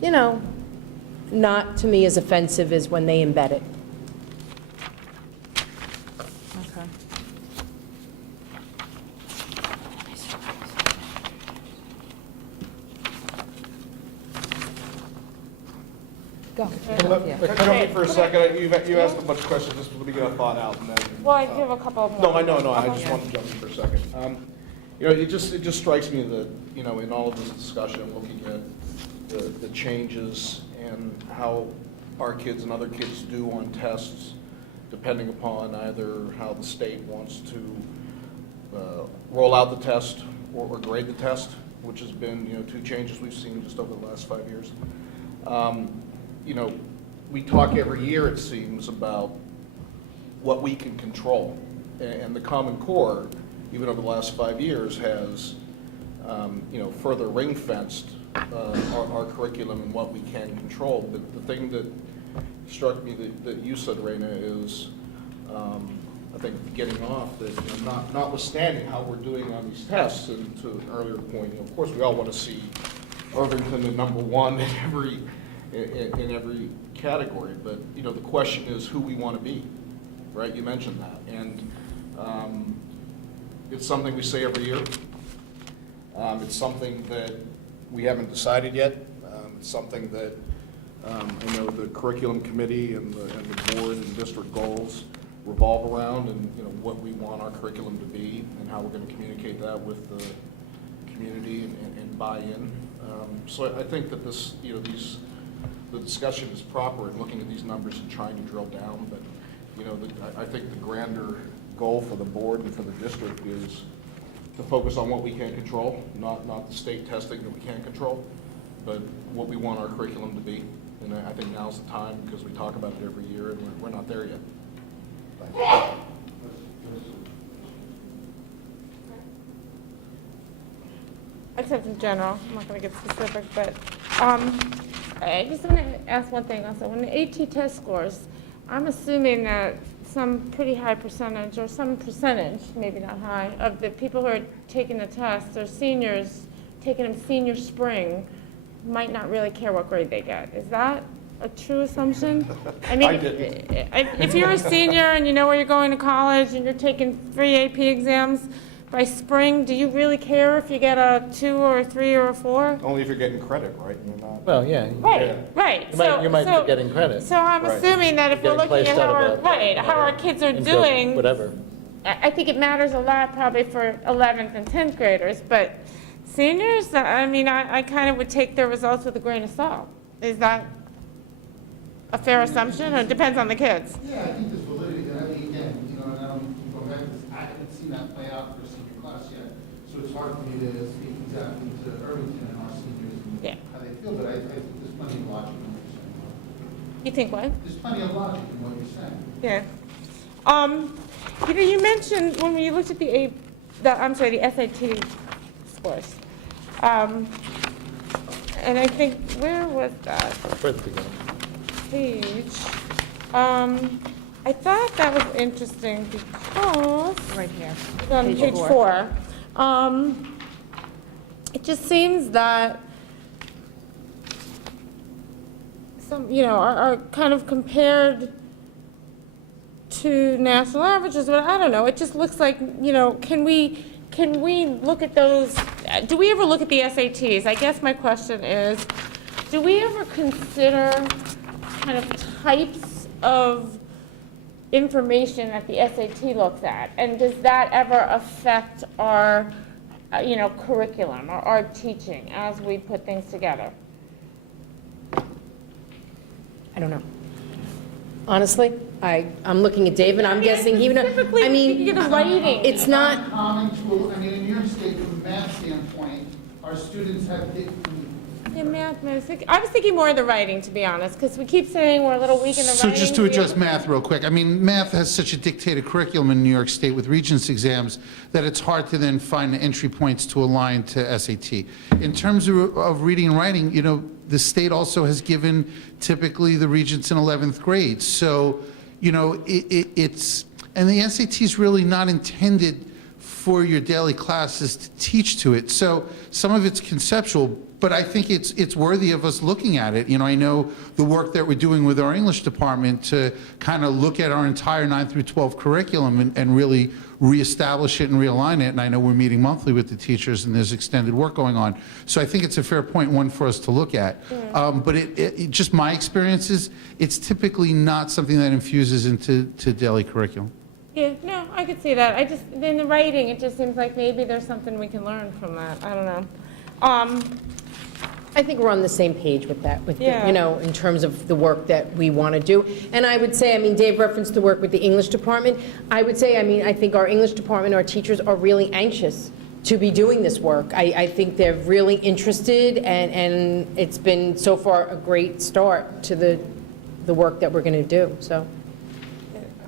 you know, not to me as offensive as when they embed it. Okay. Go. Can I jump in for a second? You asked a bunch of questions, just let me get a thought out and then. Well, I do have a couple more. No, I know, I Okay. just wanted to jump in for a second. You know, it just strikes me that, you know, in all of this discussion, looking at the changes and how our kids and other kids do on tests, depending upon either how the state wants to roll out the test or grade the test, which has been, you know, two changes we've seen just over the last 5 years. You know, we talk every year, it seems, about what we can control. And the Common Core, even over the last 5 years, has, you know, further ring-fenced our curriculum and what we can control. But the thing that struck me that you said, Raina, is, I think, getting off, that, you know, notwithstanding how we're doing on these tests, and to an earlier point, you know, of course, we all want to see Irvington at #1 in every category, but, you know, the question is who we want to be, right? You mentioned that, and it's something we say every year. It's something that we haven't decided yet. It's something that I know the curriculum committee and the board and district goals revolve around, and, you know, what we want our curriculum to be and how we're going to communicate that with the community and buy in. So I think that this, you know, the discussion is proper in looking at these numbers and trying to drill down, but, you know, I think the grander goal for the board and for the district is to focus on what we can control, not the state testing that we can't control, but what we want our curriculum to be. And I think now's the time, because we talk about it every year, and we're not there yet. Except in general, I'm not going to get specific, but I just want to ask one thing also. When the AT test scores, I'm assuming that some pretty high percentage, or some percentage, maybe not high, of the people who are taking the test, or seniors, taking them senior spring, might not really care what grade they get. Is that a true assumption? I mean, I didn't. if you're a senior and you know where you're going to college and you're taking 3 AP exams, by spring, do you really care if you get a 2 or a 3 or a 4? Only if you're getting credit, right? You're not. Well, yeah. Right. You might be getting credit. So I'm Right. assuming that if we're Getting looking placed at out of how our kids are into doing, Whatever. I think it matters a lot probably for 11th and 10th graders, but seniors, I mean, I kind of would take their results with a grain of salt. Is that a fair assumption, or it depends on the kids? Yeah, I think there's validity, and I mean, again, you know, and I don't keep going back to this, I haven't seen that play out for a senior class yet, so it's hard for me to speak exactly to Irvington and our seniors and Yeah. how they feel, but I think there's plenty of logic in what you're saying. You think what? There's plenty of logic in what you're saying. Yeah. You know, you mentioned when you looked at the SAT scores, And I think, where was that page? I thought that was interesting because Right here. it's on page 4. It just seems that some, are kind of compared to national averages, but I don't know. It just looks like, can we look at those? Do we ever look at the SATs? I guess my question is, do we ever consider kind of types of information that the SAT looks at? And does that ever affect our, curriculum or our teaching as we put things together? I don't know. Honestly, I'm looking at Dave, and I'm guessing he would, Specifically, I mean, thinking of writing. it's not, Common tool, I mean, in New York State, from a math standpoint, our students have Yeah, math, I was thinking more of the writing, to be honest, because we keep saying we're a little weak in the So writing. just to address math real quick, I mean, math has such a dictated curriculum in New York State with Regents exams that it's hard to then find the entry points to align to SAT. In terms of reading and writing, the state also has given typically the Regents in 11th grade. So, it's, and the SAT is really not intended for your daily classes to teach to it. So some of it's conceptual, but I think it's worthy of us looking at it. I know the work that we're doing with our English department to kind of look at our entire 9 through 12 curriculum and really reestablish it and realign it. And I know we're meeting monthly with the teachers and there's extended work going on. So I think it's a fair point, one for us to look at. But it just my experience is it's typically not something that infuses into daily curriculum. Yeah, no, I could see that. In the writing, it just seems like maybe there's something we can learn from that. I don't know. I think we're on the same page with that, Yeah. in terms of the work that we want to do. And I would say, Dave referenced the work with the English department. I would say, I think our English department, our teachers are really anxious to be doing this work. I think they're really interested, and it's been so far a great start to the work that we're going to do, so.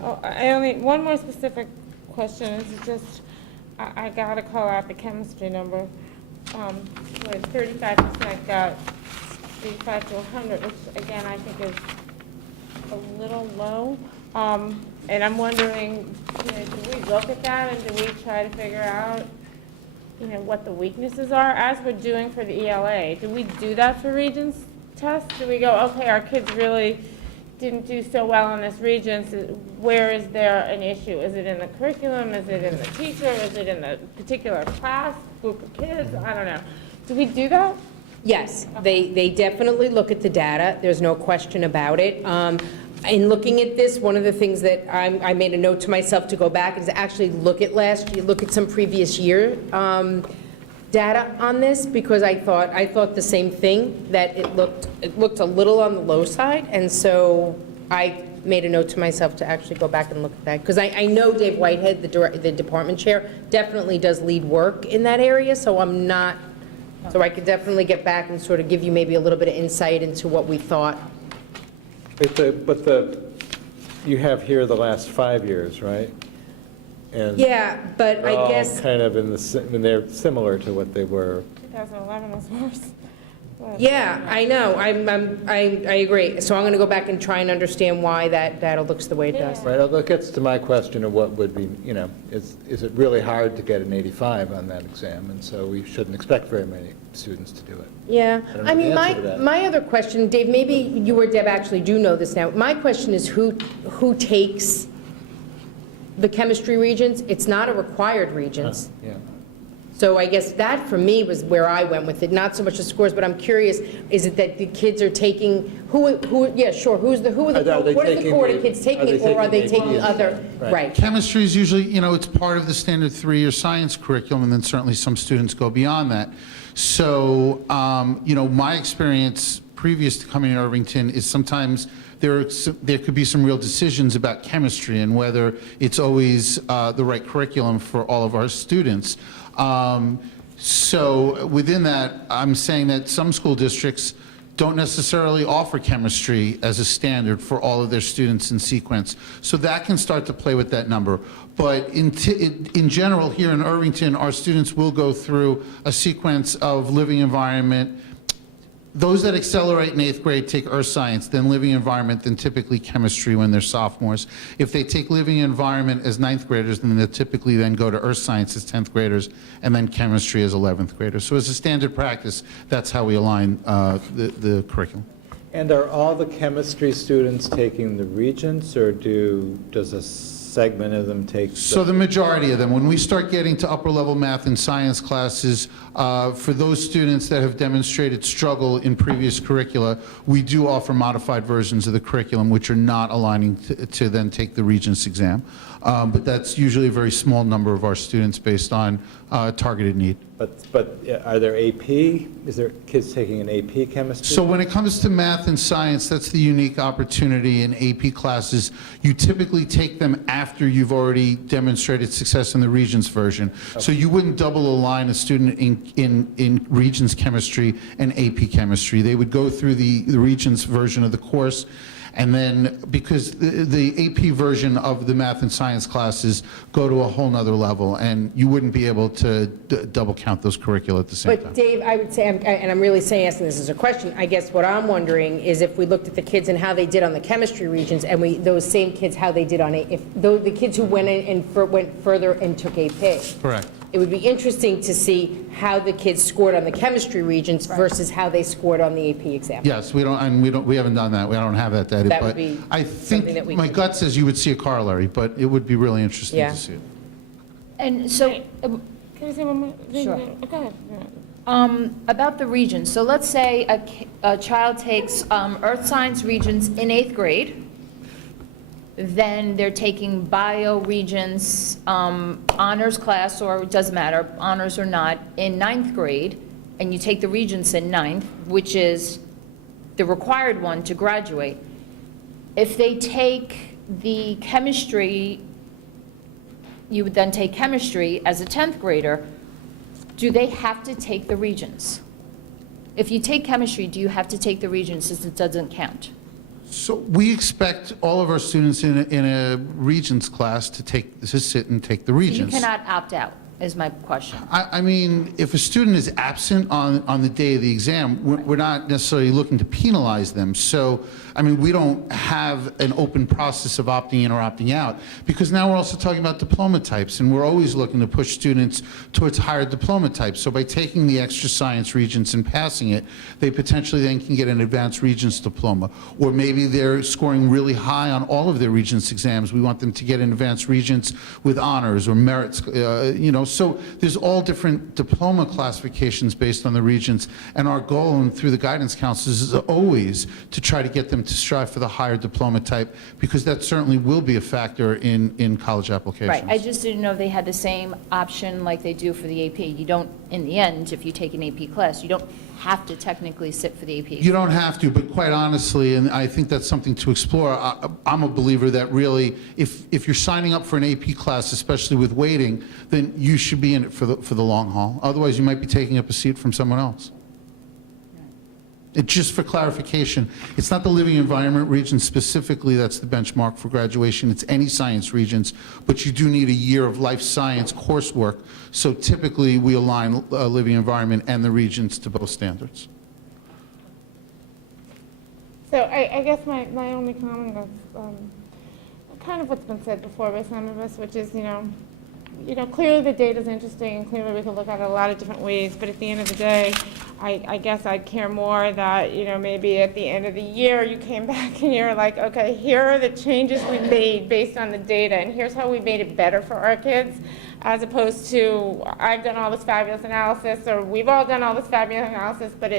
One more specific question is just, I gotta call out the chemistry number. 35% got 85 to 100, which again, I think is a little low. And I'm wondering, do we look at that and do we try to figure out, what the weaknesses are as we're doing for the ELA? Do we do that for Regents tests? Do we go, okay, our kids really didn't do so well on this Regents, where is there an issue? Is it in the curriculum? Is it in the teacher? Is it in the particular class, group of kids? I don't know. Do we do that? Yes, they definitely look at the data. There's no question about it. In looking at this, one of the things that I made a note to myself to go back is to actually look at last year, look at some previous year data on this, because I thought the same thing, that it looked a little on the low side, and so I made a note to myself to actually go back and look at that, because I know Dave Whitehead, the department chair, definitely does lead work in that area, so I could definitely get back and sort of give you maybe a little bit of insight into what we thought. You have here the last 5 years, right? And Yeah, but they're I all guess, kind of they're similar to what they were. 2011 was worse. But- yeah, I know, I agree. So I'm going to go back and try and understand why that data looks the way it does. Right, that gets to my question of what would be, is it really hard to get an 85 on that exam? And so we shouldn't expect very many students to do it. Yeah, I don't know the answer to that. my other question, Dave, maybe you or Deb actually do know this now. My question is who takes the chemistry Regents? It's not a required Regents. Yeah. So I guess that, for me, was where I went with it, not so much the scores, but I'm curious, is it that the kids are taking, yeah, sure, what is the cohort of kids taking it, or are they taking other, right? Chemistry is usually, it's part of the standard 3-year science curriculum, and then certainly some students go beyond that. So, my experience previous to coming to Irvington is sometimes there could be some real decisions about chemistry and whether it's always the right curriculum for all of our students. So within that, I'm saying that some school districts don't necessarily offer chemistry as a standard for all of their students in sequence. So that can start to play with that number. But in general, here in Irvington, our students will go through a sequence of living environment. Those that accelerate in 8th grade take earth science, then living environment, then typically chemistry when they're sophomores. If they take living environment as 9th graders, then they'll typically then go to earth science as 10th graders, and then chemistry as 11th graders. So as a standard practice, that's how we align the curriculum. And are all the chemistry students taking the Regents, or does a segment of them take? So the majority of them, when we start getting to upper level math and science classes, for those students that have demonstrated struggle in previous curricula, we do offer modified versions of the curriculum which are not aligning to then take the Regents exam. But that's usually a very small number of our students based on targeted need. But are there AP? Is there kids taking an AP chemistry? So when it comes to math and science, that's the unique opportunity in AP classes. You typically take them after you've already demonstrated success in the Regents version. Okay. So you wouldn't double align a student in Regents chemistry and AP chemistry. They would go through the Regents version of the course. And then, because the AP version of the math and science classes go to a whole nother level, and you wouldn't be able to double count those curricula at the same time. But Dave, I would say, and I'm really saying, asking this as a question, I guess what I'm wondering is if we looked at the kids and how they did on the chemistry Regents, and those same kids, how they did on the kids who went in and went further and took AP. Correct. It would be interesting to see how the kids scored on the chemistry Regents versus how they scored on the AP exam. Yes, we haven't done that. We don't have that data. That would but be I something that think we my could- gut says you would see a corollary, but it would be really interesting Yeah. to see it. And so, Can I say one more thing? Sure. Go ahead. about the Regents, so let's say a child takes Earth Science Regents in 8th grade, then they're taking Bio Regents honors class, or it doesn't matter, honors or not, in 9th grade, and you take the Regents in 9th, which is the required one to graduate. If they take the chemistry, you would then take chemistry as a 10th grader, do they have to take the Regents? If you take chemistry, do you have to take the Regents since it doesn't count? So we expect all of our students in a Regents class to sit and take the You Regents. cannot opt out, is my question. I mean, if a student is absent on the day of the exam, we're not necessarily looking to penalize them. So, I mean, we don't have an open process of opting in or opting out, because now we're also talking about diploma types, and we're always looking to push students towards higher diploma types. So by taking the extra science Regents and passing it, they potentially then can get an advanced Regents diploma. Or maybe they're scoring really high on all of their Regents exams. We want them to get an advanced Regents with honors or merits, So there's all different diploma classifications based on the Regents, and our goal, and through the guidance counselors, is always to try to get them to strive for the higher diploma type, because that certainly will be a factor in college applications. Right, I just didn't know if they had the same option like they do for the AP. You don't, in the end, if you take an AP class, you don't have to technically sit for the AP. You don't have to, but quite honestly, and I think that's something to explore, I'm a believer that really, if you're signing up for an AP class, especially with weighting, then you should be in it for the long haul. Otherwise, you might be taking up a seat from someone else. Just for clarification, it's not the living environment Regents specifically that's the benchmark for graduation. It's any science Regents, but you do need a year of life science coursework. So typically, we align living environment and the Regents to both standards. So I guess my only comment is kind of what's been said before by some of us, which is, clearly the data's interesting, and clearly we can look at it a lot of different ways, but at the end of the day, I guess I'd care more that, maybe at the end of the year, you came back and you're like, okay, here are the changes we made based on the data, and here's how we made it better for our kids, as opposed to, I've done all this fabulous analysis, or we've all done all this fabulous analysis, but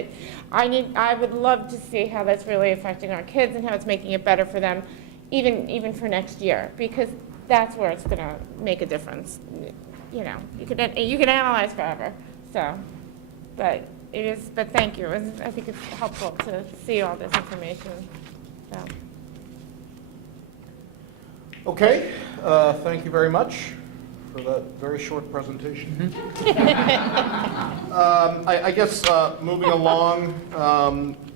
I would love to see how that's really affecting our kids and how it's making it better for them, even for next year, because that's where it's going to make a difference. You can analyze forever. So, but thank you. I think it's helpful to see all this information. So. Okay, thank you very much for that very short presentation. I guess moving along,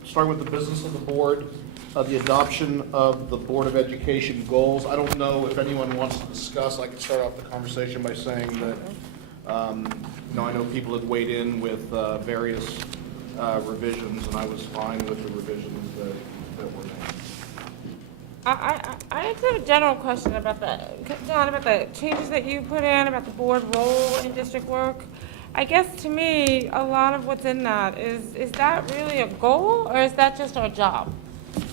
start with the business of the board. the adoption of the Board of Education goals. I don't know if anyone wants to discuss. I can start off the conversation by saying that, I know people had weighed in with various revisions, and I was fine with the revisions that were made. I have a general question about John, about the changes that you put in, about the board role in district work. I guess to me, a lot of what's in that is that really a goal, or is that just our job?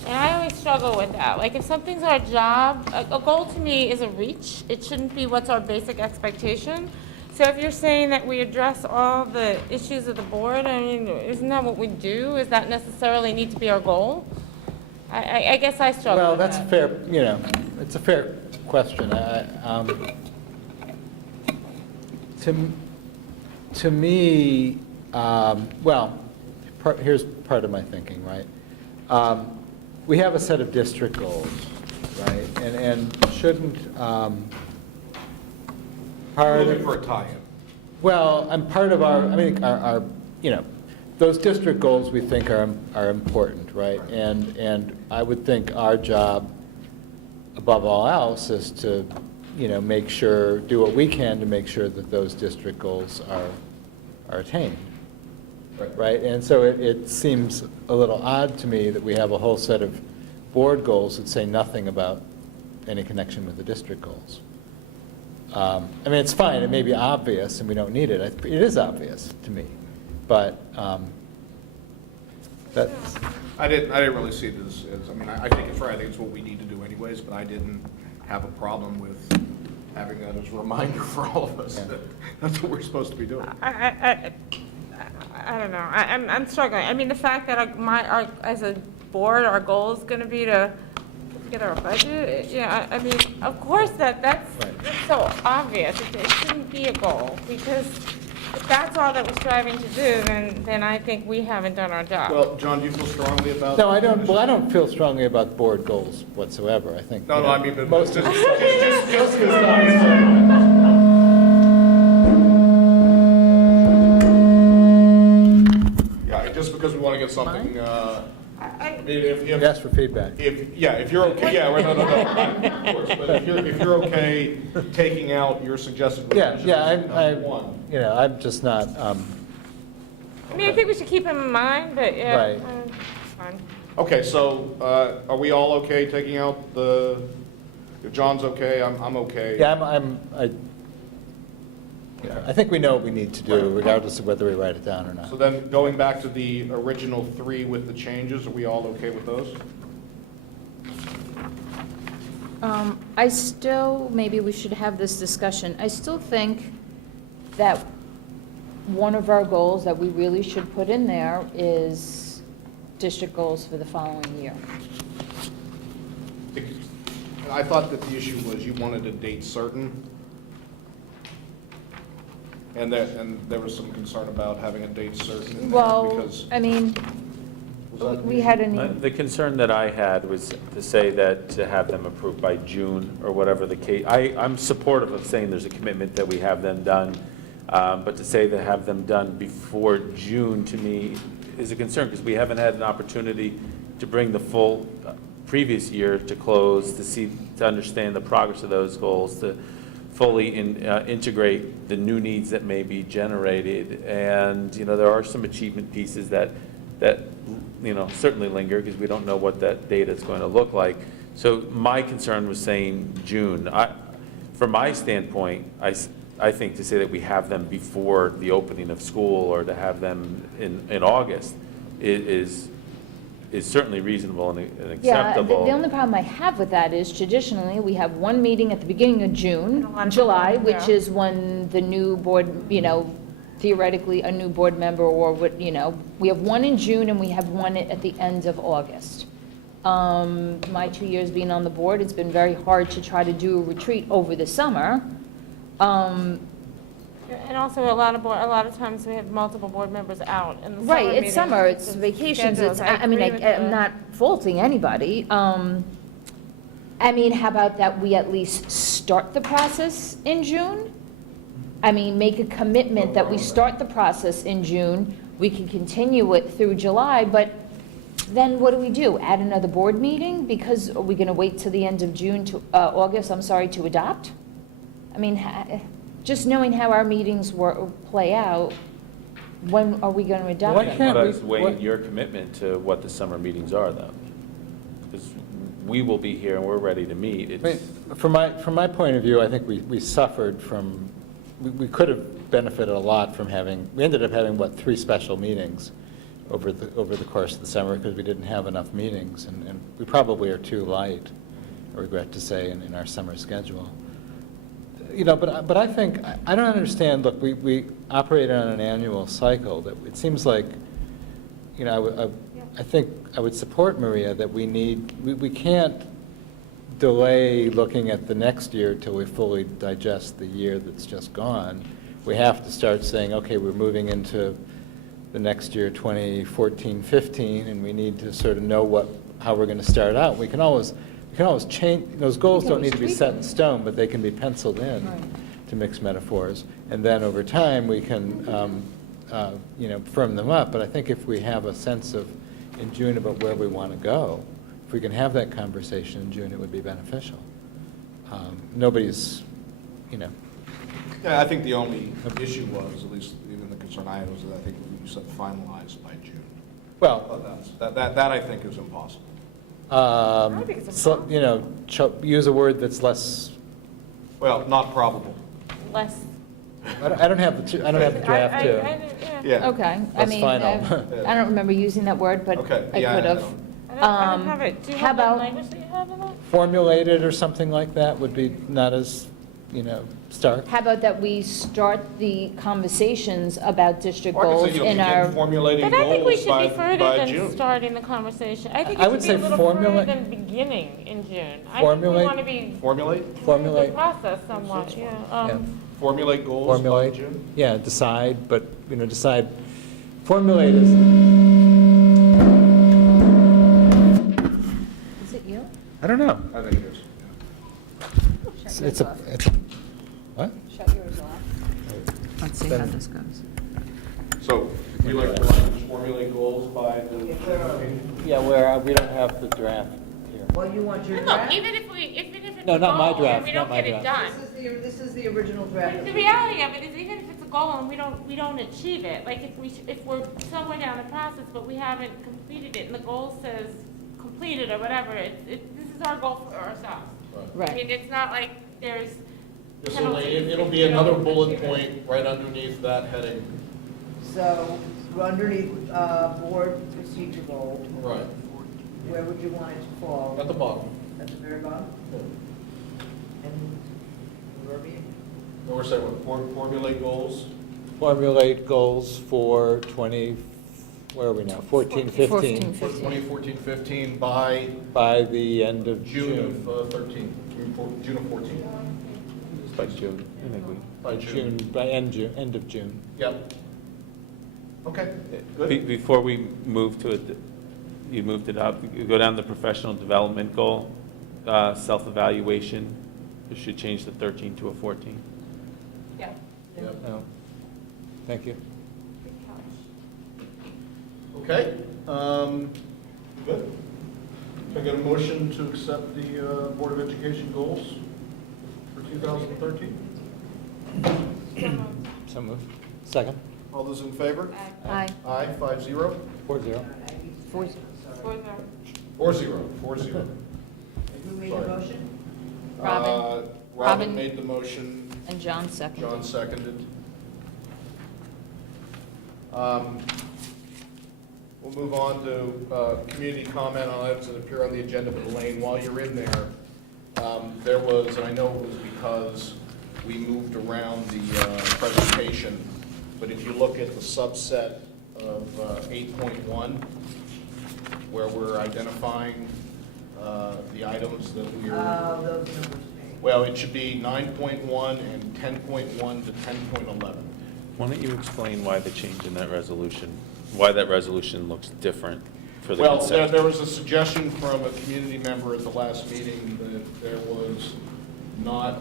And I always struggle with that. Like, if something's our job, a goal to me is a reach. It shouldn't be what's our basic expectation. So if you're saying that we address all the issues of the board, I mean, isn't that what we do? Does that necessarily need to be our goal? I guess I struggle Well, with that's that. fair, it's a fair question. To me, here's part of my thinking, right? We have a set of district goals, right? And shouldn't part Looking of, for a tie-in. well, and part of our those district goals we think are important, right? And I would think our job, above all else, is to, make sure, do what we can to make sure that those district goals are attained, right? And so it seems a little odd to me that we have a whole set of board goals that say nothing about any connection with the district goals. I mean, it's fine, it may be obvious, and we don't need it. It is obvious to me. But that's, I didn't really see it as I mean, I think it's right. I think it's what we need to do anyways, but I didn't have a problem with having that as a reminder for all of us that that's what we're supposed to be doing. I don't know. I'm struggling. I mean, the fact that as a board, our goal is going to be to get our budget. Yeah, I mean, of course that's so obvious. It shouldn't be a goal, because if that's all that we're striving to do, then I think we haven't done our job. Well, John, do you feel strongly about? no, I don't. Well, I don't feel strongly about board goals whatsoever. I think. No, I mean, but most of the stuff. Yeah, just because we want to get something. I mean, if You asked for feedback. if you're okay, yeah, right, no, of course. But if you're okay taking out your suggested revisions, one. I'm just not. I mean, I think we should keep him in mind, but yeah. Right. Fine. Okay, so are we all okay taking out if John's okay, I'm okay. Yeah, I think we know what we need to do, regardless of whether we write it down or not. So then, going back to the original 3 with the changes, are we all okay with those? I still, maybe we should have this discussion. I still think that one of our goals that we really should put in there is district goals for the following year. I thought that the issue was you wanted a date certain, and there was some concern about having a date certain in there Well, because. I mean, we had a need. The concern that I had was to say that to have them approved by June or whatever the case. I'm supportive of saying there's a commitment that we have them done, but to say to have them done before June to me is a concern, because we haven't had an opportunity to bring the full previous year to close, to understand the progress of those goals, to fully integrate the new needs that may be generated. And, there are some achievement pieces that certainly linger, because we don't know what that data is going to look like. So my concern was saying June. From my standpoint, I think to say that we have them before the opening of school or to have them in August is certainly reasonable and acceptable. Yeah, the only problem I have with that is traditionally, we have one meeting at the beginning of June, July, which is when the new board, theoretically, a new board member or what, we have one in June and we have one at the end of August. My 2 years being on the board, it's been very hard to try to do a retreat over the summer. And also, a lot of times we have multiple board members out in the summer Right, it's meetings. summer, it's vacations, schedules. I mean, agree with I'm the- not faulting anybody. I mean, how about that we at least start the process in June? I mean, make a commitment that we start the process in June, we can continue it through July, but then what do? Add another board meeting? Because are we going to wait till the end of June to, August, I'm sorry, to adopt? I mean, just knowing how our meetings play out, when are we going to adopt Why them? can't But we- it's weighing your commitment to what the summer meetings are, though. Because we will be here and we're ready to meet. I mean, from my point of view, I think we suffered from, we could have benefited a lot from having, we ended up having, 3 special meetings over the course of the summer because we didn't have enough meetings, and we probably are too light, I regret to say, in our summer schedule. You know, but I think, I don't understand, look, we operate on an annual cycle, that it seems like, you know, I think I would support Maria that we can't delay looking at the next year till we fully digest the year that's just gone. We have to start saying, okay, we're moving into the next year, 2014-15, and we need to sort of know how we're going to start out. We can always change, those goals don't need to be set in stone, but they can be penciled in, to mix metaphors. And then over time, we can, you know, firm them up. But I think if we have a sense of, in June, about where we want to go, if we can have that conversation in June, it would be beneficial. Nobody's, you know. Yeah, I think the only issue was, at least even the concern I had, was that I think you said finalized by June. Well, That I think is impossible. so, you know, use a word that's less, Well, not probable. Less. I don't have the draft too. Yeah. Okay, I That's mean, final. I don't remember using that word, but Okay, I yeah, could have. I don't have it. Do you How have that about- language that you have in it? Formulated or something like that would be not as, you know, stark. How about that we start the conversations about district Or I goals could say, you know, in begin our, formulating But I think we goals should be further by than June. starting the conversation. I think I it would should be a say little further formulate- than beginning in June. I think we Formulate- want to be Formulate? the Formulate, process somewhat, yeah. yeah. Formulate goals by Formulate, June? yeah, decide, but, you know, decide, formulate is, is it you? I don't know. I think it is. It's a, what? Shut yours off. Let's see how this goes. So, you like the language, formulate goals by the. Yeah, where we don't have the draft here. Well, you want your Look, draft? even if it's No, a not my goal draft, and we not don't my get it draft. done. This is the original draft. The reality of it is, even if it's a goal and we don't achieve it, like if we're somewhere down the process, but we haven't completed it, and the goal says completed or whatever, this is our goal for ourselves. I Right. mean, it's not like there's It'll be another bullet point right underneath that heading. So underneath board procedure goal, Right. where would you want it to fall? At the bottom. At the very bottom? And verbiage? And we're saying, what, formulate goals? Formulate goals for 20, where are we now, 14, 15, 2014-15 by by the end of June June. of 13, June of 14. By June, I think we, By June. by end of June. Yep. Okay, Be- good. Before we move to it, you moved it up, you go down the professional development goal, self-evaluation, you should change the 13 to a 14. Yeah. Yep. No. Thank you. Okay, good. Can I get a motion to accept the Board of Education goals for 2013? So moved. Second? All those in favor? Aye. Aye, 5-0. 4-0. 4-0. Who made the Sorry. motion? Robin. Robin Robin. made the motion, And John seconded. John seconded. We'll move on to community comment on items that appear on the agenda, but Elaine, while you're in there, there was, and I know it was because we moved around the presentation, but if you look at the subset of 8.1, where we're identifying the items that we're, Those numbers made. well, it should be 9.1 and 10.1 to 10.11. Why don't you explain why the change in that resolution, why that resolution looks different for the Well, consent? there was a suggestion from a community member at the last meeting that there was not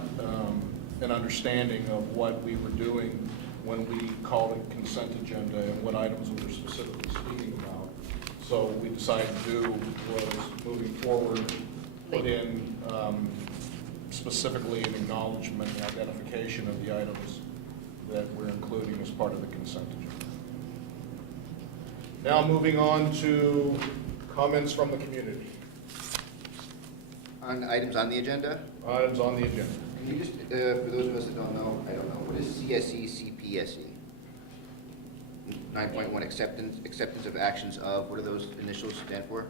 an understanding of what we were doing when we called it consent agenda and what items we were specifically speaking about. So what we decided to do was, moving forward, put in specifically an acknowledgement and identification of the items that we're including as part of the consent agenda. Now moving on to comments from the community. On items on the agenda, Items on the agenda. can you just, for those of us that don't know, I don't know, what is CSE, CPSE? 9.1 acceptance of actions of, what do those initials stand for?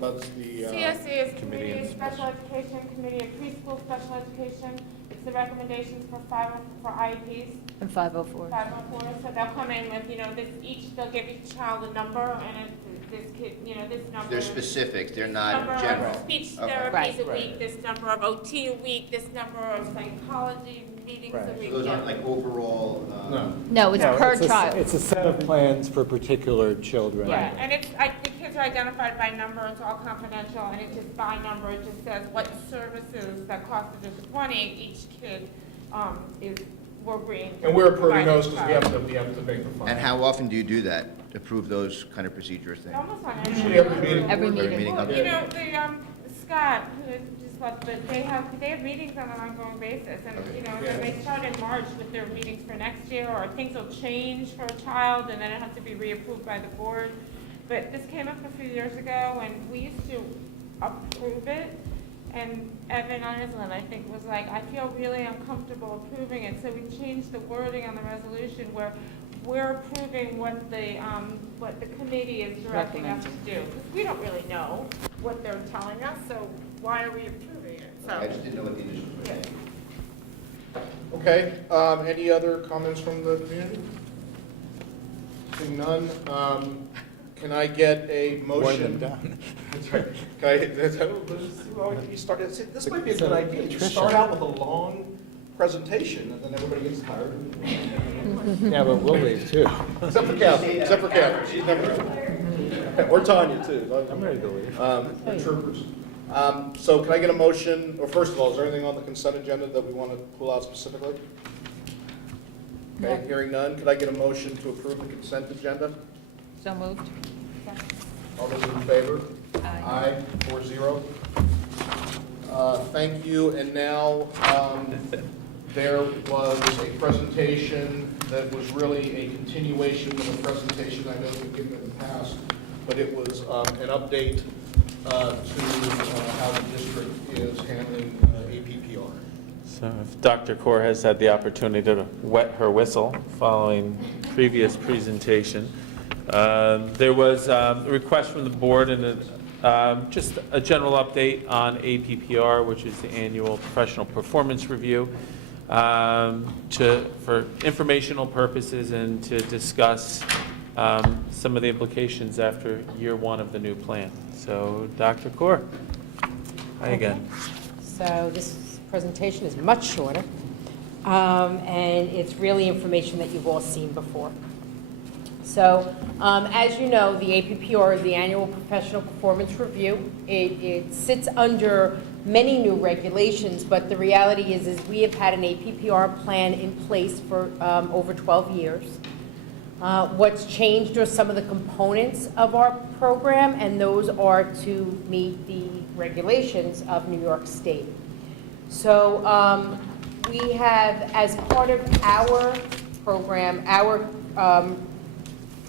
That's the. CSE is Committee Committee of of Special Education, Committee of Preschool Special Education. It's the recommendations for IEPs, And 504. 504. So they'll come in with, they'll give each child a number, and this kid, this number. They're specifics, they're not Number of general. speech Okay. therapies a Right. week, this number of OT a week, this number of psychology meetings a Right. week. So those aren't like overall, No. No, it's No, per a- child. It's a set of plans for particular children. Yeah, and the kids are identified by number, it's all confidential, and it's just by number, it just says what services that cost the district money, each kid, we're agreeing. And we're approving providing those because child. we have to make the final. and how often do you do that, approve those kind of procedures things? Almost on Usually every meeting. Every Every meeting. meeting, Well, okay. Scott, who is just left, but they have meetings on an ongoing basis, and, then they start in March with their meetings for next year, or things will change for a child, and then it has to be reapproved by the board. But this came up a few years ago, and we used to approve it, and Evan Island, I think, was like, I feel really uncomfortable approving it, so we changed the wording on the resolution where we're approving what the committee is directing us to do. Because we don't really know what they're telling us, so why are we approving it? So, I just didn't know what the initials were. Okay, any other comments from the community? Seeing none, can I get a motion? done. That's right. Can I, this might be a good idea, just start out with a long presentation, and then everybody gets tired. Yeah, but we'll leave too. Except for Catherine, she's never ready. Or Tanya, too. I'm ready to leave. The troopers. So can I get a motion, or first of all, is there anything on the consent agenda that we want to pull out specifically? Okay, hearing none, could I get a motion to approve the consent agenda? So moved. All those in favor? Aye. 4-0. Thank you, and now, there was a presentation that was really a continuation of a presentation I know we've given in the past, but it was an update to how the district is handling APPR. So if Dr. Kaur has had the opportunity to wet her whistle following previous presentation, there was a request from the board and just a general update on APPR, which is the annual professional performance review, for informational purposes and to discuss some of the implications after year one of the new plan. So Dr. Kaur, hi again. So this presentation is much shorter, and it's really information that you've all seen before. So, as you know, the APPR is the Annual Professional Performance Review. It sits under many new regulations, but the reality is we have had an APPR plan in place for over 12 years. What's changed are some of the components of our program, and those are to meet the regulations of New York State. So we have, as part of our program, our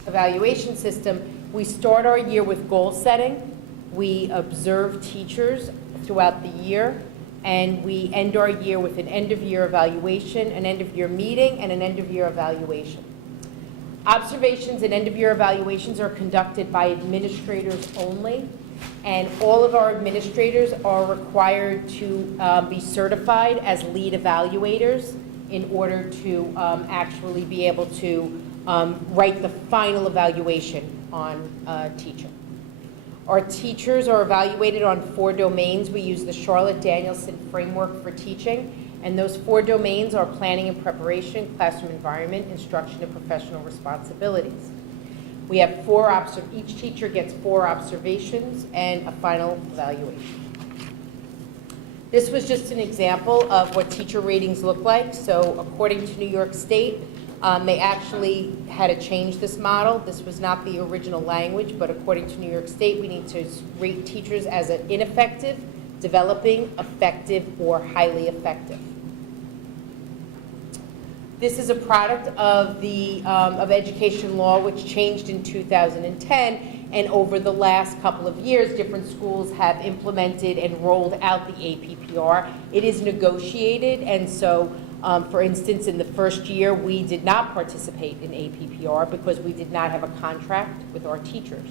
evaluation system, we start our year with goal setting. We observe teachers throughout the year, and we end our year with an end-of-year evaluation, an end-of-year meeting, and an end-of-year evaluation. Observations and end-of-year evaluations are conducted by administrators only, and all of our administrators are required to be certified as lead evaluators in order to actually be able to write the final evaluation on a teacher. Our teachers are evaluated on 4 domains. We use the Charlotte Danielson framework for teaching, and those 4 domains are planning and preparation, classroom environment, instruction, and professional responsibilities. We have each teacher gets 4 observations and a final evaluation. This was just an example of what teacher ratings look like. So according to New York State, They actually had to change this model. This was not the original language, but according to New York State, we need to rate teachers as an ineffective, developing, effective, or highly effective. This is a product of the of education law, which changed in 2010, and over the last couple of years, different schools have implemented and rolled out the APPR. It is negotiated, and so, for instance, in the first year, we did not participate in APPR because we did not have a contract with our teachers.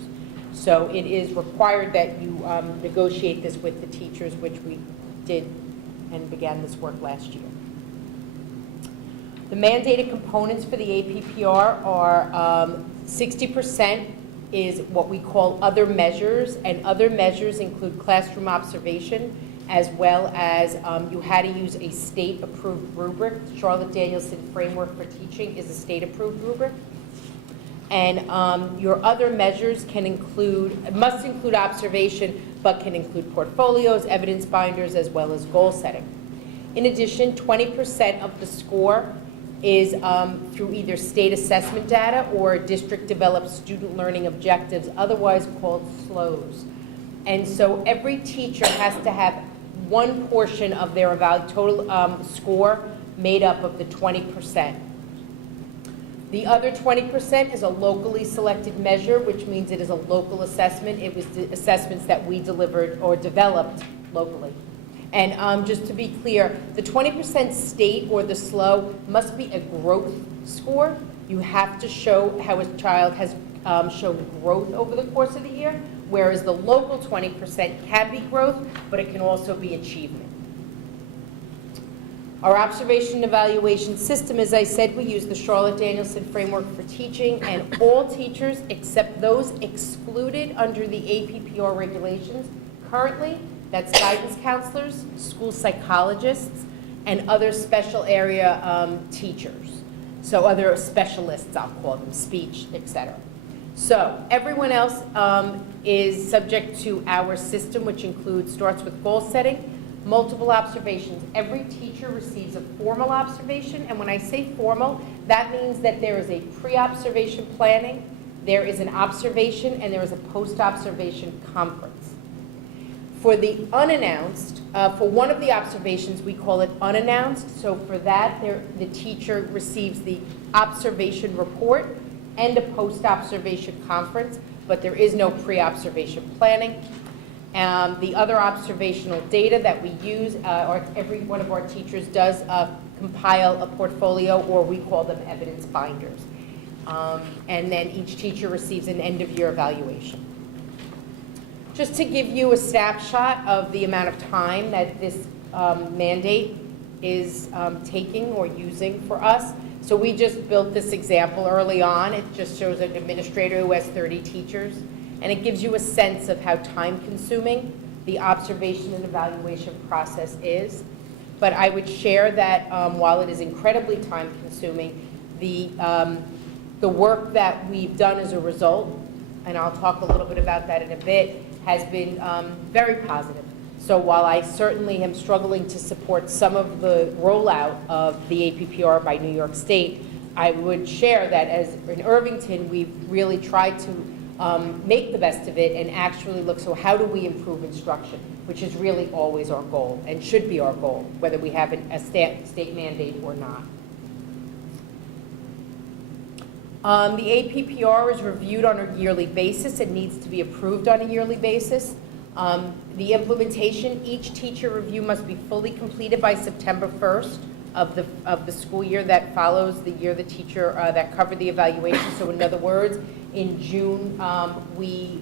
So it is required that you negotiate this with the teachers, which we did and began this work last year. The mandated components for the APPR are 60% is what we call other measures, and other measures include classroom observation, as well as you had to use a state-approved rubric. Charlotte-Danielson Framework for Teaching is a state-approved rubric. And your other measures must include observation, but can include portfolios, evidence binders, as well as goal setting. In addition, 20% of the score is through either state assessment data or district-developed student learning objectives, otherwise called SLOs. And so every teacher has to have one portion of their total score made up of the 20%. The other 20% is a locally selected measure, which means it is a local assessment. It was the assessments that we delivered or developed locally. And just to be clear, the 20% state or the SLO must be a growth score. You have to show how a child has shown growth over the course of the year, whereas the local 20% can be growth, but it can also be achievement. Our observation and evaluation system, as I said, we use the Charlotte-Danielson Framework for Teaching, and all teachers except those excluded under the APPR regulations currently, that's guidance counselors, school psychologists, and other special area teachers. So other specialists, I'll call them, speech, etc. So everyone else is subject to our system, which starts with goal setting, multiple observations. Every teacher receives a formal observation, and when I say formal, that means that there is a pre-observation planning, there is an observation, and there is a post-observation conference. For the unannounced, for one of the observations, we call it unannounced. So for that, the teacher receives the observation report and a post-observation conference, but there is no pre-observation planning. The other observational data that we use, every one of our teachers does compile a portfolio, or we call them evidence binders. And then each teacher receives an end-of-year evaluation. Just to give you a snapshot of the amount of time that this mandate is taking or using for us. So we just built this example early on. It just shows an administrator who has 30 teachers, and it gives you a sense of how time-consuming the observation and evaluation process is. But I would share that while it is incredibly time-consuming, the work that we've done as a result, and I'll talk a little bit about that in a bit, has been very positive. So while I certainly am struggling to support some of the rollout of the APPR by New York State, I would share that as in Irvington, we've really tried to make the best of it and actually look, so how do we improve instruction, which is really always our goal and should be our goal, whether we have a state mandate or not. The APPR is reviewed on a yearly basis and needs to be approved on a yearly basis. The implementation, each teacher review must be fully completed by September 1st of the school year that follows the year the teacher that covered the evaluation. So in other words, in June, we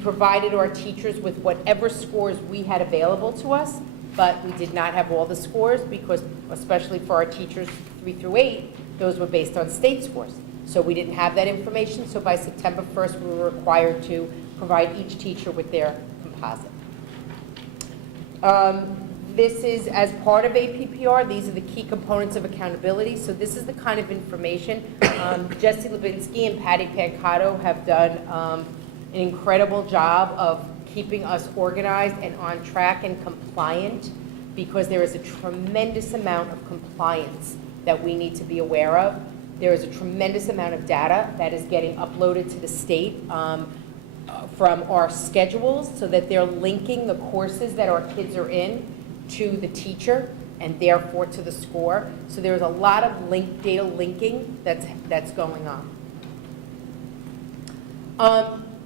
provided our teachers with whatever scores we had available to us, but we did not have all the scores because, especially for our teachers 3 through 8, those were based on state scores. So we didn't have that information, so by September 1st, we were required to provide each teacher with their composite. This is as part of APPR. These are the key components of accountability. So this is the kind of information Jesse Levinsky and Patty Pancato have done an incredible job of keeping us organized and on track and compliant, because there is a tremendous amount of compliance that we need to be aware of. There is a tremendous amount of data that is getting uploaded to the state from our schedules, so that they're linking the courses that our kids are in to the teacher and therefore to the score. So there's a lot of data linking that's going on.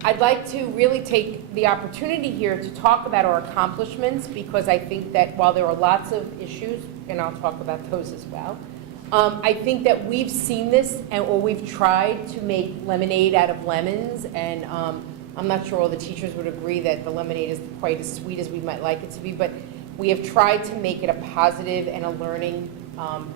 I'd like to really take the opportunity here to talk about our accomplishments, because I think that while there are lots of issues, and I'll talk about those as well, I think that we've seen this, or we've tried to make lemonade out of lemons, and I'm not sure all the teachers would agree that the lemonade is quite as sweet as we might like it to be, but we have tried to make it a positive and a learning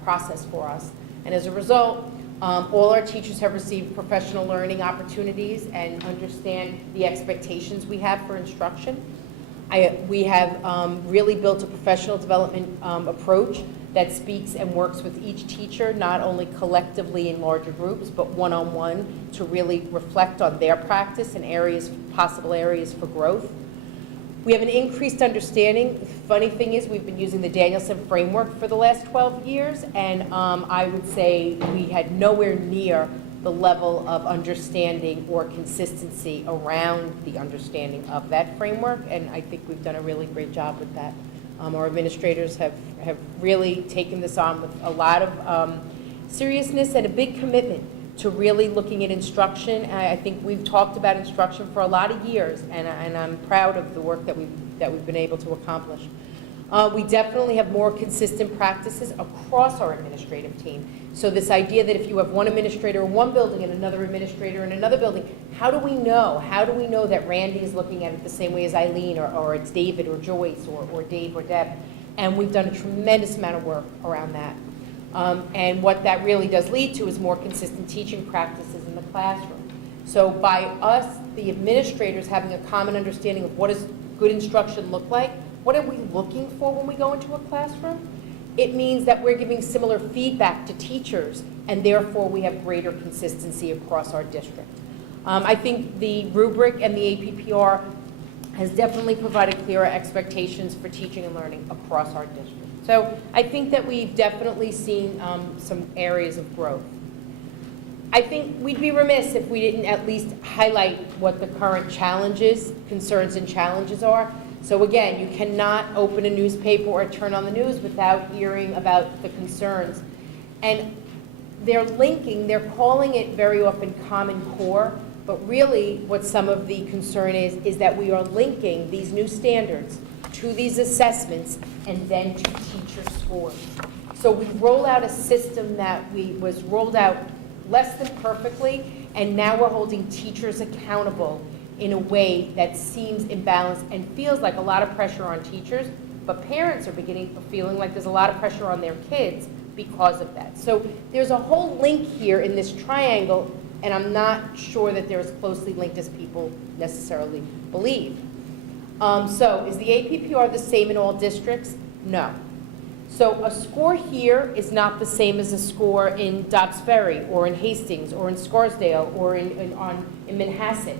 process for us. And as a result, all our teachers have received professional learning opportunities and understand the expectations we have for instruction. We have really built a professional development approach that speaks and works with each teacher, not only collectively in larger groups, but one-on-one, to really reflect on their practice and possible areas for growth. We have an increased understanding. The funny thing is, we've been using the Danielson framework for the last 12 years, and I would say we had nowhere near the level of understanding or consistency around the understanding of that framework, and I think we've done a really great job with that. Our administrators have really taken this on with a lot of seriousness and a big commitment to really looking at instruction. I think we've talked about instruction for a lot of years, and I'm proud of the work that we've been able to accomplish. We definitely have more consistent practices across our administrative team. So this idea that if you have one administrator in one building and another administrator in another building, how do we know? How do we know that Randy is looking at it the same way as Eileen, or it's David or Joyce or Dave or Deb? And we've done a tremendous amount of work around that. And what that really does lead to is more consistent teaching practices in the classroom. So by us, the administrators, having a common understanding of what does good instruction look like, what are we looking for when we go into a classroom? It means that we're giving similar feedback to teachers, and therefore we have greater consistency across our district. I think the rubric and the APPR has definitely provided clearer expectations for teaching and learning across our district. So I think that we've definitely seen some areas of growth. I think we'd be remiss if we didn't at least highlight what the current challenges, concerns and challenges are. So again, you cannot open a newspaper or turn on the news without hearing about the concerns. And they're calling it very often Common Core, but really what some of the concern is that we are linking these new standards to these assessments and then to teacher scores. So we roll out a system that was rolled out less than perfectly, and now we're holding teachers accountable in a way that seems imbalanced and feels like a lot of pressure on teachers, but parents are feeling like there's a lot of pressure on their kids because of that. So there's a whole link here in this triangle, and I'm not sure that they're as closely linked as people necessarily believe. So is the APPR the same in all districts? No. So a score here is not the same as a score in Dobbs Ferry or in Hastings or in Scarsdale or in Manhasset.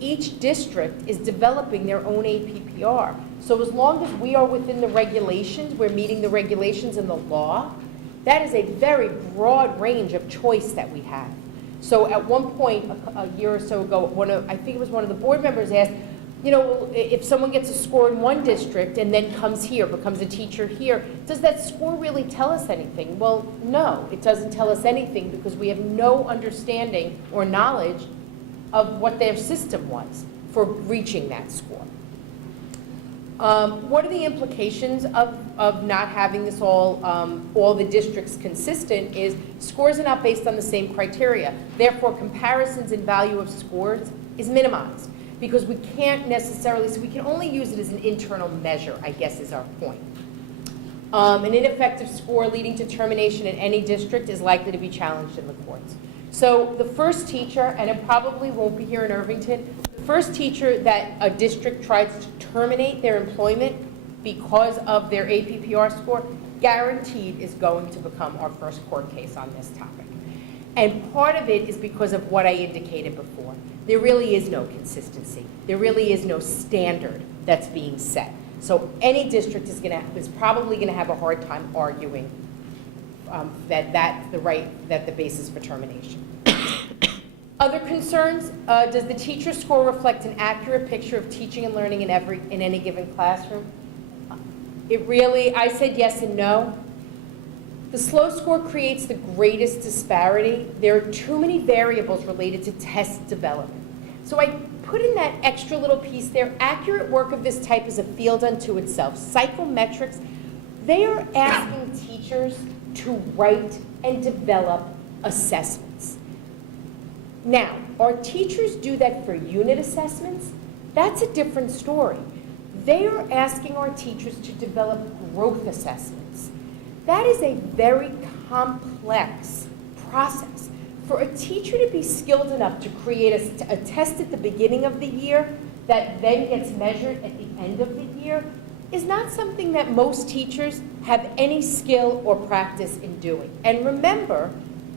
Each district is developing their own APPR. So as long as we are within the regulations, we're meeting the regulations and the law, that is a very broad range of choice that we have. So at one point, a year or so ago, I think it was one of the board members asked, if someone gets a score in one district and then comes here, becomes a teacher here, does that score really tell us anything? Well, no, it doesn't tell us anything, because we have no understanding or knowledge of what their system was for reaching that score. What are the implications of not having this all the districts consistent is scores are not based on the same criteria. Therefore, comparisons in value of scores is minimized, because we can't necessarily, so we can only use it as an internal measure, I guess is our point. An ineffective score leading to termination in any district is likely to be challenged in the courts. So the first teacher, and it probably won't be here in Irvington, the first teacher that a district tries to terminate their employment because of their APPR score, guaranteed is going to become our first court case on this topic. And part of it is because of what I indicated before. There really is no consistency. There really is no standard that's being set. So any district is probably going to have a hard time arguing that's the basis for termination. Other concerns, does the teacher score reflect an accurate picture of teaching and learning in any given classroom? It really, I said yes and no. The slow score creates the greatest disparity. There are too many variables related to test development. So I put in that extra little piece there. Accurate work of this type is a field unto itself. Psychometrics, they are asking teachers to write and develop assessments. Now, our teachers do that for unit assessments. That's a different story. They are asking our teachers to develop growth assessments. That is a very complex process. For a teacher to be skilled enough to create a test at the beginning of the year that then gets measured at the end of the year is not something that most teachers have any skill or practice in doing. And remember,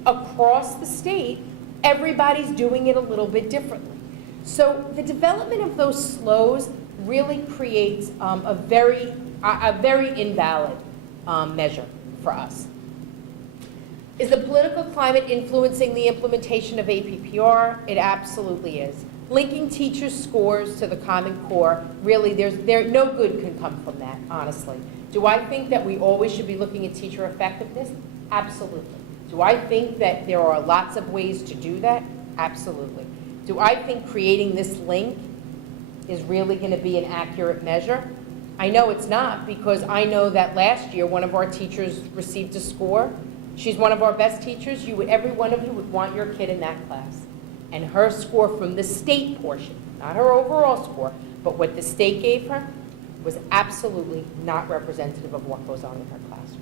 across the state, everybody's doing it a little bit differently. So the development of those slows really creates a very invalid measure for us. Is the political climate influencing the implementation of APPR? It absolutely is. Linking teachers' scores to the Common Core, really, no good can come from that, honestly. Do I think that we always should be looking at teacher effectiveness? Absolutely. Do I think that there are lots of ways to do that? Absolutely. Do I think creating this link is really going to be an accurate measure? I know it's not, because I know that last year one of our teachers received a score. She's one of our best teachers. Every one of you would want your kid in that class. And her score from the state portion, not her overall score, but what the state gave her, was absolutely not representative of what goes on in her classroom.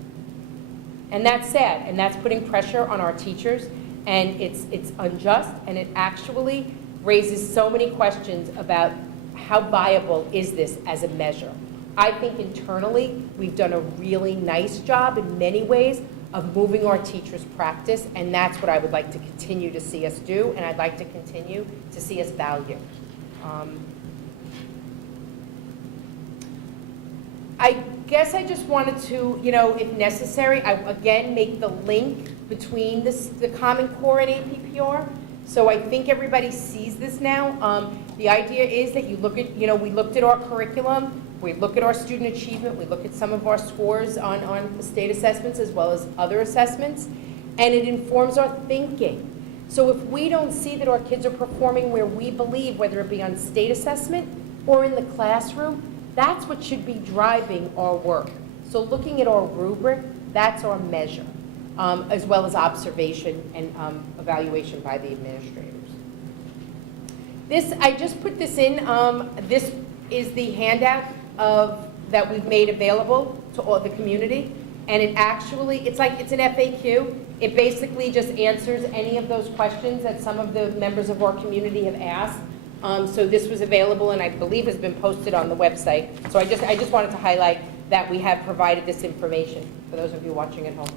And that's sad, and that's putting pressure on our teachers, and it's unjust, and it actually raises so many questions about how viable is this as a measure. I think internally we've done a really nice job in many ways of moving our teachers' practice, and that's what I would like to continue to see us do, and I'd like to continue to see us value. I guess I just wanted to, if necessary, again, make the link between the Common Core and APPR. So I think everybody sees this now. The idea is that you look at, we looked at our curriculum, we look at our student achievement, we look at some of our scores on the state assessments as well as other assessments, and it informs our thinking. So if we don't see that our kids are performing where we believe, whether it be on state assessment or in the classroom, that's what should be driving our work. So looking at our rubric, that's our measure, as well as observation and evaluation by the administrators. I just put this in. This is the handout that we've made available to all the community. And it's an FAQ. It basically just answers any of those questions that some of the members of our community have asked. So this was available and I believe has been posted on the website. So I just wanted to highlight that we have provided this information for those of you watching at home.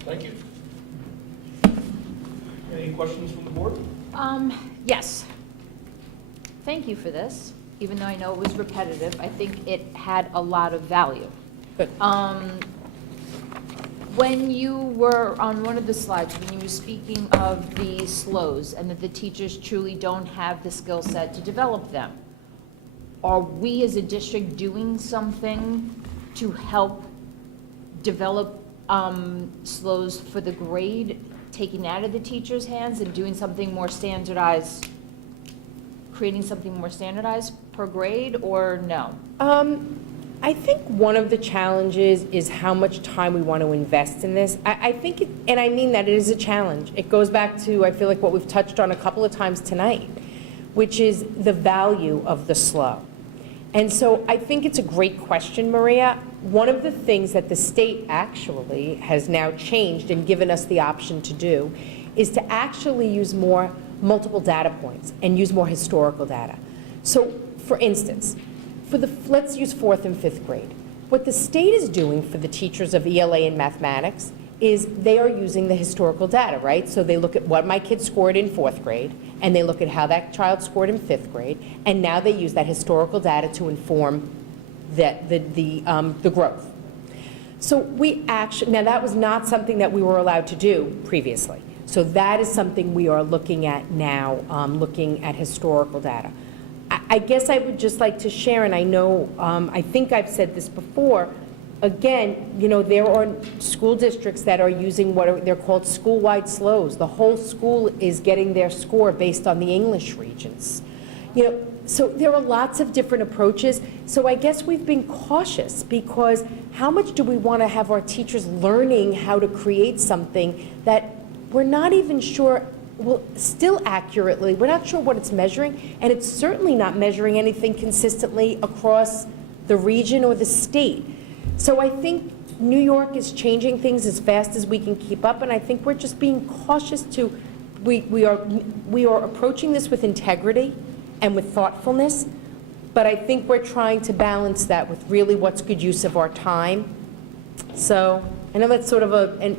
Thank you. Any questions from the board? Yes. Thank you for this, even though I know it was repetitive. I think it had a lot of value. Good. When you were on one of the slides, when you were speaking of the slows and that the teachers truly don't have the skill set to develop them, are we as a district doing something to help develop slows for the grade, taking out of the teacher's hands and doing something more standardized, creating something more standardized per grade, or no? I think one of the challenges is how much time we want to invest in this. I think, and I mean that it is a challenge. It goes back to, I feel like, what we've touched on a couple of times tonight, which is the value of the slow. And so I think it's a great question, Maria. One of the things that the state actually has now changed and given us the option to do is to actually use more multiple data points and use more historical data. So, for instance, let's use 4th and 5th grade. What the state is doing for the teachers of ELA and mathematics is they are using the historical data, right? So they look at what my kid scored in 4th grade, and they look at how that child scored in 5th grade, and now they use that historical data to inform the growth. So we actually, now that was not something that we were allowed to do previously. So that is something we are looking at now, looking at historical data. I guess I would just like to share, and I know, I think I've said this before, again, you know, there are school districts that are using they're called school-wide slows. The whole school is getting their score based on the English regions. You know, so there are lots of different approaches. So I guess we've been cautious because how much do we want to have our teachers learning how to create something that we're not even sure, well, still accurately, we're not sure what it's measuring, and it's certainly not measuring anything consistently across the region or the state. So I think New York is changing things as fast as we can keep up, and I think we're just being cautious to, we are approaching this with integrity and with thoughtfulness, but I think we're trying to balance that with really what's good use of our time. So I know that's sort of a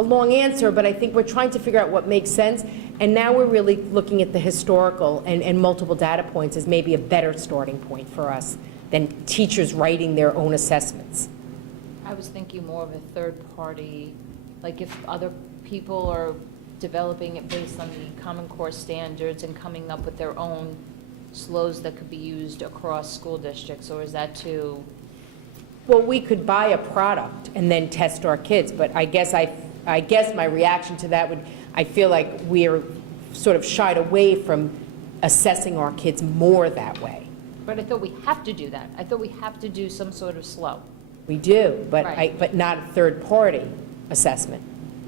long answer, but I think we're trying to figure out what makes sense, and now we're really looking at the historical and multiple data points as maybe a better starting point for us than teachers writing their own assessments. I was thinking more of a third party, like if other people are developing it based on the Common Core standards and coming up with their own slows that could be used across school districts, or is that too? Well, we could buy a product and then test our kids, but I guess my reaction to that would, I feel like we're sort of shied away from assessing our kids more that way. But I thought we have to do that. I thought we have to do some sort of slow. We do, but Right. but not a third-party assessment.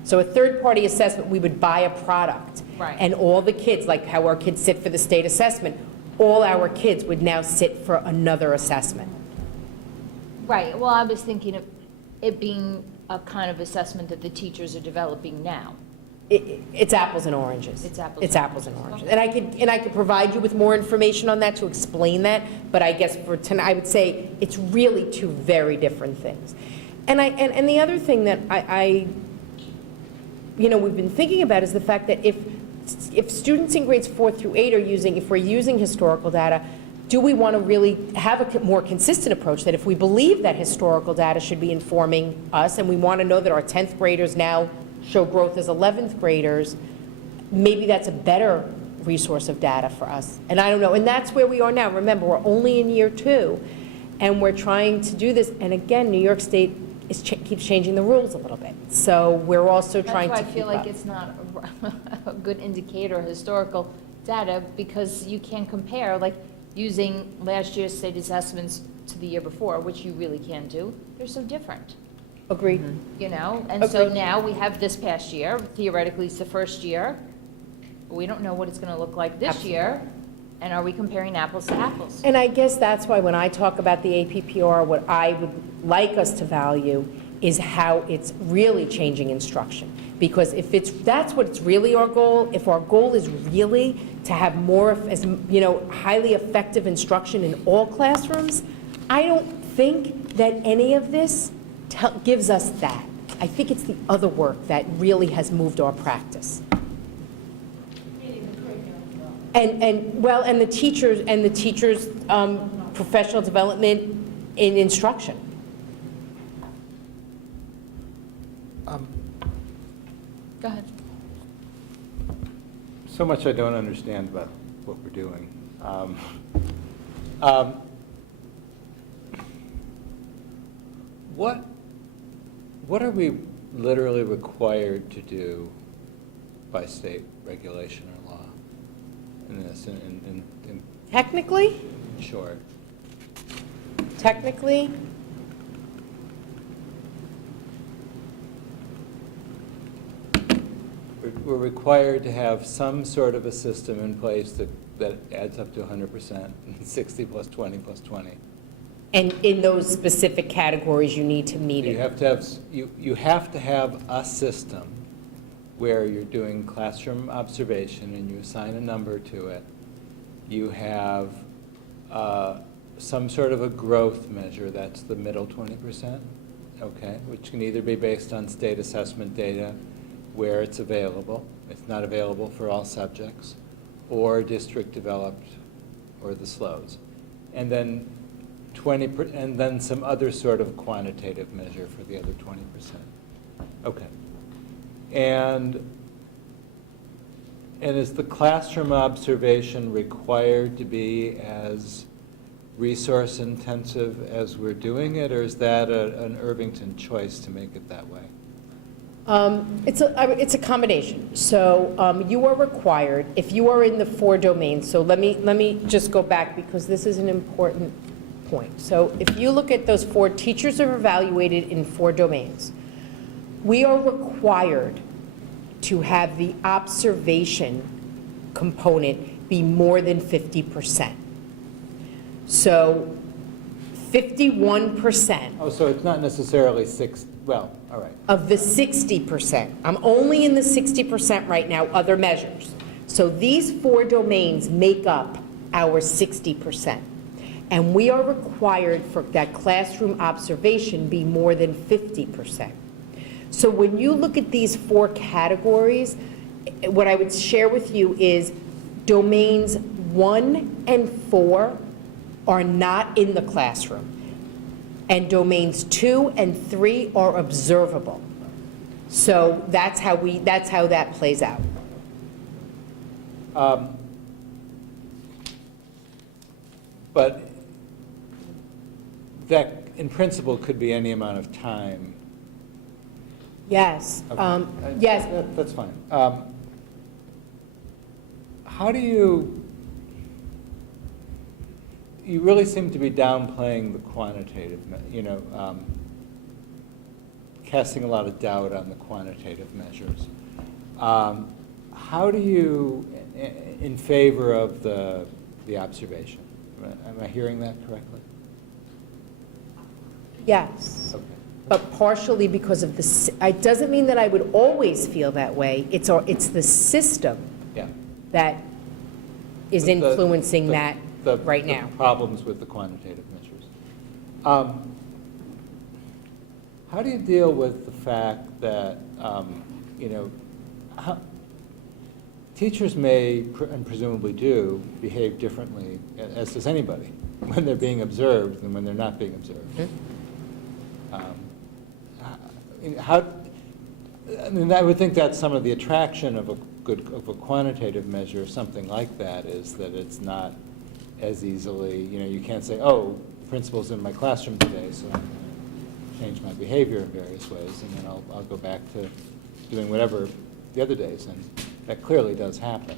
So a third-party assessment, we would buy a product. Right. And all the kids, like how our kids sit for the state assessment, all our kids would now sit for another assessment. Right, well, I was thinking of it being a kind of assessment that the teachers are developing now. It's apples and oranges. It's apples It's and apples and oranges. oranges. And I could provide you with more information on that to explain that, but I guess for tonight, I would say it's really two very different things. And the other thing that you know, we've been thinking about is the fact that if students in grades 4 through 8 are if we're using historical data, do we want to really have a more consistent approach that if we believe that historical data should be informing us and we want to know that our 10th graders now show growth as 11th graders, maybe that's a better resource of data for us. And I don't know, and that's where we are now. Remember, we're only in year 2, and we're trying to do this. And again, New York State keeps changing the rules a little bit. So we're also trying to That's why I feel keep like up. it's not a good indicator of historical data, because you can compare, like, using last year's state assessments to the year before, which you really can do. They're so different. Agreed. You know, and so Agreed. now we have this past year, theoretically it's the first year. We don't know what it's gonna look like this year, and are we comparing apples to apples? And I guess that's why when I talk about the APPR, what I would like us to value is how it's really changing instruction. Because if that's what's really our goal, if our goal is really to have more, as you know, highly effective instruction in all classrooms, I don't think that any of this gives us that. I think it's the other work that really has moved our practice. And the teachers' professional development in instruction. Go ahead. So much I don't understand about what we're doing. What are we literally required to do by state regulation or law in this, in Technically, short? We're required to have some sort of a system in place that adds up to 100%, 60 plus 20 plus 20. and in those specific categories, you need to meet You it. have to have a system where you're doing classroom observation and you assign a number to it. You have some sort of a growth measure, that's the middle 20%, okay, which can either be based on state assessment data where it's available, it's not available for all subjects, or district developed, or the SLOs. And then and then some other sort of quantitative measure for the other 20%. Okay. And is the classroom observation required to be as resource intensive as we're doing it, or is that an Irvington choice to make it that way? It's a combination. So you are required, if you are in the 4 domains, so let me just go back because this is an important point. So if you look at those 4, teachers are evaluated in 4 domains. We are required to have the observation component be more than 50%. So 51%. Oh, so it's not necessarily well, all right. Of the 60%. I'm only in the 60% right now, other measures. So these 4 domains make up our 60%. And we are required for that classroom observation be more than 50%. So when you look at these 4 categories, what I would share with you is domains 1 and 4 are not in the classroom. And domains 2 and 3 are observable. So that's how that plays out. But that, in principle, could be any amount of time. Yes. Okay. Yes. That's fine. How do you really seem to be downplaying the quantitative, casting a lot of doubt on the quantitative measures. How do you, in favor of the observation? Am I hearing that correctly? Yes. Okay. But partially because of the, it doesn't mean that I would always feel that way. It's the system Yeah. that is The- influencing that right the now. problems with the quantitative measures. How do you deal with the fact that, teachers may, and presumably do, behave differently, as does anybody, when they're being observed than when they're not being observed? I would think that's some of the attraction of a quantitative measure, something like that, is that it's not as easily, you can't say, oh, the principal's in my classroom today, so I'm going to change my behavior in various ways, and then I'll go back to doing whatever the other days, and that clearly does happen.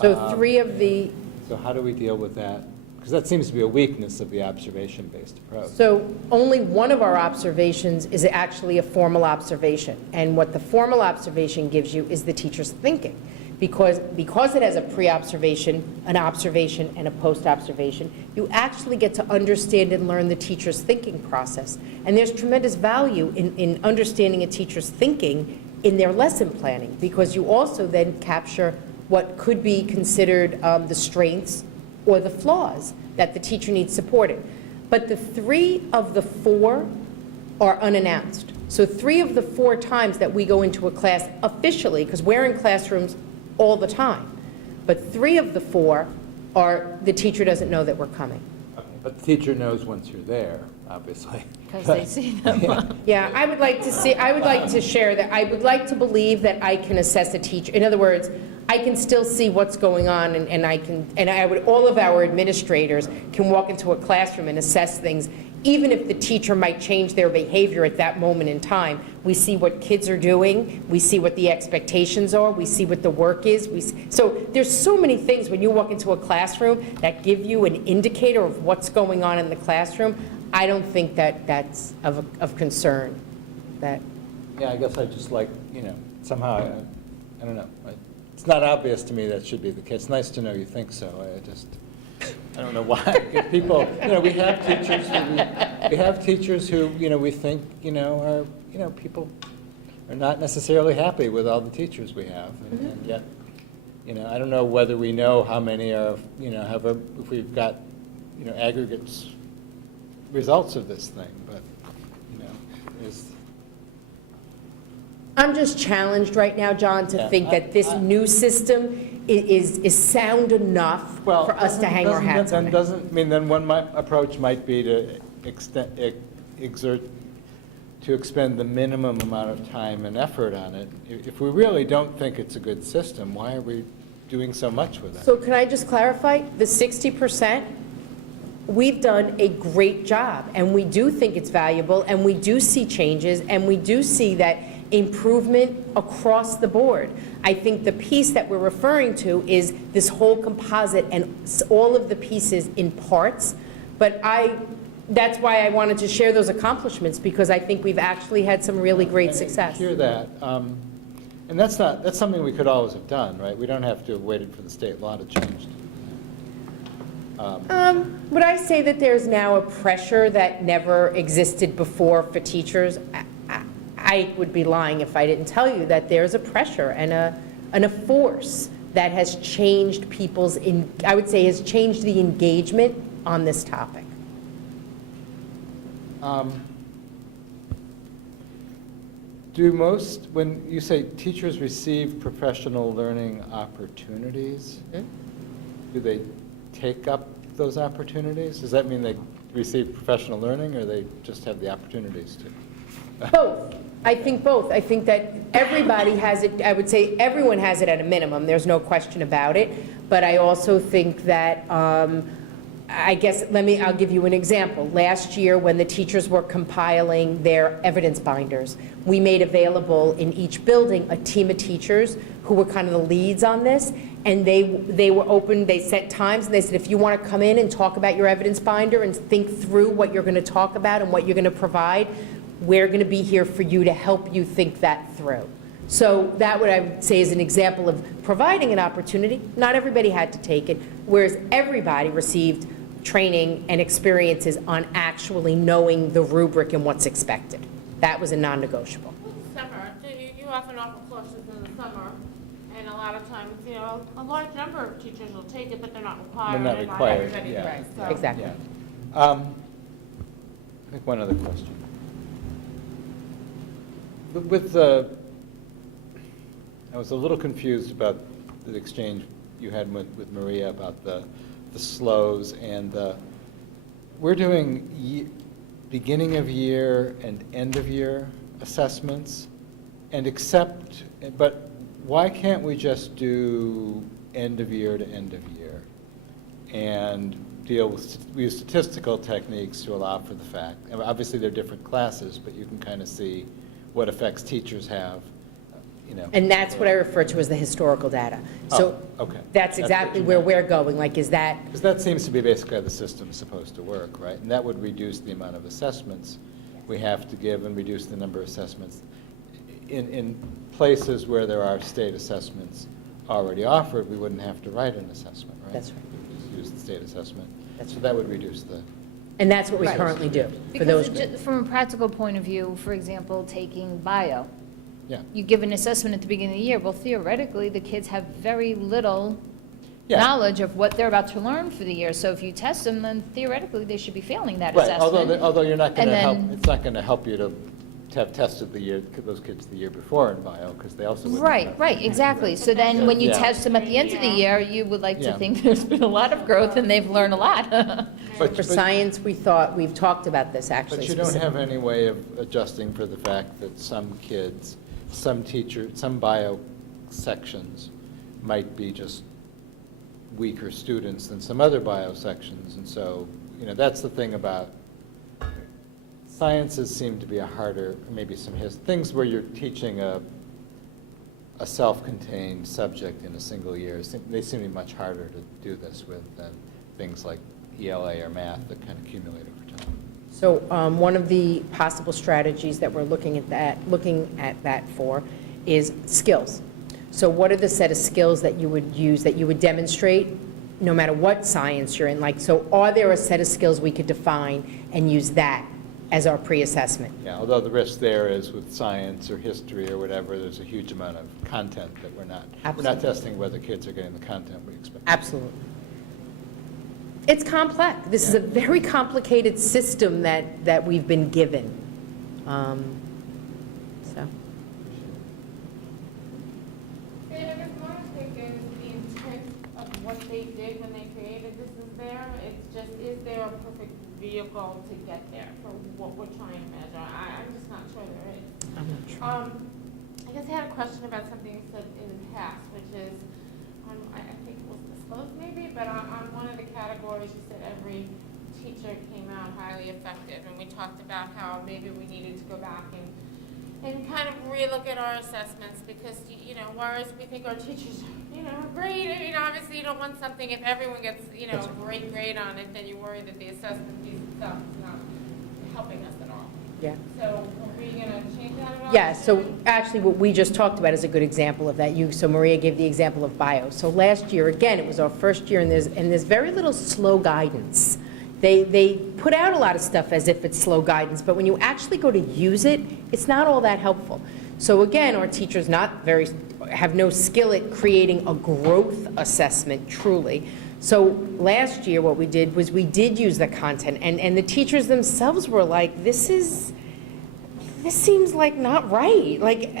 So 3 of the, So how do we deal with that? Because that seems to be a weakness of the observation-based approach. so only one of our observations is actually a formal observation. And what the formal observation gives you is the teacher's thinking. Because it has a pre-observation, an observation, and a post-observation, you actually get to understand and learn the teacher's thinking process. And there's tremendous value in understanding a teacher's thinking in their lesson planning, because you also then capture what could be considered the strengths or the flaws that the teacher needs supported. But the 3 of the 4 are unannounced. So 3 of the 4 times that we go into a class officially, because we're in classrooms all the time, but 3 of the 4 are the teacher doesn't know that we're coming. Okay, but the teacher knows once you're there, obviously. Because they see them. Yeah, I would like to share that, I would like to believe that I can assess a teacher. In other words, I can still see what's going on, and all of our administrators can walk into a classroom and assess things, even if the teacher might change their behavior at that moment in time. We see what kids are doing, we see what the expectations are, we see what the work is. So there's so many things when you walk into a classroom that give you an indicator of what's going on in the classroom. I don't think that that's of concern. That. Yeah, I guess I just like, somehow, I don't know. It's not obvious to me that should be the case. It's nice to know you think so. I don't know why. If people, we have teachers who, we think, are, people are not necessarily happy with all the teachers we have. And yet, I don't know whether we know how many are, if we've got, aggregates results of this thing, but, is. I'm just challenged right now, John, to Yeah, think that this new system is sound enough Well, for us to hang our hats on it. Then one approach might be to expend the minimum amount of time and effort on it. If we really don't think it's a good system, why are we doing so much with it? So can I just clarify, the 60%, we've done a great job, and we do think it's valuable, and we do see changes, and we do see that improvement across the board. I think the piece that we're referring to is this whole composite and all of the pieces in parts, but that's why I wanted to share those accomplishments, because I think we've actually had some really great success. I hear that. And that's something we could always have done, right? We don't have to have waited for the state law to change. Would I say that there's now a pressure that never existed before for teachers? I would be lying if I didn't tell you that there's a pressure and a force that has changed people's, I would say, has changed the engagement on this topic. When you say teachers receive professional learning opportunities, do they take up those opportunities? Does that mean they receive professional learning, or they just have the opportunities to? Both. I think both. I think that everybody has it, I would say everyone has it at a minimum, there's no question about it. But I also think that, I guess, I'll give you an example. Last year, when the teachers were compiling their evidence binders, we made available in each building a team of teachers who were kind of the leads on this, and they were open, they set times, and they said, if you want to come in and talk about your evidence binder and think through what you're going to talk about and what you're going to provide, we're going to be here for you to help you think that through. So that what I would say is an example of providing an opportunity. Not everybody had to take it, whereas everybody received training and experiences on actually knowing the rubric and what's expected. That was a non-negotiable. Summer, you often offer courses in the summer, and a lot of times, a large number of teachers will take it, but they're not required. They're not required, everybody yeah. does, so. Exactly. I think one other question. I was a little confused about the exchange you had with Maria about the slows and we're doing beginning of year and end of year assessments, but why can't we just do end of year to end of year and we use statistical techniques to allow for the fact. Obviously, they're different classes, but you can kind of see what effects teachers have, And that's what I refer to as the historical data. So okay. that's exactly where we're going. Like, is that? Because that seems to be basically how the system's supposed to work, right? And that would reduce the amount of assessments we have to give and reduce the number of assessments. In places where there are state assessments already offered, we wouldn't have to write an assessment, right? That's right. We would just use the state assessment. That's So that would reduce the... And that's what we Right. currently do for those. Because from a practical point of view, for example, taking bio, Yeah. you give an assessment at the beginning of the year, well, theoretically, the kids have very little Yeah. knowledge of what they're about to learn for the year. So if you test them, then theoretically, they should be failing that Right, assessment. although you're not going to And help, then- it's not going to help you to have tested those kids the year before in bio, because they also wouldn't Right, have- right, exactly. So then, when you Yeah. test them at the end of the year, you would like to Yeah. think there's been a lot of growth and they've learned a lot. For science, we've talked about this actually. But you don't have any way of adjusting for the fact that some kids, some teachers, some bio sections might be just weaker students than some other bio sections. And so, that's the thing about sciences seem to be a harder, maybe things where you're teaching a self-contained subject in a single year. They seem to be much harder to do this with than things like ELA or math that kind of accumulate over time. So one of the possible strategies that we're looking at that for is skills. So what are the set of skills that you would use, that you would demonstrate, no matter what science you're in? Like, so are there a set of skills we could define and use that as our pre-assessment? Yeah, although the risk there is with science or history or whatever, there's a huge amount of content that we're not Absolutely. testing whether kids are getting the content we expect. Absolutely. It's complex. This is a very complicated system that we've been given. So. And I guess one of the things is the they did when they created this is there. It's just, is there a perfect vehicle to get there for what we're trying to measure? I'm just not sure there is. I'm not sure. I guess I had a question about something you said in the past, which is, I think it was disclosed maybe, but on one of the categories, you said every teacher came out highly effective, and we talked about how maybe we needed to go back and kind of relook at our assessments, because, you know, whereas we think our teachers, you know, are great, you know, obviously you don't want something, if everyone gets, you know, a great grade on it, then you worry that the assessment piece itself is not helping us at all. Yeah. So are we going to change that at all? Yeah, so actually, what we just talked about is a good example of that. So Maria gave the example of bio. So last year, again, it was our first year, and there's very little slow guidance. They put out a lot of stuff as if it's slow guidance, but when you actually go to use it, it's not all that helpful. So again, our teachers have no skill at creating a growth assessment, truly. So last year, what we did was we did use the content, and the teachers themselves were like, this seems like not right. Like,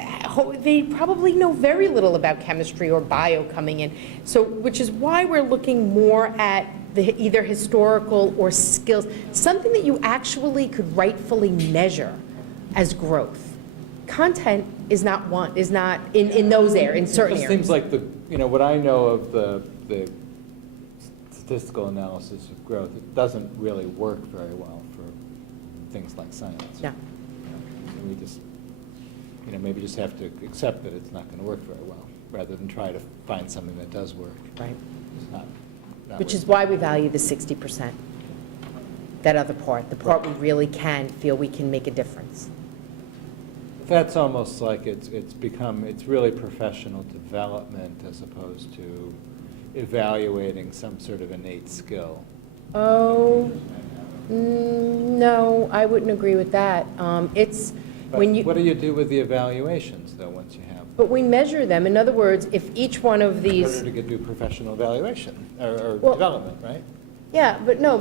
they probably know very little about chemistry or bio coming in. So, which is why we're looking more at the either historical or skills, something that you actually could rightfully measure as growth. Content is not in those areas, in certain It just areas. seems like what I know of the statistical analysis of growth, it doesn't really work very well for things like science. No. And we just, maybe just have to accept that it's not going to work very well, rather than try to find something that does work. Right. It's not Which is working. why we value the 60%. That other part, the part we really can feel we can make a difference. That's almost like it's really professional development as opposed to evaluating some sort of innate skill. Oh, no, I wouldn't agree with that. It's But when you. what do you do with the evaluations, though, once you have? But we measure them. In other words, if each one of In these. order to do professional evaluation, or Well- development, right? Yeah, but no,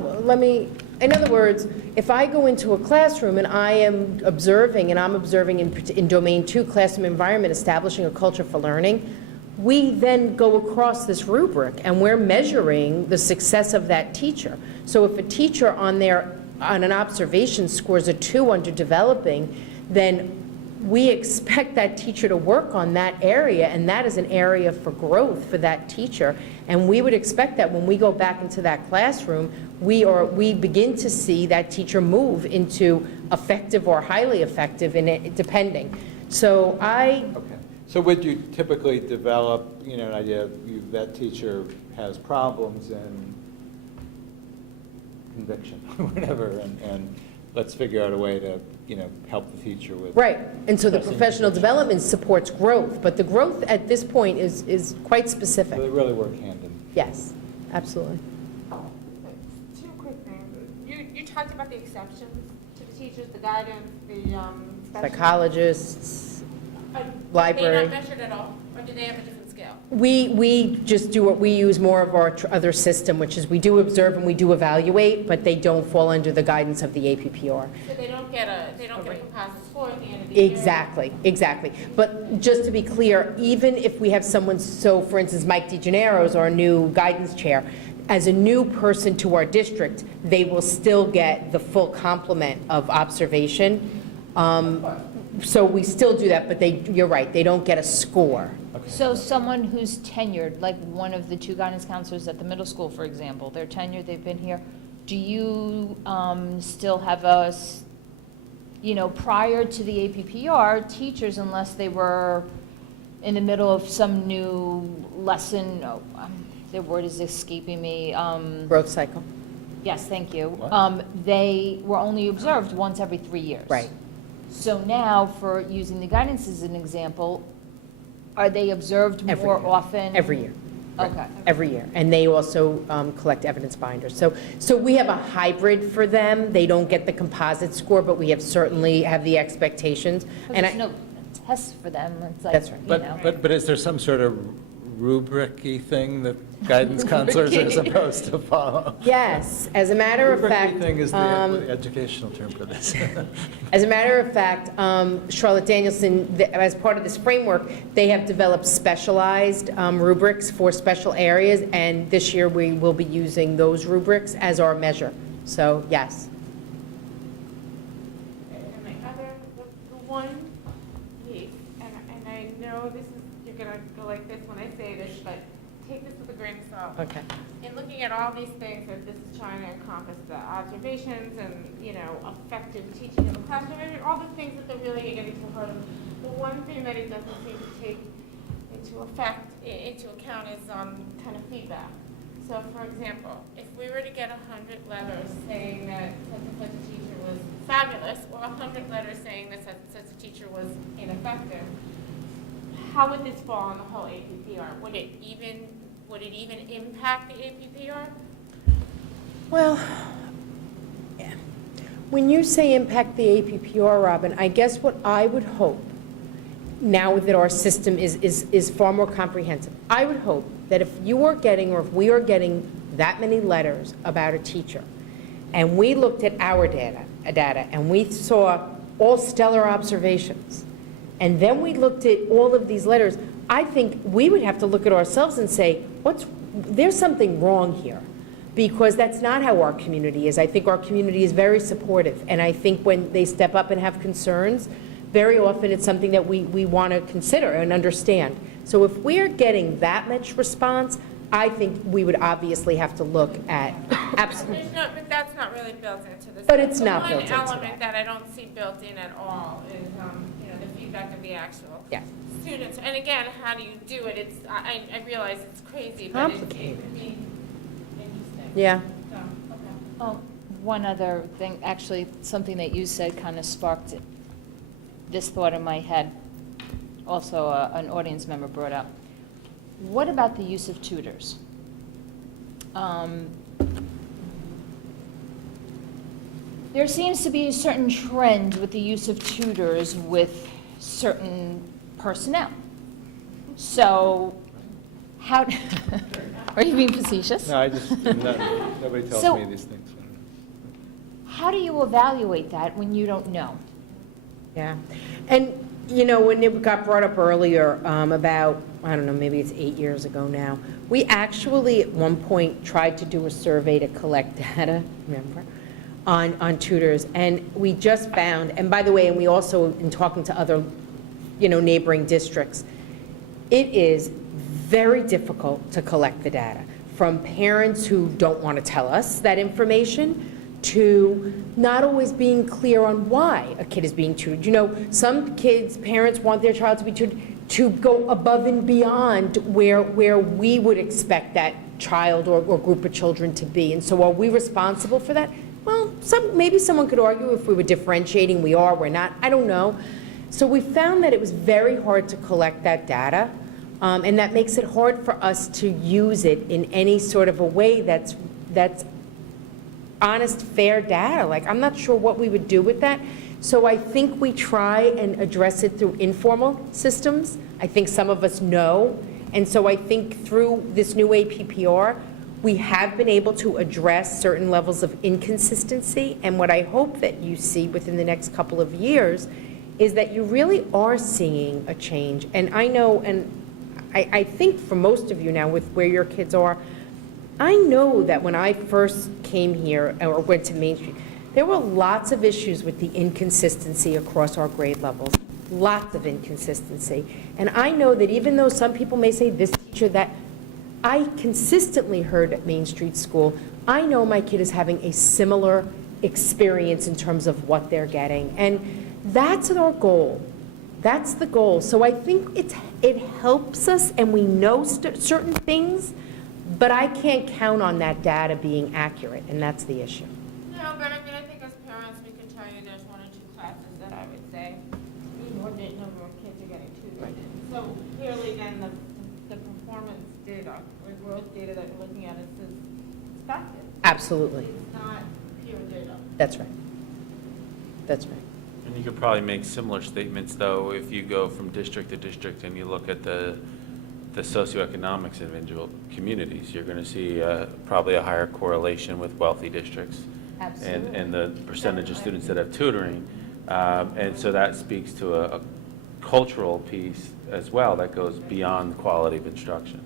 in other words, if I go into a classroom and I am observing, and I'm observing in Domain 2, classroom environment, establishing a culture for learning, we then go across this rubric, and we're measuring the success of that teacher. So if a teacher on an observation scores a 2 under developing, then we expect that teacher to work on that area, and that is an area for growth for that teacher. And we would expect that when we go back into that classroom, we begin to see that teacher move into effective or highly effective, depending. So Okay. So would you typically develop, an idea of that teacher has problems in conviction, or whatever, and let's figure out a way to, help the teacher with. Right, and so the Assessing professional conviction. development supports growth, but the growth at this point is quite So specific. they really work hand in. Yes, absolutely. Two quick things. You talked about the exceptions to the teachers, the guidance, the special. Psychologists, Are library. they not measured at all, or do they have a different scale? We just do what we use more of our other system, which is we do observe and we do evaluate, but they don't fall under the guidance of the APPR. So they don't get a composite score at the end of the year? Exactly. But just to be clear, even if we have someone, so for instance, Mike DeGennaro is our new guidance chair, as a new person to our district, they will still get the full complement of observation. So we still do that, but you're right, they don't get a score. So someone who's tenured, like one of the 2 guidance counselors at the middle school, for example, they're tenured, they've been here, do you still have prior to the APPR, teachers, unless they were in the middle of some new lesson, the word is escaping me. Growth cycle. Yes, thank you. What? They were only observed once every 3 years. Right. So now, for using the guidance as an example, are they observed Every more year. often? Every year. Okay. Every year. And they also collect evidence binders. So we have a hybrid for them. They don't get the composite score, but we have certainly have the expectations. Because And there's no test for them, it's like, That's right. you know. But is there some sort of rubric-y thing that guidance counselors are supposed to follow? Yes, as a matter of Rubric-y fact. thing is the educational term for this. As a matter of fact, Charlotte Danielson, as part of this framework, they have developed specialized rubrics for special areas, and this year we will be using those rubrics as our measure. So, yes. And my other, the one piece, and I know this is, you're gonna go like this when I say this, but take this with a grain of salt. Okay. In looking at all these things, that this is trying to encompass the observations and, you know, effective teaching in the classroom, and all the things that they're really getting to the heart of. The one thing that it doesn't seem to take into account is kind of feedback. So, for example, if we were to get 100 letters saying that such and such a teacher was fabulous, or 100 letters saying that such and such a teacher was ineffective, how would this fall on the whole APPR? Would it even impact the APPR? Well, yeah. When you say impact the APPR, Robin, I guess what I would hope, now that our system is far more comprehensive, I would hope that if you are getting, or if we are getting that many letters about a teacher, and we looked at our data, and we saw all stellar observations, and then we looked at all of these letters, I think we would have to look at ourselves and say, there's something wrong here, because that's not how our community is. I think our community is very supportive, and I think when they step up and have concerns, very often it's something that we want to consider and understand. So if we're getting that much response, I think we would obviously have to look at, absolutely. But that's not really built into this. But it's not built into The one that. element that I don't see built in at all is, you know, the feedback of the actual Yes. students. And again, how do you do it? It's, I realize it's crazy, but it Complicated. would be interesting. Yeah. So, okay. Oh, one other thing, actually, something that you said kind of sparked this thought in my head. Also, an audience member brought up. What about the use of tutors? There seems to be a certain trend with the use of tutors with certain personnel. So, how, are you being facetious? No, nobody tells So- me these things. How do you evaluate that when you don't know? Yeah. And, you know, when it got brought up earlier about, I don't know, maybe it's 8 years ago now, we actually at one point tried to do a survey to collect data, remember, on tutors. And we just found, and by the way, and we also, in talking to other, you know, neighboring districts, it is very difficult to collect the data from parents who don't want to tell us that information, to not always being clear on why a kid is being tutored. You know, some kids, parents want their child to be tutored to go above and beyond where we would expect that child or group of children to be. And so are we responsible for that? Well, maybe someone could argue if we were differentiating, we are, we're not, I don't know. So we found that it was very hard to collect that data, and that makes it hard for us to use it in any sort of a way that's honest, fair data. Like, I'm not sure what we would do with that. So I think we try and address it through informal systems. I think some of us know. And so I think through this new APPR, we have been able to address certain levels of inconsistency. And what I hope that you see within the next couple of years is that you really are seeing a change. And I know, and I think for most of you now with where your kids are, I know that when I first came here or went to Main Street, there were lots of issues with the inconsistency across our grade levels, lots of inconsistency. And I know that even though some people may say this teacher, that, I consistently heard at Main Street School, I know my kid is having a similar experience in terms of what they're getting. And that's our goal. That's the goal. So I think it helps us, and we know certain things, but I can't count on that data being accurate, and that's the issue. No, but I mean, I think as parents, we could tell you there's 1 or 2 classes that I would say the inordinate number of kids are getting tutored in. So clearly then the performance data or growth data that we're looking at is expected. Absolutely. It's not pure data. That's right. That's right. And you could probably make similar statements, though, if you go from district to district and you look at the the socioeconomics of individual communities. You're going to see probably a higher correlation with wealthy districts. Absolutely. And the percentage of students that have tutoring. And so that speaks to a cultural piece as well that goes beyond the quality of instruction.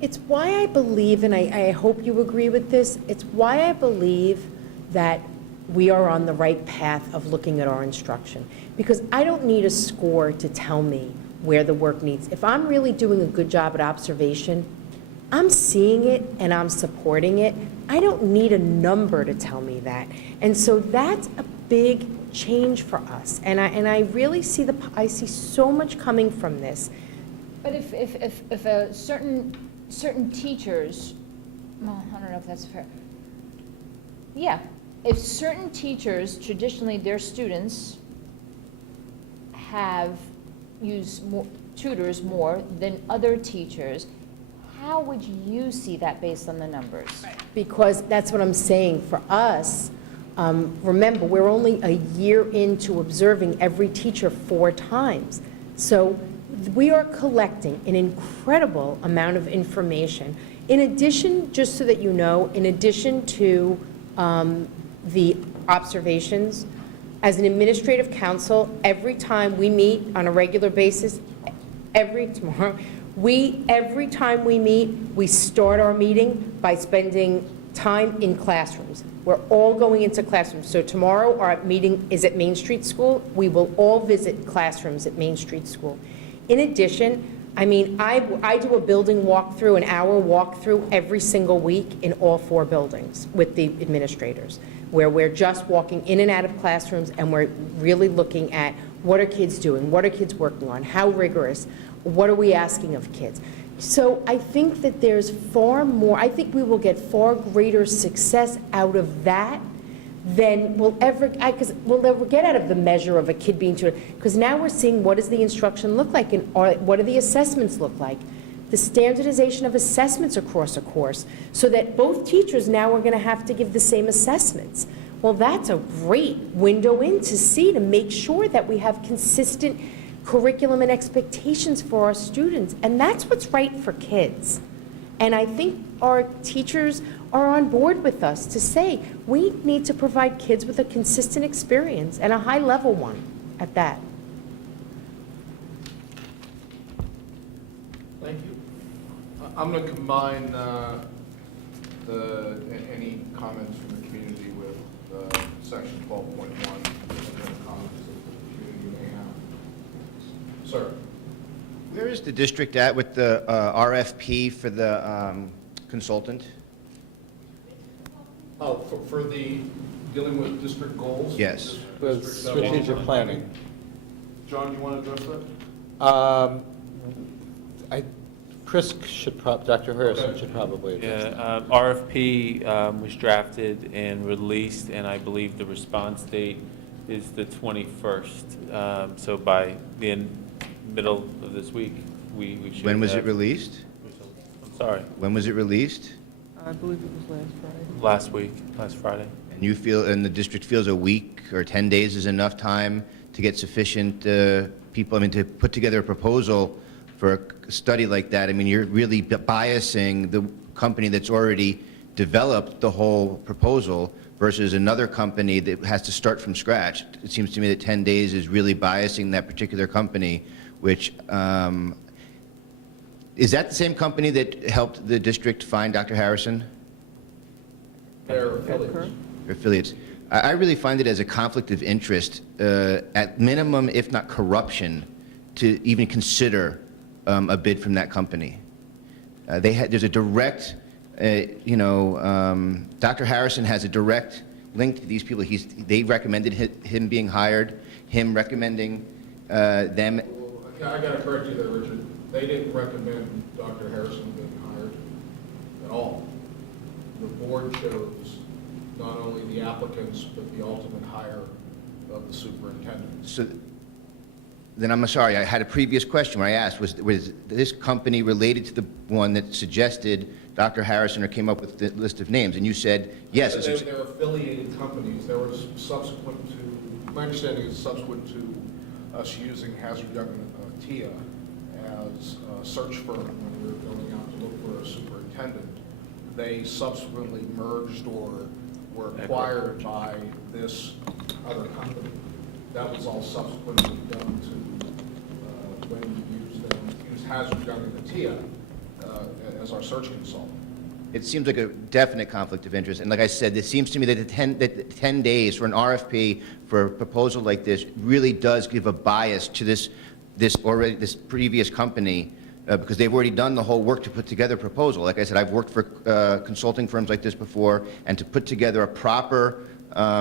It's why I believe, and I hope you agree with this, it's why I believe that we are on the right path of looking at our instruction. Because I don't need a score to tell me where the work needs. If I'm really doing a good job at observation, I'm seeing it and I'm supporting it. I don't need a number to tell me that. And so that's a big change for us. And I really see I see so much coming from this. But if a certain teachers, well, I don't know if that's fair. Yeah, if certain teachers, traditionally their students have used tutors more than other teachers, how would you see that based on the numbers? Because that's what I'm saying. For us, remember, we're only a year into observing every teacher 4 times. So we are collecting an incredible amount of information. In addition, just so that you know, in addition to the observations, as an administrative council, every time we meet on a regular basis, every time we meet, we start our meeting by spending time in classrooms. We're all going into classrooms. So tomorrow our meeting is at Main Street School. We will all visit classrooms at Main Street School. In addition, I mean, I do a building walkthrough, an hour walkthrough every single week in all 4 buildings with the administrators, where we're just walking in and out of classrooms and we're really looking at what are kids doing, what are kids working on, how rigorous, what are we asking of kids. So I think that there's far more, I think we will get far greater success out of that than we'll ever get out of the measure of a kid being tutored. Because now we're seeing what does the instruction look like and what do the assessments look like. The standardization of assessments across a course so that both teachers now are going to have to give the same assessments. Well, that's a great window in to see, to make sure that we have consistent curriculum and expectations for our students. And that's what's right for kids. And I think our teachers are on board with us to say we need to provide kids with a consistent experience and a high-level one at that. Thank you. I'm going to combine any comments from the community with section 12.1 and then comments that the community may have. Sir. Where is the district at with the RFP for the consultant? Oh, for the dealing with district goals? Yes. With District strategic development. planning. John, you want to address that? Chris should, Dr. Harrison Okay. should probably address that. Yeah, RFP was drafted and released, and I believe the response date is the 21st. So by the middle of this week, we should. When was it released? I'm sorry, When was it released? I believe it was last Friday. last week, last Friday. And you feel, and the district feels a week or 10 days is enough time to get sufficient people, I mean, to put together a proposal for a study like that? I mean, you're really biasing the company that's already developed the whole proposal versus another company that has to start from scratch. It seems to me that 10 days is really biasing that particular company, which, is that the same company that helped the district find Dr. Harrison? Their affiliates. Their affiliates. I really find it as a conflict of interest, at minimum, if not corruption, to even consider a bid from that company. There's a direct, Dr. Harrison has a direct link to these people. They recommended him being hired, him recommending them. Yeah, I got to correct you there, Richard. They didn't recommend Dr. Harrison being hired at all. The board chose not only the applicants, but the ultimate hire of the superintendent. So then I'm sorry, I had a previous question where I asked, was this company related to the one that suggested Dr. Harrison or came up with the list of names? And you said, yes. They're affiliated companies. There was subsequent to, my understanding is subsequent to us using Hazard Young and TIA, as a search firm when we were going out to look for a superintendent. They subsequently merged or were acquired by this other company. That was all subsequently done to when we used Hazard Young and Mattia as our search consultant. It seems like a definite conflict of interest, and like I said, it seems to me that the 10 days for an RFP for a proposal like this really does give a bias to this previous company, because they've already done the whole work to put together a proposal. Like I said, I've worked for consulting firms like this before, and to put together a proper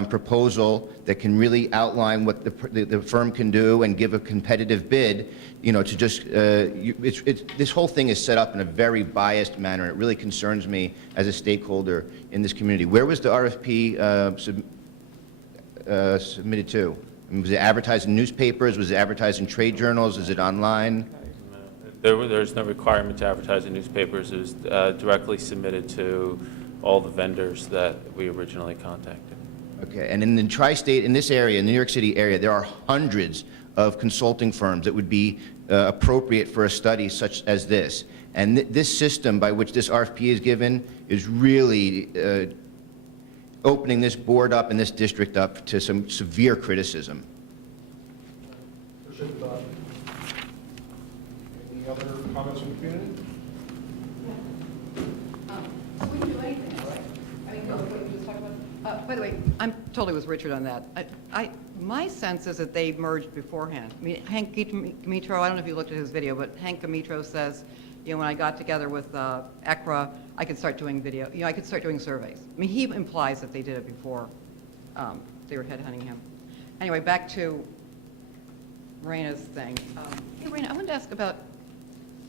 proposal that can really outline what the firm can do and give a competitive bid, you know, to just, this whole thing is set up in a very biased manner, and it really concerns me as a stakeholder in this community. Where was the RFP submitted to? I mean, was it advertised in newspapers? Was it advertised in trade journals? Is it online? There's no requirement to advertise in newspapers. It was directly submitted to all the vendors that we originally contacted. Okay, and in the tri-state, in this area, in the New York City area, there are hundreds of consulting firms that would be appropriate for a study such as this. And this system by which this RFP is given is really opening this board up and this district up to some severe criticism. Appreciate the thought. Any other comments from the community? So we can do anything, right? I mean, what you just talked about. By the way, I'm totally with Richard on that. My sense is that they merged beforehand. I mean, Hank Gamitro, I don't know if you looked at his video, but Hank Gamitro says, you know, when I got together with ECRA, I could start doing video, you know, I could start doing surveys. I mean, he implies that they did it before they were headhunting him. Anyway, back to Raina's thing. Hey, Raina, I wanted to ask about,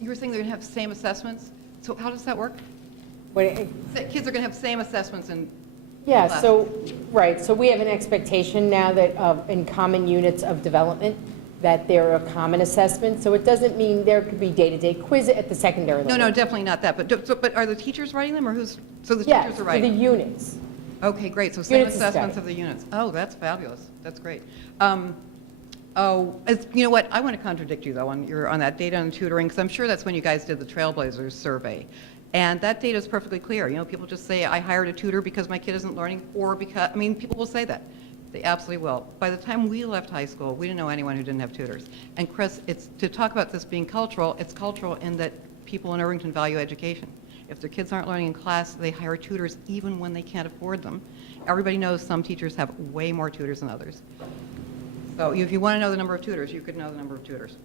you were saying they're going to have same assessments. So how does that work? Kids are going to have same assessments in Yeah, classes. so, right, so we have an expectation now that in common units of development, that there are common assessments, so it doesn't mean there could be day-to-day quiz at the secondary level. No, definitely not that. But are the teachers writing them, or who's? So the Yes, teachers are for the writing. units. Okay, great. So same Units of assessments study. of the units. Oh, that's fabulous. That's great. You know what? I want to contradict you though on that data on tutoring, because I'm sure that's when you guys did the Trailblazers survey. And that data is perfectly clear. You know, people just say, I hired a tutor because my kid isn't learning, or because, I mean, people will say that. They absolutely will. By the time we left high school, we didn't know anyone who didn't have tutors. And Chris, it's to talk about this being cultural, it's cultural in that people in Irvington value education. If their kids aren't learning in class, they hire tutors even when they can't afford them. Everybody knows some teachers have way more tutors than others. So if you want to know the number of tutors, you could know the number of tutors.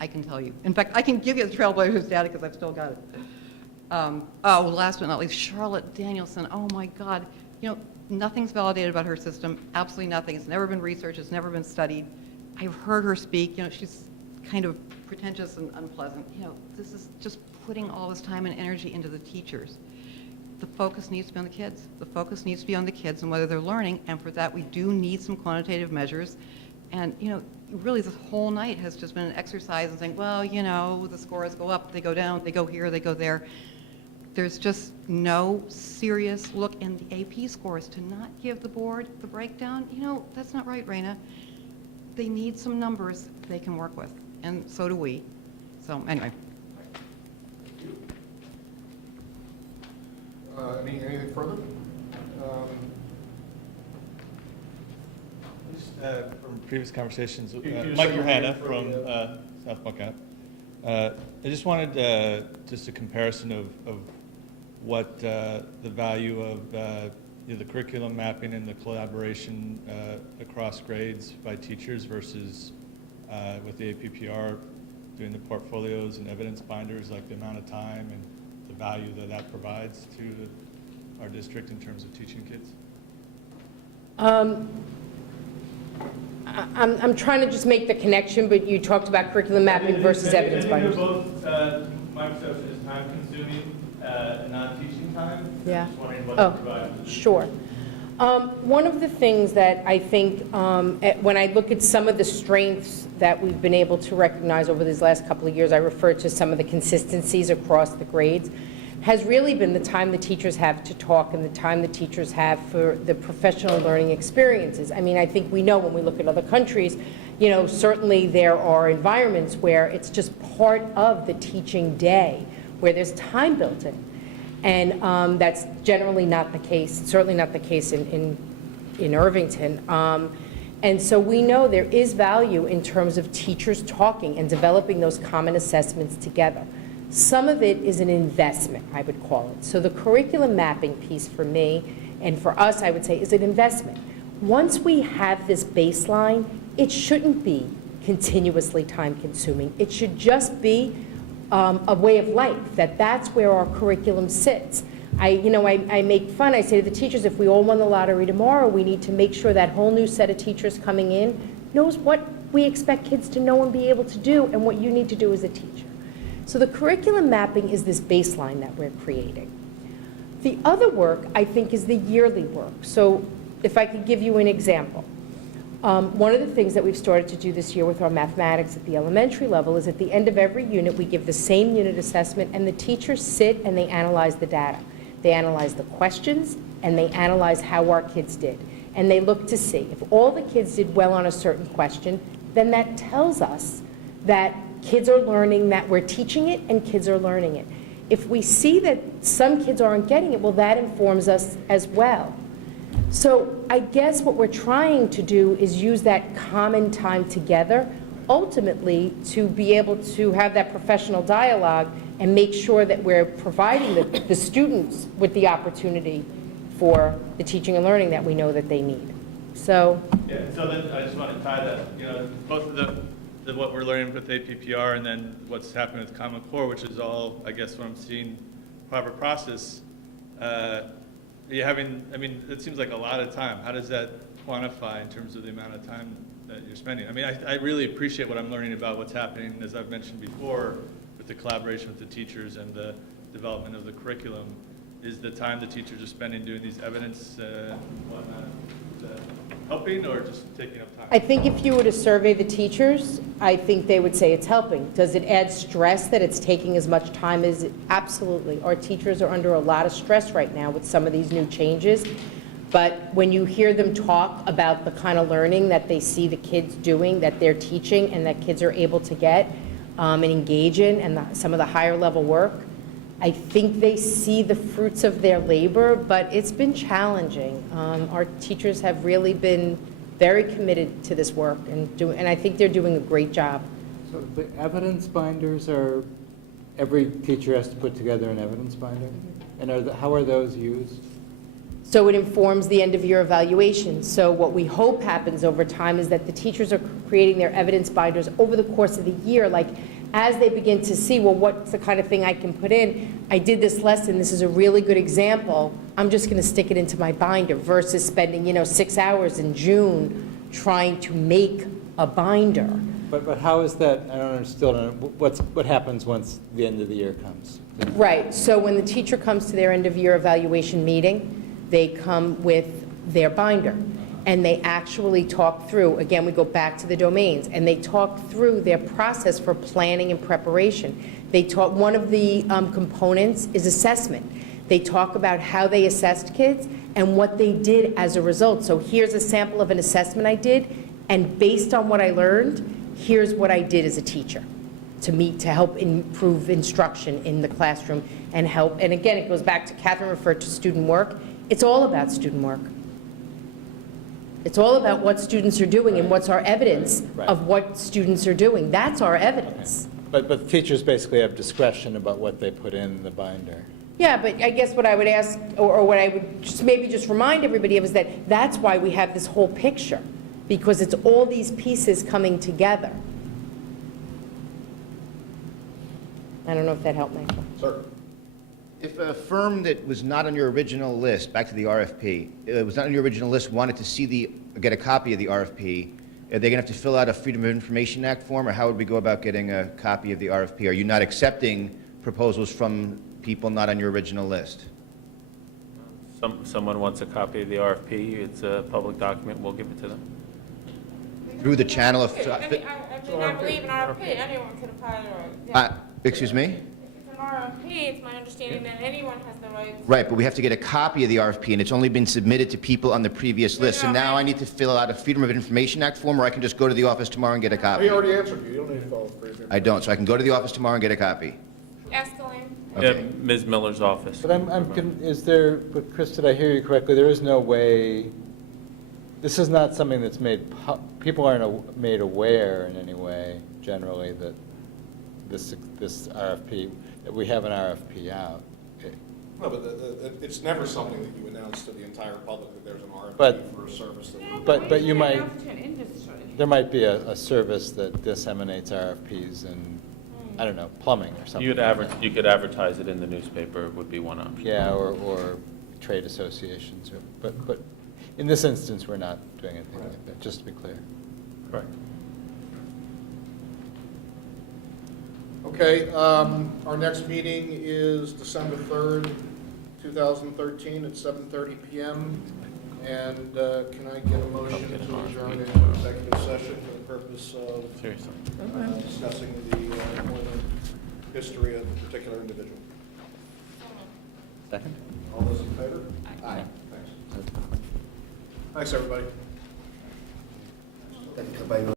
I can tell you. In fact, I can give you the Trailblazers data because I've still got it. Last but not least, Charlotte Danielson. Oh my God. You know, nothing's validated about her system. Absolutely nothing. It's never been researched. It's never been studied. I've heard her speak. You know, she's kind of pretentious and unpleasant. You know, this is just putting all this time and energy into the teachers. The focus needs to be on the kids. The focus needs to be on the kids and whether they're learning. And for that, we do need some quantitative measures. And, you know, really this whole night has just been an exercise in saying, well, you know, the scores go up, they go down, they go here, they go there. There's just no serious look in the AP scores. To not give the board the breakdown, you know, that's not right, Raina. They need some numbers they can work with, and so do we. So anyway. Anything further? From previous conversations, Can you just Mike say your Johanna name for from the, South Buckeye. I just wanted just a comparison of what the value of the curriculum mapping and the collaboration across grades by teachers versus with the APPR doing the portfolios and evidence binders, like the amount of time and the value that that provides to our district in terms of teaching kids. I'm trying to just make the connection, but you talked about curriculum mapping versus evidence binders. Both, my perception is time consuming, non-teaching time. Yeah. Just wondering what Oh, it provides. sure. One of the things that I think, when I look at some of the strengths that we've been able to recognize over these last couple of years, I refer to some of the consistencies across the grades, has really been the time the teachers have to talk and the time the teachers have for the professional learning experiences. I mean, I think we know when we look at other countries, You know, certainly there are environments where it's just part of the teaching day, where there's time built in. And that's generally not the case, certainly not the case in Irvington. And so we know there is value in terms of teachers talking and developing those common assessments together. Some of it is an investment, I would call it. So the curriculum mapping piece for me, and for us, I would say, is an investment. Once we have this baseline, it shouldn't be continuously time-consuming. It should just be a way of life, that's where our curriculum sits. I make fun, I say to the teachers, if we all won the lottery tomorrow, we need to make sure that whole new set of teachers coming in knows what we expect kids to know and be able to do and what you need to do as a teacher. So the curriculum mapping is this baseline that we're creating. The other work, I think, is the yearly work. So if I could give you an example. One of the things that we've started to do this year with our mathematics at the elementary level is at the end of every unit, we give the same unit assessment, and the teachers sit and they analyze the data. They analyze the questions, and they analyze how our kids did. And they look to see if all the kids did well on a certain question, then that tells us that kids are learning, that we're teaching it, and kids are learning it. If we see that some kids aren't getting it, well, that informs us as well. So I guess what we're trying to do is use that common time together, ultimately to be able to have that professional dialogue and make sure that we're providing the students with the opportunity for the teaching and learning that we know that they need. So. Yeah, so then I just want to tie that, both of what we're learning with APPR and then what's happening with Common Core, which is all, I guess, what I'm seeing, proper process. It seems like a lot of time. How does that quantify in terms of the amount of time that you're spending? I mean, I really appreciate what I'm learning about what's happening, as I've mentioned before, with the collaboration with the teachers and the development of the curriculum. Is the time the teachers are spending doing these evidence and whatnot, is that helping or just taking up time? I think if you were to survey the teachers, I think they would say it's helping. Does it add stress that it's taking as much time as it? Absolutely. Our teachers are under a lot of stress right now with some of these new changes. But when you hear them talk about the kind of learning that they see the kids doing, that they're teaching, and that kids are able to get and engage in, and some of the higher level work, I think they see the fruits of their labor, but it's been challenging. Our teachers have really been very committed to this work, and I think they're doing a great job. So the evidence binders are, every teacher has to put together an evidence binder? And how are those used? So it informs the end-of-year evaluation. So what we hope happens over time is that the teachers are creating their evidence binders over the course of the year, like as they begin to see, well, what's the kind of thing I can put in? I did this lesson, this is a really good example, I'm just going to stick it into my binder versus spending, 6 hours in June trying to make a binder. But how is that, still don't know, what happens once the end of the year comes? Right, so when the teacher comes to their end-of-year evaluation meeting, they come with their binder. And they actually talk through, again, we go back to the domains, and they talk through their process for planning and preparation. One of the components is assessment. They talk about how they assessed kids and what they did as a result. So here's a sample of an assessment I did, and based on what I learned, here's what I did as a teacher to help improve instruction in the classroom and help. And again, it goes back to Catherine referred to student work. It's all about student work. It's all about what students are doing and what's our evidence of what students are doing. That's our evidence. But teachers basically have discretion about what they put in the binder. Yeah, but I guess what I would ask, or what I would just remind everybody of is that that's why we have this whole picture, because it's all these pieces coming together. I don't know if that helped me. Sir. If a firm that was not on your original list, back to the RFP, was not on your original list, wanted to get a copy of the RFP, are they going to have to fill out a Freedom of Information Act form, or how would we go about getting a copy of the RFP? Are you not accepting proposals from people not on your original list? Someone wants a copy of the RFP, it's a public document, we'll give it to them. Through the channel of... I believe in RFP, anyone can apply or... excuse me? If it's an RFP, RFP, it's my understanding that anyone has the right. Right, but we have to get a copy of the RFP, and it's only been submitted to people on the previous list. So now I need to fill out a Freedom of Information Act form, or I can just go to the office tomorrow and get a copy? He already answered you, you don't need to follow through. I don't, so I can go to the office tomorrow and get a copy. Escalade. Okay. Yeah, Ms. Miller's office. But is there, but Chris, did I hear you correctly? There is no way, this is not something that's made, people aren't made aware in any way, generally, that this RFP, that we have an RFP out. No, but it's never something that you announce to the entire public that there's an But- RFP for a service that. But you might, Announce it to an industry. there might be a service that disseminates RFPs in, I don't know, plumbing or something. You could advertise it in the newspaper, would be one option. Yeah, or trade associations, but in this instance, we're not doing anything like that, just to be clear. Correct. Okay, our next meeting is December 3rd, 2013 at 7:30 PM. And can I get a motion to adjourn into executive session for the purpose of Seriously. discussing the employment history of a particular individual? Second? All those in favor? Aye. Thanks. Thanks, everybody.